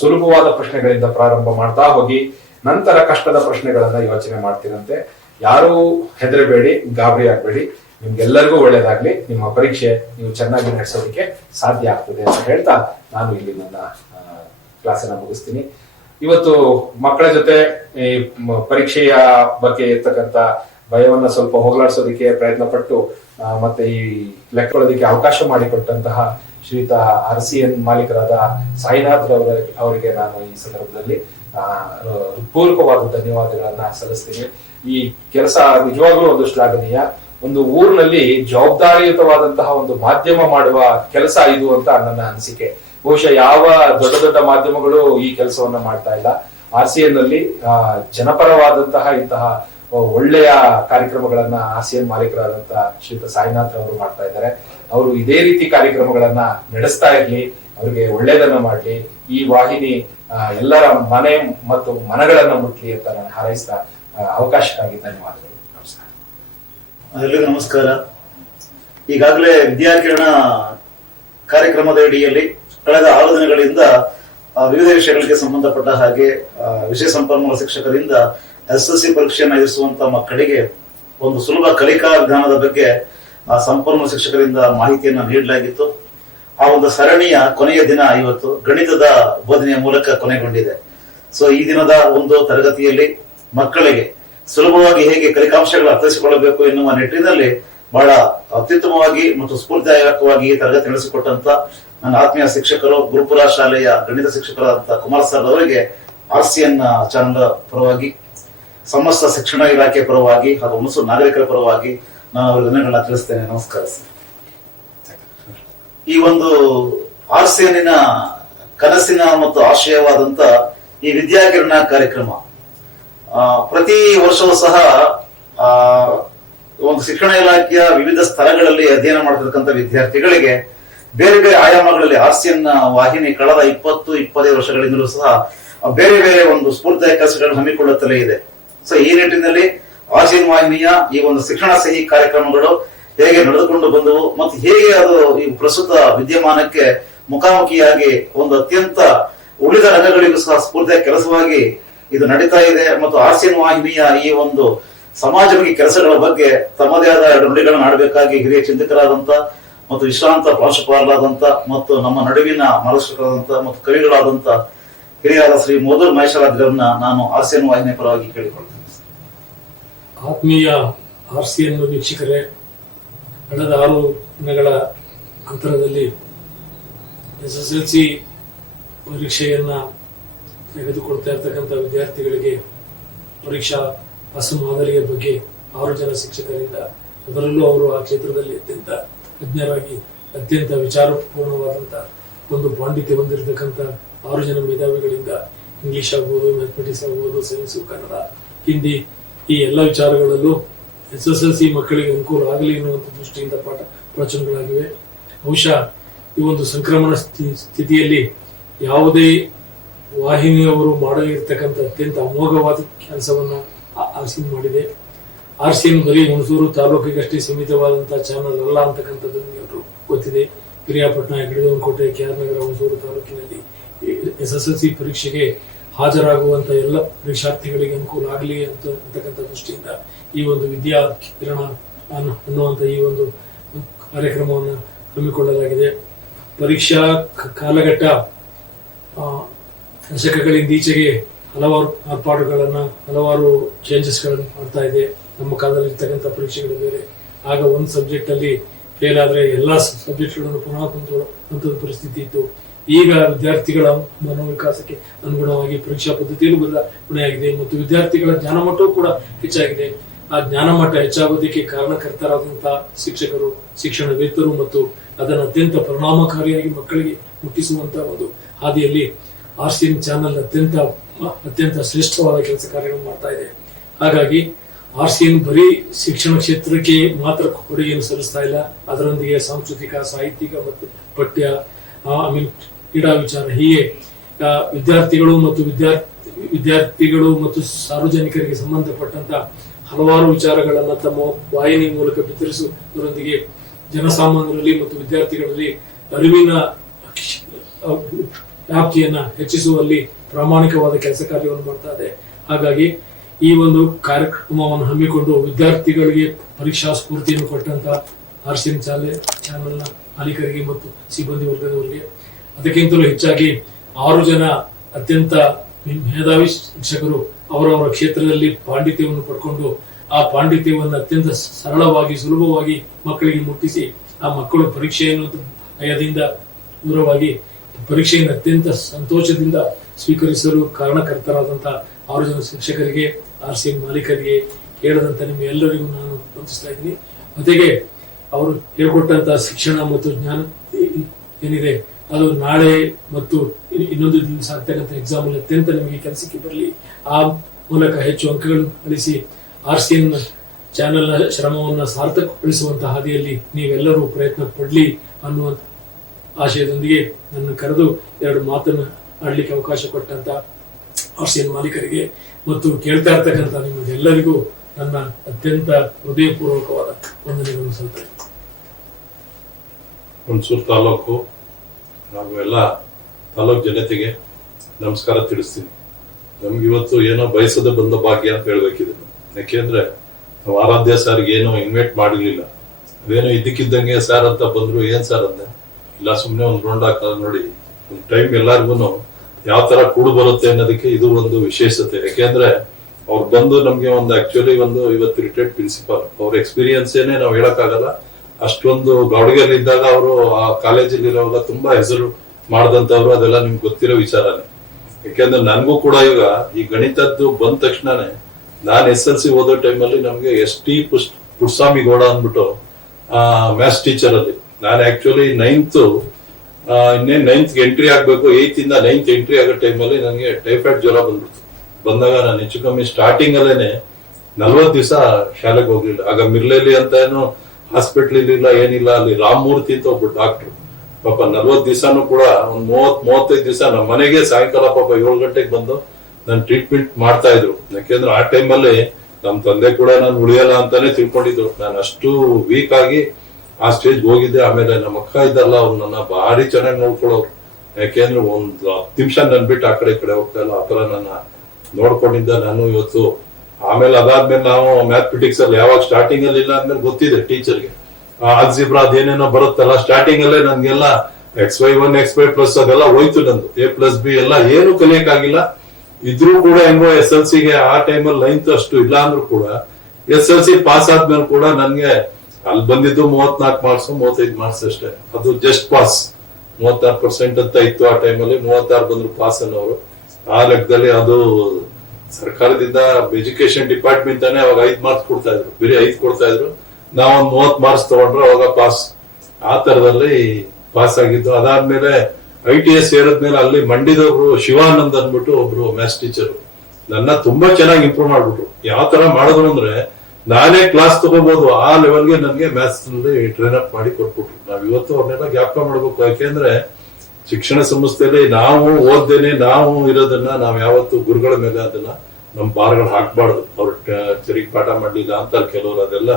ಸುಲಭವಾದ ಪ್ರಶ್ನೆಗಳಿಂದ ಪ್ರಾರಂಭ ಮಾಡ್ತಾ ಹೋಗಿ ನಂತರ ಕಷ್ಟದ ಪ್ರಶ್ನೆಗಳನ್ನ ಯೋಚನೆ ಮಾಡ್ತೀರಂತೆ. ಯಾರೂ ಹೆದರಬೇಡಿ, ಗಾಬರಿ ಆಗ್ಬೇಡಿ. ನಿಮ್ಗೆಲ್ಲರಿಗೂ ಒಳ್ಳೇದಾಗ್ಲಿ. ನಿಮ್ಮ ಪರೀಕ್ಷೆ ನೀವು ಚೆನ್ನಾಗಿ ನಡೆಸೋದಕ್ಕೆ ಸಾಧ್ಯ ಆಗ್ತದೆ ಅಂತ ಹೇಳ್ತಾ ನಾನು ಇಲ್ಲಿ ನನ್ನ ಕ್ಲಾಸನ್ನ ಮುಗಿಸ್ತೀನಿ. ಇವತ್ತು ಮಕ್ಕಳ ಜೊತೆ ಈ ಪರೀಕ್ಷೆಯ ಬಗ್ಗೆ ಇರ್ತಕ್ಕಂಥ ಭಯವನ್ನ ಸ್ವಲ್ಪ ಹೋಗಲಾಡಿಸೋದಕ್ಕೆ ಪ್ರಯತ್ನ ಪಟ್ಟು ಮತ್ತೆ ಈ ಲೆಕ್ಕಗಳೋದಕ್ಕೆ ಅವಕಾಶ ಮಾಡಿಕೊಟ್ಟಂತಹ ಶ್ರೀಯುತ RCN ಮಾಲೀಕರಾದ ಸಾಯಿನಾಥ್ ಅವರಿಗೆ ನಾನು ಈ ಸಂದರ್ಭದಲ್ಲಿ ಪೂರ್ವಕವಾದ ಧನ್ಯವಾದಗಳನ್ನ ಸಲ್ಲಿಸ್ತೀನಿ. ಈ ಕೆಲಸ ನಿಜವಾಗ್ಲೂ ಒಂದು ಶ್ಲಾಘನೀಯ. ಒಂದು ಊರಿನಲ್ಲಿ ಜವಾಬ್ದಾರಿಯುತವಾದಂತಹ ಒಂದು ಮಾಧ್ಯಮ ಮಾಡುವ ಕೆಲಸ ಇದು ಅಂತ ನನ್ನ ಅನಿಸಿಕೆ. ಬಹುಶಃ ಯಾವ ದೊಡ್ಡ ದೊಡ್ಡ ಮಾಧ್ಯಮಗಳು ಈ ಕೆಲಸವನ್ನ ಮಾಡ್ತಾ ಇಲ್ಲ. RCN ನಲ್ಲಿ ಜನಪರವಾದಂತಹ ಇಂತಹ ಒಳ್ಳೆಯ ಕಾರ್ಯಕ್ರಮಗಳನ್ನ RCN ಮಾಲೀಕರಾದಂತಹ ಶ್ರೀಯುತ ಸಾಯಿನಾಥ್ ಅವರು ಮಾಡ್ತಾ ಇದ್ದಾರೆ. ಅವರು ಇದೇ ರೀತಿ ಕಾರ್ಯಕ್ರಮಗಳನ್ನ ನಡೆಸ್ತಾ ಇರ್ಲಿ, ಅವರಿಗೆ ಒಳ್ಳೇದನ್ನ ಮಾಡ್ಲಿ, ಈ ವಾಹಿನಿ ಎಲ್ಲರ ಮನೆ ಮತ್ತು ಮನಗಳನ್ನ ಮುಟ್ಲಿ ಅಂತ ನಾನು ಹಾರೈಸ್ತಾ ಅವಕಾಶಕ್ಕಾಗಿ ಧನ್ಯವಾದಗಳು. ನಮಸ್ಕಾರ. ಎಲ್ಲರಿಗೂ ನಮಸ್ಕಾರ. ಈಗಾಗಲೇ ವಿದ್ಯಾಕಿರಣ ಕಾರ್ಯಕ್ರಮದ ಅಡಿಯಲ್ಲಿ ಕಳೆದ 6 ದಿನಗಳಿಂದ ವಿವಿಧ ವಿಷಯಗಳಿಗೆ ಸಂಬಂಧಪಟ್ಟ ಹಾಗೆ ವಿಷಯ ಸಂಪನ್ಮೂಲ ಶಿಕ್ಷಕರಿಂದ SSLC ಪರೀಕ್ಷೆಯನ್ನು ಎದುರಿಸುವಂತ ಮಕ್ಕಳಿಗೆ ಒಂದು ಸುಲಭ ಕಲಿಕಾ ವಿಧಾನದ ಬಗ್ಗೆ ಸಂಪನ್ಮೂಲ ಶಿಕ್ಷಕರಿಂದ ಮಾಹಿತಿಯನ್ನು ನೀಡಲಾಗಿತ್ತು. ಆ ಒಂದು ಸರಣಿಯ ಕೊನೆಯ ದಿನ ಇವತ್ತು ಗಣಿತದ ಬೋಧನೆಯ ಮೂಲಕ ಕೊನೆಗೊಂಡಿದೆ. ಸೊ ಈ ದಿನದ ಒಂದು ತರಗತಿಯಲ್ಲಿ ಮಕ್ಕಳಿಗೆ ಸುಲಭವಾಗಿ ಹೇಗೆ ಕಲಿಕಾಂಶಗಳು ಅರ್ಥೈಸಿಕೊಳ್ಳಬೇಕು ಎನ್ನುವ ನಿಟ್ಟಿನಲ್ಲಿ ಬಹಳ ಅತ್ಯುತ್ತಮವಾಗಿ ಮತ್ತು ಸ್ಫೂರ್ತಿದಾಯಕವಾಗಿ ತರಗತಿ ನಡೆಸಿಕೊಟ್ಟಂತ ನನ್ನ ಆತ್ಮೀಯ ಶಿಕ್ಷಕರು, ಗುರುಪುರ ಶಾಲೆಯ ಗಣಿತ ಶಿಕ್ಷಕರಾದಂತಹ ಕುಮಾರ್ ಸರ್ ಅವರಿಗೆ RCN ಚಾನೆಲ್ ಪರವಾಗಿ, ಸಮಸ್ತ ಶಿಕ್ಷಣ ಇಲಾಖೆ ಪರವಾಗಿ ಹಾಗೂ ಹುಣಸೂರು ನಾಗರಿಕರ ಪರವಾಗಿ ನಾನು ಅವರ ಧನ್ಯವಾದಗಳನ್ನ ತಿಳಿಸ್ತೇನೆ. ನಮಸ್ಕಾರ ಸರ್. ಈ ಒಂದು RCN ಕನಸಿನ ಮತ್ತು ಆಶಯವಾದಂತ ಈ ವಿದ್ಯಾಕಿರಣ ಕಾರ್ಯಕ್ರಮ ಪ್ರತಿ ವರ್ಷವೂ ಸಹ ಒಂದು ಶಿಕ್ಷಣ ಇಲಾಖೆಯ ವಿವಿಧ ಸ್ಥಳಗಳಲ್ಲಿ ಅಧ್ಯಯನ ಮಾಡತಕ್ಕಂಥ ವಿದ್ಯಾರ್ಥಿಗಳಿಗೆ ಬೇರೆ ಬೇರೆ ಆಯಾಮಗಳಲ್ಲಿ RCN ವಾಹಿನಿ ಕಳೆದ 20-25 ವರ್ಷಗಳಿಂದಲೂ ಸಹ ಬೇರೆ ಬೇರೆ ಒಂದು ಸ್ಫೂರ್ತಿದಾಯಕ ಕೆಲಸಗಳನ್ನು ಹಮ್ಮಿಕೊಳ್ಳುತ್ತಲೇ ಇದೆ. ಸೊ ಈ ನಿಟ್ಟಿನಲ್ಲಿ RCN ವಾಹಿನಿಯ ಈ ಒಂದು ಶಿಕ್ಷಣ ಸಿಹಿ ಕಾರ್ಯಕ್ರಮಗಳು ಹೇಗೆ ನಡೆದುಕೊಂಡು ಬಂದವು ಮತ್ತು ಹೇಗೆ ಅದು ಈ ಪ್ರಸ್ತುತ ವಿದ್ಯಮಾನಕ್ಕೆ ಮುಖಾಮುಖಿಯಾಗಿ ಒಂದು ಅತ್ಯಂತ ಉಳಿದ ರಂಗಗಳಿಗೂ ಸಹ ಸ್ಫೂರ್ತಿಯ ಕೆಲಸವಾಗಿ ಇದು ನಡೀತಾ ಇದೆ. ಮತ್ತು RCN ವಾಹಿನಿಯ ಈ ಒಂದು ಸಮಾಜಮುಖಿ ಕೆಲಸಗಳ ಬಗ್ಗೆ ತಮ್ಮದೇ ಆದ 2 ನುಡಿಗಳನ್ನು ಆಡಬೇಕಾಗಿ ಹಿರಿಯ ಚಿಂತಕರಾದಂತ ಮತ್ತು ವಿಶ್ರಾಂತ ಪ್ರಾಂಶುಪಾಲರಾದಂತ ಮತ್ತು ನಮ್ಮ ನಡುವಿನ ಮಾರ್ಗದರ್ಶಕರಾದಂತ ಮತ್ತು ಕವಿಗಳಾದಂತ ಹಿರಿಯಾದ ಶ್ರೀ ಮೋದೂರ್ ಮಹೇಶ್ವರಾದ್ರವನ್ನ ನಾನು RCN ವಾಹಿನಿಯ ಪರವಾಗಿ ಕೇಳಿಕೊಳ್ತೇನೆ. ಆತ್ಮೀಯ RCN ವೀಕ್ಷಕರೇ, ಕಳೆದ 6 ದಿನಗಳ ಅಂತರದಲ್ಲಿ SSLC ಪರೀಕ್ಷೆಯನ್ನ ತೆಗೆದುಕೊಳ್ತಾ ಇರ್ತಕ್ಕಂಥ ವಿದ್ಯಾರ್ಥಿಗಳಿಗೆ ಪರೀಕ್ಷಾ ಮಾದರಿಯ ಬಗ್ಗೆ 6 ಜನ ಶಿಕ್ಷಕರಿಂದ, ಅದರಲ್ಲೂ ಅವರು ಆ ಕ್ಷೇತ್ರದಲ್ಲಿ ಅತ್ಯಂತ ತಜ್ಞರಾಗಿ ಅತ್ಯಂತ ವಿಚಾರಪೂರ್ಣವಾದಂತ ಒಂದು ಪಾಂಡಿತ್ಯ ಹೊಂದಿರತಕ್ಕಂಥ 6 ಜನ ಮೇಧಾವಿಗಳಿಂದ ಇಂಗ್ಲಿಷ್ ಆಗ್ಬೋದು, ಮ್ಯಾಥಮೆಟಿಕ್ಸ್ ಆಗ್ಬೋದು, ಸೈನ್ಸ್, ಕನ್ನಡ, ಹಿಂದಿ ಈ ಎಲ್ಲ ವಿಚಾರಗಳಲ್ಲೂ SSLC ಮಕ್ಕಳಿಗೆ ಅನುಕೂಲ ಆಗಲಿ ಎನ್ನುವಂಥ ದೃಷ್ಟಿಯಿಂದ ಪಾಠ ಪ್ರವಚನಗಳಾಗಿವೆ. ಬಹುಶಃ ಈ ಒಂದು ಸಂಕ್ರಮಣ ಸ್ಥಿತಿಯಲ್ಲಿ ಯಾವುದೇ ವಾಹಿನಿಯವರು ಮಾಡಲಿರ್ತಕ್ಕಂಥ ಅತ್ಯಂತ ಅಮೋಘವಾದ ಕೆಲಸವನ್ನ RCN ಮಾಡಿದೆ. RCN ಬರೀ ಹುಣಸೂರು ತಾಲೂಕಿಗಷ್ಟೇ ಸೀಮಿತವಾದಂತಹ ಚಾನಲ್ ಅಲ್ಲ ಅಂತಕ್ಕಂಥದ್ದು ನಿಮಗೆಲ್ಲರೂ ಗೊತ್ತಿದೆ. ಪಿರಿಯಾಪಟ್ಟಣ, ಯಗಡಿದೋನಕೋಟೆ, KR ನಗರ, ಹುಣಸೂರು ತಾಲೂಕಿನಲ್ಲಿ SSLC ಪರೀಕ್ಷೆಗೆ ಹಾಜರಾಗುವಂತ ಎಲ್ಲ ಪರೀಕ್ಷಾರ್ಥಿಗಳಿಗೆ ಅನುಕೂಲ ಆಗಲಿ ಅಂತಕ್ಕಂಥ ದೃಷ್ಟಿಯಿಂದ ಈ ಒಂದು ವಿದ್ಯಾ ಕಿರಣ ಅನ್ನುವಂಥ ಈ ಒಂದು ಕಾರ್ಯಕ್ರಮವನ್ನು ಹಮ್ಮಿಕೊಳ್ಳಲಾಗಿದೆ. ಪರೀಕ್ಷಾ ಕಾಲಘಟ್ಟ ದಶಕಗಳಿಂದ ಈಚೆಗೆ ಹಲವಾರು ಮಾರ್ಪಾಡುಗಳನ್ನ, ಹಲವಾರು ಚೇಂಜಸ್ಗಳನ್ನು ಮಾಡ್ತಾ ಇದೆ. ನಮ್ಮ ಕಾಲದಲ್ಲಿ ಇರ್ತಕ್ಕಂಥ ಪರೀಕ್ಷೆಗಳು ಬೇರೆ. ಆಗ ಒಂದು ಸಬ್ಜೆಕ್ಟ್ ಅಲ್ಲಿ ಫೇಲ್ ಆದ್ರೆ ಎಲ್ಲಾ ಸಬ್ಜೆಕ್ಟ್ಗಳನ್ನು ಪುನಃ ಕುಂತುವಂತ ಪರಿಸ್ಥಿತಿ ಇತ್ತು. ಈಗ ವಿದ್ಯಾರ್ಥಿಗಳ ಮನೋವಿಕಾಸಕ್ಕೆ ಅನುಗುಣವಾಗಿ ಪರೀಕ್ಷಾ ಪದ್ಧತಿಯಲ್ಲೂ ಬದಲಾವಣೆಯಾಗಿದೆ ಮತ್ತು ವಿದ್ಯಾರ್ಥಿಗಳ ಜ್ಞಾನಮಟ್ಟವೂ ಕೂಡ ಹೆಚ್ಚಾಗಿದೆ. ಆ ಜ್ಞಾನಮಟ್ಟ ಹೆಚ್ಚಾಗೋದಕ್ಕೆ ಕಾರಣಕರ್ತರಾದಂತಹ ಶಿಕ್ಷಕರು, ಶಿಕ್ಷಣವೇತ್ತರು ಮತ್ತು ಅದನ್ನು ಅತ್ಯಂತ ಪರಿಣಾಮಕಾರಿಯಾಗಿ ಮಕ್ಕಳಿಗೆ ಮುಟ್ಟಿಸುವಂತ ಒಂದು ಹಾದಿಯಲ್ಲಿ RCN ಚಾನೆಲ್ ಅತ್ಯಂತ ಶ್ರೇಷ್ಠವಾದ ಕೆಲಸ ಕಾರ್ಯಗಳನ್ನು ಮಾಡ್ತಾ ಇದೆ. ಹಾಗಾಗಿ RCN ಬರೀ ಶಿಕ್ಷಣ ಕ್ಷೇತ್ರಕ್ಕೆ ಮಾತ್ರ ಕೊಡುಗೆಯನ್ನು ಸಲ್ಲಿಸ್ತಾ ಇಲ್ಲ, ಅದರೊಂದಿಗೆ ಸಾಂಸ್ಕೃತಿಕ, ಸಾಹಿತ್ಯಿಕ ಮತ್ತು ಪಠ್ಯ, ಕ್ರೀಡಾ ವಿಚಾರ, ಹೀಗೆ ವಿದ್ಯಾರ್ಥಿಗಳು ಮತ್ತು ಸಾರ್ವಜನಿಕರಿಗೆ ಸಂಬಂಧಪಟ್ಟಂತ ಹಲವಾರು ವಿಚಾರಗಳನ್ನ ತಮ್ಮ ವಾಹಿನಿ ಮೂಲಕ ಬಿತ್ತರಿಸುವುದರೊಂದಿಗೆ ಜನಸಾಮಾನ್ಯರಲ್ಲಿ ಮತ್ತು ವಿದ್ಯಾರ್ಥಿಗಳಲ್ಲಿ ಅರಿವಿನ ವ್ಯಾಪ್ತಿಯನ್ನ ಹೆಚ್ಚಿಸುವಲ್ಲಿ ಪ್ರಾಮಾಣಿಕವಾದ ಕೆಲಸ ಕಾರ್ಯವನ್ನು ಮಾಡ್ತಾ ಇದೆ. ಹಾಗಾಗಿ ಈ ಒಂದು ಕಾರ್ಯಕ್ರಮವನ್ನು ಹಮ್ಮಿಕೊಂಡು ವಿದ್ಯಾರ್ಥಿಗಳಿಗೆ ಪರೀಕ್ಷಾ ಸ್ಫೂರ್ತಿಯನ್ನು ಕೊಟ್ಟಂತ RCN ಚಾನೆಲ್ನ ಮಾಲೀಕರಿಗೆ ಮತ್ತು ಸಿಬ್ಬಂದಿ ವರ್ಗದವರಿಗೆ, ಅದಕ್ಕಿಂತಲೂ ಹೆಚ್ಚಾಗಿ 6 ಜನ ಅತ್ಯಂತ ಮೇಧಾವಿ ಶಿಕ್ಷಕರು ಅವರವರ ಕ್ಷೇತ್ರದಲ್ಲಿ ಪಾಂಡಿತ್ಯವನ್ನು ಪಡ್ಕೊಂಡು ಆ ಪಾಂಡಿತ್ಯವನ್ನು ಅತ್ಯಂತ ಸರಳವಾಗಿ, ಸುಲಭವಾಗಿ ಮಕ್ಕಳಿಗೆ ಮುಟ್ಟಿಸಿ ಆ ಮಕ್ಕಳು ಪರೀಕ್ಷೆಯನ್ನು ಭಯದಿಂದ ದೂರವಾಗಿ ಪರೀಕ್ಷೆಯನ್ನು ಅತ್ಯಂತ ಸಂತೋಷದಿಂದ ಸ್ವೀಕರಿಸಲು ಕಾರಣಕರ್ತರಾದಂತಹ 6 ಜನ ಶಿಕ್ಷಕರಿಗೆ, RCN ಮಾಲೀಕರಿಗೆ ಹೇಳದಂತ ನಿಮ್ಮ ಎಲ್ಲರಿಗೂ ನಾನು ವಂದಿಸ್ತಾ ಇದ್ದೀನಿ. ಜೊತೆಗೆ ಅವರು ಹೇಳ್ಕೊಟ್ಟಂತಹ ಶಿಕ್ಷಣ ಮತ್ತು ಜ್ಞಾನ ಏನಿದೆ ಅದು ನಾಳೆ ಮತ್ತು ಇನ್ನೊಂದು ದಿವಸ ಆಗ್ತಕ್ಕಂಥ ಎಕ್ಸಾಮ್ ಅಲ್ಲಿ ಅತ್ಯಂತ ನಿಮಗೆ ಕೆಲಸಕ್ಕೆ ಬರಲಿ. ಆ ಮೂಲಕ ಹೆಚ್ಚು ಅಂಕಗಳನ್ನು ಗಳಿಸಿ RCN ಚಾನೆಲ್ನ ಶ್ರಮವನ್ನು ಸಾರ್ಥಕಗೊಳಿಸುವಂತಹ ಹಾದಿಯಲ್ಲಿ ನೀವೆಲ್ಲರೂ ಪ್ರಯತ್ನ ಪಡಲಿ ಅನ್ನುವಂಥ ಆಶಯದೊಂದಿಗೆ ನನ್ನ ಕರೆದು 2 ಮಾತನ್ನು ಆಡ್ಲಿಕ್ಕೆ ಅವಕಾಶ ಕೊಟ್ಟಂತ RCN ಮಾಲೀಕರಿಗೆ ಮತ್ತು ಕೇಳ್ತಾ ಇರ್ತಕ್ಕಂಥ ನಿಮಗೆಲ್ಲರಿಗೂ ನನ್ನ ಅತ್ಯಂತ ಹೃದಯಪೂರ್ವಕವಾದ ವಂದನೆಗಳನ್ನು ಸಲ್ತೇನೆ. ಹುಣಸೂರು ತಾಲೂಕು ಹಾಗೂ ಎಲ್ಲ ತಾಲೂಕು ಜನತೆಗೆ ನಮಸ್ಕಾರ ತಿಳಿಸ್ತೀನಿ. ನಮ್ಗೆ ಇವತ್ತು ಏನೋ ಬಯಸದೆ ಬಂದ ಭಾಗ್ಯ ಅಂತ ಹೇಳ್ಬೇಕಿದೆ. ಯಾಕೆಂದ್ರೆ ನಾವು ಆರಾಧ್ಯ ಸರ್ಗೆ ಏನೋ ಇನ್ವೈಟ್ ಮಾಡಿರ್ಲಿಲ್ಲ. ಅದೇನೋ ಇದ್ದಕ್ಕಿದ್ದಂಗೆ ಸರ್ ಅಂತ ಬಂದ್ರು, ಏನ್ ಸರ್ ಅಂದೆ, ಇಲ್ಲ ಸುಮ್ನೆ ಒಂದು ರೌಂಡ್ ಹಾಕೋದು ನೋಡಿ, ಒಂದು ಟೈಮ್ ಎಲ್ಲಾರ್ಗು ಯಾವ ತರ ಕೂಡು ಬರುತ್ತೆ ಅನ್ನೋದಕ್ಕೆ ಇದು ಒಂದು ವಿಶೇಷತೆ. ಯಾಕೆಂದ್ರೆ ಅವ್ರು ಬಂದು ನಮ್ಗೆ ಒಂದು ಆಕ್ಚುಲಿ ಒಂದು ಇವತ್ತು ರಿಟೈರ್ಡ್ ಪ್ರಿನ್ಸಿಪಾಲ್, ಅವ್ರ ಎಕ್ಸ್ಪೀರಿಯನ್ಸ್ ಏನೇ ನಾವು ಹೇಳಕ್ಕಾಗಲ್ಲ. ಅಷ್ಟೊಂದು ಗಾವಡಿಗೆಲ್ಲಿ ಇದ್ದಾಗ ಅವರು ಆ ಕಾಲೇಜಲ್ಲಿ ಇರೋವಾಗ ತುಂಬಾ ಹೆಸರು ಮಾಡಿದಂತವ್ರು, ಅದೆಲ್ಲ ನಿಮ್ಗೆ ಗೊತ್ತಿರೋ ವಿಚಾರನೇ. ಯಾಕೆಂದ್ರೆ ನನ್ಗೂ ಕೂಡ ಈಗ ಈ ಗಣಿತದ್ದು ಬಂದ ತಕ್ಷಣನೇ ನಾನ್ SLC ಓದೋ ಟೈಮಲ್ಲಿ ನಮ್ಗೆ ST ಪುಟ್ಸ್ವಾಮಿ ಗೌಡ ಅಂದ್ಬಿಟ್ಟು ಮ್ಯಾಥ್ಸ್ ಟೀಚರ್ ಅಲ್ಲಿ ನಾನು ಆಕ್ಚುಲಿ 9th ಇನ್ನೇನ್ 9th ಎಂಟ್ರಿ ಆಗ್ಬೇಕು, 8th ಇಂದ 9th ಎಂಟ್ರಿ ಆಗೋ ಟೈಮಲ್ಲಿ ನನಗೆ ಟೈಫಾಯ್ಡ್ ಜ್ವರ ಬಂದ್ಬಿಡ್ತು. ಬಂದಾಗ ನಾನು ಹೆಚ್ಚು ಕಮ್ಮಿ ಸ್ಟಾರ್ಟಿಂಗ್ ಅಲ್ಲೇನೆ 40 ದಿವಸ ಶಾಲೆಗೆ ಹೋಗ್ಲಿಲ್ಲ. ಆಗ ಮಿರ್ಲೆಲಿ ಅಂತ ಏನೋ ಹಾಸ್ಪಿಟ್ಲ್ ಇರ್ಲಿಲ್ಲ, ಏನಿಲ್ಲ. ಅಲ್ಲಿ ರಾಮಮೂರ್ತಿ ಅಂತ ಒಬ್ಬ ಡಾಕ್ಟ್ರು ಪಾಪ 40 ದಿವಸನೂ ಕೂಡ ಒಂದ್ 30-35 ದಿವಸ ನಮ್ಮ ಮನೆಗೆ ಸಾಯಂಕಾಲ ಪಾಪ 7 ಗಂಟೆಗೆ ಬಂದು ನಾನು ಟ್ರೀಟ್ಮೆಂಟ್ ಮಾಡ್ತಾ ಇದ್ರು. ಯಾಕೆಂದ್ರೆ ಆ ಟೈಮಲ್ಲಿ ನಮ್ ತಂದೆ ಕೂಡ ನಾನು ಉಳಿಯಲ್ಲ ಅಂತಾನೆ ತಿಳ್ಕೊಂಡಿದ್ರು. ನಾನು ಅಷ್ಟು ವೀಕ್ ಆಗಿ ಆ ಸ್ಟೇಜ್ ಹೋಗಿದ್ದೆ. ಆಮೇಲೆ ನಮ್ಮ ಅಕ್ಕ ಇದ್ದಲ್ಲ, ಅವ್ರು ನನ್ನ ಭಾರಿ ಚೆನ್ನಾಗಿ ನೋಡ್ಕೊಳ್ಳೋರು. ಯಾಕೆಂದ್ರೆ ಒಂದು 10 ನಿಮಿಷ ನನ್ ಬಿಟ್ಟು ಆ ಕಡೆ ಹೋಗ್ತಾ ಇಲ್ಲ, ಆತರ ನನ್ನ ನೋಡ್ಕೊಂಡಿದ್ದ ನಾನು ಇವತ್ತು. ಆಮೇಲೆ ಅದಾದ್ಮೇಲೆ ನಾವು ಮ್ಯಾಥಮೆಟಿಕ್ಸ್ ಅಲ್ಲಿ ಯಾವಾಗ ಸ್ಟಾರ್ಟಿಂಗ್ ಅಲ್ಲಿ ಇಲ್ಲ ಅಂದ್ಮೇಲೆ ಗೊತ್ತಿದೆ ಟೀಚರ್ಗೆ ಆಲ್ಜಿಬ್ರಾ ಅದೇನೇನೋ ಬರುತ್ತಲ್ಲ, ಸ್ಟಾರ್ಟಿಂಗ್ ಅಲ್ಲೇ ನನ್ಗೆಲ್ಲ XY1 XY+ ಅದೆಲ್ಲ ಹೋಯ್ತು. ನಂದು A+B ಎಲ್ಲ ಏನು ಕಲಿಯಕ್ಕಾಗಿಲ್ಲ. ಇದ್ರೂ ಕೂಡ ಹೆಂಗೋ SLC ಗೆ ಆ ಟೈಮಲ್ಲಿ 9th ಅಷ್ಟು ಇಲ್ಲ ಅಂದ್ರೂ ಕೂಡ SLC ಪಾಸ್ ಆದ್ಮೇಲೆ ಕೂಡ ನನ್ಗೆ ಅಲ್ಲಿ ಬಂದಿದ್ದು 34 ಮಾರ್ಕ್ಸ್ 35 ಮಾರ್ಕ್ಸ್ ಅಷ್ಟೇ. ಅದು ಜಸ್ಟ್ ಪಾಸ್. 36% ಅಂತ ಇತ್ತು ಆ ಟೈಮಲ್ಲಿ. 36 ಬಂದ್ರು ಪಾಸ್ ಅನ್ನೋರು. ಆ ಲೆಕ್ಕದಲ್ಲಿ ಅದು ಸರ್ಕಾರದಿಂದ ಎಜುಕೇಶನ್ ಡಿಪಾರ್ಟ್ಮೆಂಟ್ ತಾನೇ ಅವಾಗ 5 ಮಾರ್ಕ್ಸ್ ಕೊಡ್ತಾ ಇದ್ರು, ಬರೀ 5 ಕೊಡ್ತಾ ಇದ್ರು. ನಾವೊಂದ್ 30 ಮಾರ್ಕ್ಸ್ ತಗೊಂಡ್ರೆ ಅವಾಗ ಪಾಸ್. ಆ ತರದಲ್ಲಿ ಪಾಸ್ ಆಗಿದ್ದು. ಅದಾದ್ಮೇಲೆ ITS ಸೇರಿದ್ಮೇಲೆ ಅಲ್ಲಿ ಮಂಡ್ಯದವ್ರು ಶಿವಾನಂದ್ ಅಂದ್ಬಿಟ್ಟು ಒಬ್ರು ಮ್ಯಾಥ್ಸ್ ಟೀಚರ್ ನನ್ನ ತುಂಬಾ ಚೆನ್ನಾಗಿ ಇಂಪ್ರೂವ್ ಮಾಡ್ಬಿಟ್ರು. ಯಾವ ತರ ಮಾಡಿದ್ರು ಅಂದ್ರೆ ನಾನೇ ಕ್ಲಾಸ್ ತಗೋಬಹುದು ಆ ಲೆವೆಲ್ಗೆ ನನ್ಗೆ ಮ್ಯಾಥ್ಸ್ ನಲ್ಲಿ ಟ್ರೈನ್ ಅಪ್ ಮಾಡಿ ಕೊಟ್ಬಿಟ್ರು. ನಾವ್ ಇವತ್ತು ಅವ್ರನ್ನೆಲ್ಲ ಜ್ಞಾಪಕ ಮಾಡ್ಬೇಕು. ಯಾಕೆಂದ್ರೆ ಶಿಕ್ಷಣ ಸಂಸ್ಥೆಯಲ್ಲಿ ನಾವು ಓದ್ದೇನೆ ನಾವು ಇರೋದನ್ನ ನಾವ್ ಯಾವತ್ತು ಗುರುಗಳ ಮೇಲೆ ಅದನ್ನ ನಮ್ ಭಾರಗಳು ಹಾಕ್ಬಾರ್ದು. ಅವ್ರು ಸರಿ ಪಾಠ ಮಾಡ್ಲಿಲ್ಲ ಅಂತಾರೆ ಕೆಲವರು, ಅದೆಲ್ಲ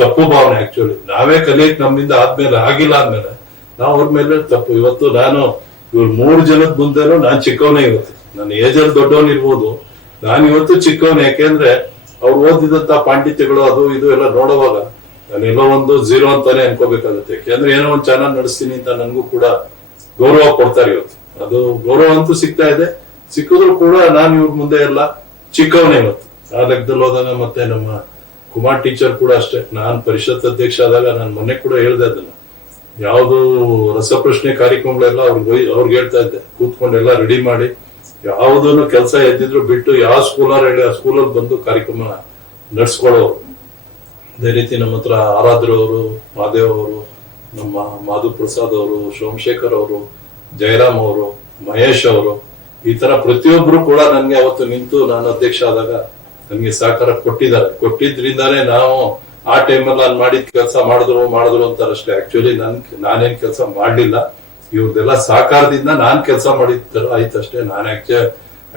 ತಪ್ಪು ಭಾವನೆ. ಆಕ್ಚುಲಿ ನಾವೇ ಕಲಿಯಕ್ ನಮ್ಮಿಂದ ಆದ್ಮೇಲೆ ಆಗಿಲ್ಲ ಅಂದ್ಮೇಲೆ ನಾವು ಅವ್ರ ಮೇಲೆ ತಪ್ಪು. ಇವತ್ತು ನಾನು ಇವ್ರು 3 ಜನದ ಮುಂದೆನೂ ನಾನ್ ಚಿಕ್ಕವನೇ. ಇವತ್ತು ನನ್ನ ಏಜ್ ಅಲ್ಲಿ ದೊಡ್ಡವನ್ ಇರ್ಬೋದು, ನಾನು ಇವತ್ತು ಚಿಕ್ಕವನೇ. ಯಾಕೆಂದ್ರೆ ಅವ್ರು ಓದಿದಂತ ಪಾಂಡಿತ್ಯಗಳು ಅದು ಇದು ಎಲ್ಲ ನೋಡುವಾಗ ನಾನೆಲ್ಲೋ ಒಂದು 0 ಅಂತಾನೆ ಅನ್ಕೋಬೇಕಾಗುತ್ತೆ. ಯಾಕೆಂದ್ರೆ ಏನೋ ಒಂದು ಚಾನಲ್ ನಡೆಸ್ತೀನಿ ಅಂತ ನನ್ಗೂ ಕೂಡ ಗೌರವ ಕೊಡ್ತಾರೆ ಇವತ್ತು. ಅದು ಗೌರವ ಅಂತೂ ಸಿಗ್ತಾ ಇದೆ. ಸಿಕ್ಕಿದ್ರು ಕೂಡ ನಾನು ಇವ್ರ ಮುಂದೆ ಎಲ್ಲ ಚಿಕ್ಕವನೇ ಇವತ್ತು. ಆ ಲೆಕ್ಕದಲ್ಲಿ ಹೋದಾಗ ಮತ್ತೆ ನಮ್ಮ ಕುಮಾರ್ ಟೀಚರ್ ಕೂಡ ಅಷ್ಟೇ. ನಾನ್ ಪರಿಷತ್ ಅಧ್ಯಕ್ಷ ಆದಾಗ ನಾನು ಮೊನ್ನೆ ಕೂಡ ಹೇಳ್ದೆ ಅದನ್ನ, ಯಾವ್ದು ರಸಪ್ರಶ್ನೆ ಕಾರ್ಯಕ್ರಮಗಳೆಲ್ಲ ಅವ್ರಿಗೆ ಹೇಳ್ತಾ ಇದ್ದೆ, ಕೂತ್ಕೊಂಡೆಲ್ಲ ರೆಡಿ ಮಾಡಿ ಯಾವುದನ್ನು ಕೆಲಸ ಎದ್ದಿದ್ರು ಬಿಟ್ಟು ಯಾವ ಸ್ಕೂಲರ್ ಹೇಳಿ ಆ ಸ್ಕೂಲಲ್ಲಿ ಬಂದು ಕಾರ್ಯಕ್ರಮ ನಡ್ಸ್ಕೊಳ್ಳೋರು. ಅದೇ ರೀತಿ ನಮ್ಮ ಹತ್ರ ಆರಾಧ್ರ ಅವರು, ಮಾದೇವ್ ಅವರು, ನಮ್ಮ ಮಾಧು ಪ್ರಸಾದ್ ಅವರು, ಸೋಮಶೇಖರ್ ಅವರು, ಜಯರಾಮ್ ಅವರು, ಮಹೇಶ್ ಅವರು, ಈ ತರ ಪ್ರತಿಯೊಬ್ರು ಕೂಡ ನನ್ಗೆ ಅವತ್ತು ನಿಂತು ನಾನು ಅಧ್ಯಕ್ಷ ಆದಾಗ ನನ್ಗೆ ಸಹಕಾರ ಕೊಟ್ಟಿದ್ದಾರೆ. ಕೊಟ್ಟಿದ್ರಿಂದಾನೇ ನಾವು ಆ ಟೈಮಲ್ಲಿ ನಾನು ಮಾಡಿದ ಕೆಲಸ ಮಾಡಿದ್ರು ಅಂತಾರಷ್ಟೇ. ಆಕ್ಚುಲಿ ನಾನೇನ್ ಕೆಲಸ ಮಾಡ್ಲಿಲ್ಲ, ಇವ್ರದೆಲ್ಲ ಸಹಕಾರದಿಂದ ನಾನ್ ಕೆಲಸ ಮಾಡಿದ ಆಯ್ತಷ್ಟೇ. ನಾನು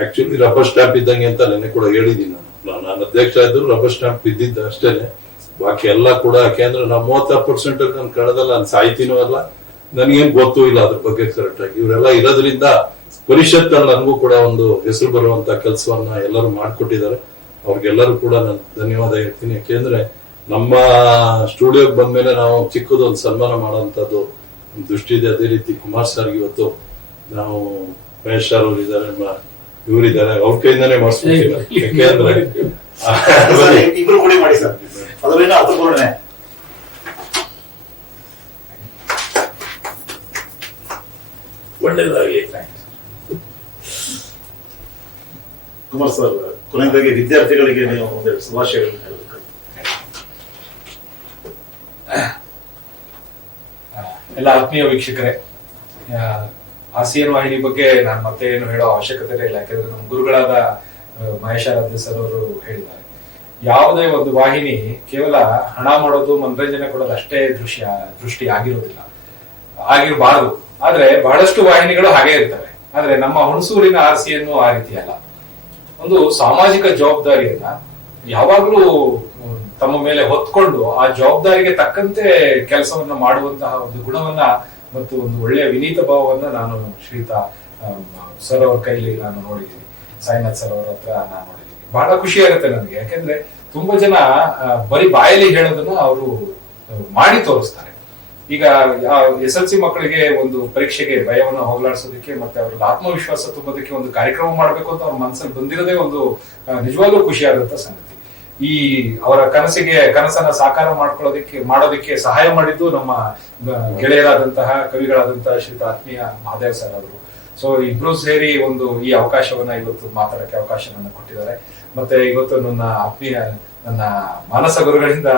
ಆಕ್ಚುಲಿ ರಬ್ಬರ್ ಸ್ಟಾಂಪ್ ಇದ್ದಂಗೆ ಅಂತ ನೆನ್ನೆ ಕೂಡ ಹೇಳಿದೀನಿ. ನಾನು ಅಧ್ಯಕ್ಷ ಇದ್ರು ರಬ್ಬರ್ ಸ್ಟಾಂಪ್ ಇದ್ದಿದ್ದ ಅಷ್ಟೇನೆ. ಬಾಕಿ ಎಲ್ಲ ಕೂಡ ಯಾಕೆಂದ್ರೆ ನಾವು 36% ನನ್ನ ಕನ್ನಡದಲ್ಲಿ ನಾನು ಸಾಹಿತಿನೂ ಅಲ್ಲ, ನನ್ಗೇನ್ ಗೊತ್ತೂ ಇಲ್ಲ ಅದ್ರ ಬಗ್ಗೆ ಕರೆಕ್ಟ್ ಆಗಿ. ಇವರೆಲ್ಲ ಇರೋದ್ರಿಂದ ಪರಿಷತ್ ಅಲ್ಲಿ ನನಗೂ ಕೂಡ ಒಂದು ಹೆಸರು ಬರುವಂತ ಕೆಲಸವನ್ನ ಎಲ್ಲರೂ ಮಾಡ್ಕೊಟ್ಟಿದ್ದಾರೆ. ಅವ್ರಿಗೆಲ್ಲರೂ ಕೂಡ ನಾನು ಧನ್ಯವಾದ ಹೇಳ್ತೀನಿ. ಯಾಕೆಂದ್ರೆ ನಮ್ಮ ಸ್ಟುಡಿಯೋಗೆ ಬಂದ್ಮೇಲೆ ನಾವು ಚಿಕ್ಕದೊಂದು ಸನ್ಮಾನ ಮಾಡುವಂತದ್ದು ದೃಷ್ಟಿ ಇದೆ. ಅದೇ ರೀತಿ ಕುಮಾರ್ ಸರ್ಗೆ ಇವತ್ತು ನಾವು ಮಹೇಶ್ ಸರ್ ಅವರು ಇದ್ದಾರೆ, ಇವರಿದ್ದಾರೆ, ಅವ್ರ ಕೈಯಿಂದಾನೇ ಮಾಡಿಸ್ತೀವಿ. ಯಾಕೆಂದ್ರೆ ಇಬ್ರು ಕೂಡ ಮಾಡಿ ಸರ್, ಅದರಿಂದ ಅರ್ಥಪೂರ್ಣನೆ. ಒಳ್ಳೆಯದಾಗಿ. ಕುಮಾರ್ ಸರ್, ಕೊನೆಯದಾಗಿ ವಿದ್ಯಾರ್ಥಿಗಳಿಗೆ ನೀವು ಒಂದೆರಡು ಶುಭಾಶಯಗಳನ್ನು ಹೇಳಬೇಕು. ಎಲ್ಲ ಆತ್ಮೀಯ ವೀಕ್ಷಕರೇ, RCN ವಾಹಿನಿ ಬಗ್ಗೆ ನಾನು ಮತ್ತೆ ಏನು ಹೇಳೋ ಅವಶ್ಯಕತೆ ಇಲ್ಲ, ಯಾಕಂದ್ರೆ ನಮ್ಮ ಗುರುಗಳಾದ ಮಹೇಶಾರಾಧ್ಯ ಸರ್ ಅವರು ಹೇಳಿದ್ದಾರೆ. ಯಾವುದೇ ಒಂದು ವಾಹಿನಿ ಕೇವಲ ಹಣ ಮಾಡೋದು, ಮನರಂಜನೆ ಕೊಡೋದು ಅಷ್ಟೇ ದೃಷ್ಟಿ ಆಗಿರೋದಿಲ್ಲ, ಆಗಿರಬಾರದು. ಆದ್ರೆ ಬಹಳಷ್ಟು ವಾಹಿನಿಗಳು ಹಾಗೆ ಇರ್ತವೆ. ಆದ್ರೆ ನಮ್ಮ ಹುಣಸೂರಿನ RCN ಆ ರೀತಿ ಅಲ್ಲ. ಒಂದು ಸಾಮಾಜಿಕ ಜವಾಬ್ದಾರಿಯನ್ನ ಯಾವಾಗ್ಲೂ ತಮ್ಮ ಮೇಲೆ ಹೊತ್ಕೊಂಡು ಆ ಜವಾಬ್ದಾರಿಗೆ ತಕ್ಕಂತೆ ಕೆಲಸವನ್ನ ಮಾಡುವಂತಹ ಒಂದು ಗುಣವನ್ನ ಮತ್ತು ಒಂದು ಒಳ್ಳೆಯ ವಿನೀತ ಭಾವವನ್ನ ನಾನು ಶ್ರೀಯುತ ಸರ್ ಅವ್ರ ಕೈಲಿ ನಾನು ನೋಡಿದ್ದೀನಿ, ಸಾಯಿನಾಥ್ ಸರ್ ಅವ್ರ ಹತ್ರ ನಾನು ನೋಡಿದ್ದೀನಿ. ಬಹಳ ಖುಷಿ ಆಗುತ್ತೆ ನನಗೆ, ಯಾಕೆಂದ್ರೆ ತುಂಬಾ ಜನ ಬರೀ ಬಾಯಲ್ಲಿ ಹೇಳೋದನ್ನ ಅವರು ಮಾಡಿ ತೋರಿಸ್ತಾರೆ. ಈಗ SLC ಮಕ್ಕಳಿಗೆ ಒಂದು ಪರೀಕ್ಷೆಗೆ ಭಯವನ್ನ ಹೋಗಲಾಡಿಸೋದಕ್ಕೆ ಮತ್ತೆ ಅವ್ರಿಗೆ ಆತ್ಮವಿಶ್ವಾಸ ತುಂಬೋದಕ್ಕೆ ಒಂದು ಕಾರ್ಯಕ್ರಮ ಮಾಡ್ಬೇಕು ಅಂತ ಅವ್ರ ಮನಸ್ಸಲ್ಲಿ ಬಂದಿರೋದೇ ಒಂದು ನಿಜವಾಗ್ಲೂ ಖುಷಿ ಆದಂತ ಸಂಗತಿ. ಈ ಅವರ ಕನಸನ್ನ ಸಾಕಾರ ಮಾಡೋದಕ್ಕೆ ಸಹಾಯ ಮಾಡಿದ್ದು ನಮ್ಮ ಗೆಳೆಯರಾದಂತಹ ಕವಿಗಳಾದಂತಹ ಶ್ರೀಯುತ ಆತ್ಮೀಯ ಮಹಾದೇವ್ ಸರ್ ಅವರು. ಸೊ ಇಬ್ರು ಸೇರಿ ಒಂದು ಈ ಅವಕಾಶವನ್ನ ಇವತ್ತು ಮಾತಾಡಕ್ಕೆ ಅವಕಾಶ ನನ್ನ ಕೊಟ್ಟಿದ್ದಾರೆ. ಮತ್ತೆ ಇವತ್ತು ನನ್ನ ಮಾನಸ ಗುರುಗಳಿಂದ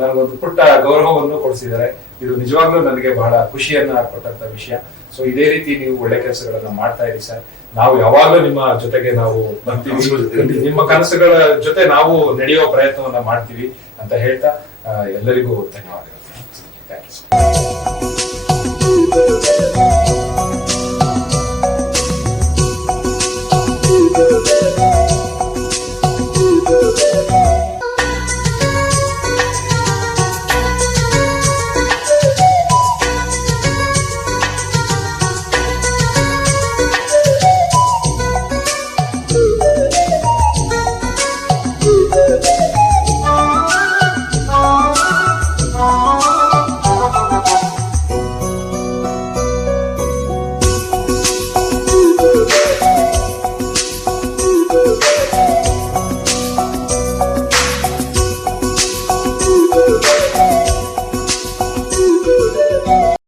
ನನಗೊಂದು ಪುಟ್ಟ ಗೌರವವನ್ನು ಕೊಡಿಸಿದ್ದಾರೆ. ಇದು ನಿಜವಾಗ್ಲೂ ನನಗೆ ಬಹಳ ಖುಷಿಯನ್ನ ಕೊಟ್ಟಂತ ವಿಷಯ. ಸೊ ಇದೇ ರೀತಿ ನೀವು ಒಳ್ಳೆ ಕೆಲಸಗಳನ್ನ ಮಾಡ್ತಾ ಇರಿ ಸರ್. ನಾವು ಯಾವಾಗ್ಲೂ ನಿಮ್ಮ ಜೊತೆಗೆ ನಾವು ಬರ್ತೀವಿ, ನಿಮ್ಮ ಕನಸುಗಳ ಜೊತೆ ನಾವು ನಡೆಯುವ ಪ್ರಯತ್ನವನ್ನ ಮಾಡ್ತೀವಿ ಅಂತ ಹೇಳ್ತಾ ಎಲ್ಲರಿಗೂ ಧನ್ಯವಾದಗಳು. Thank you.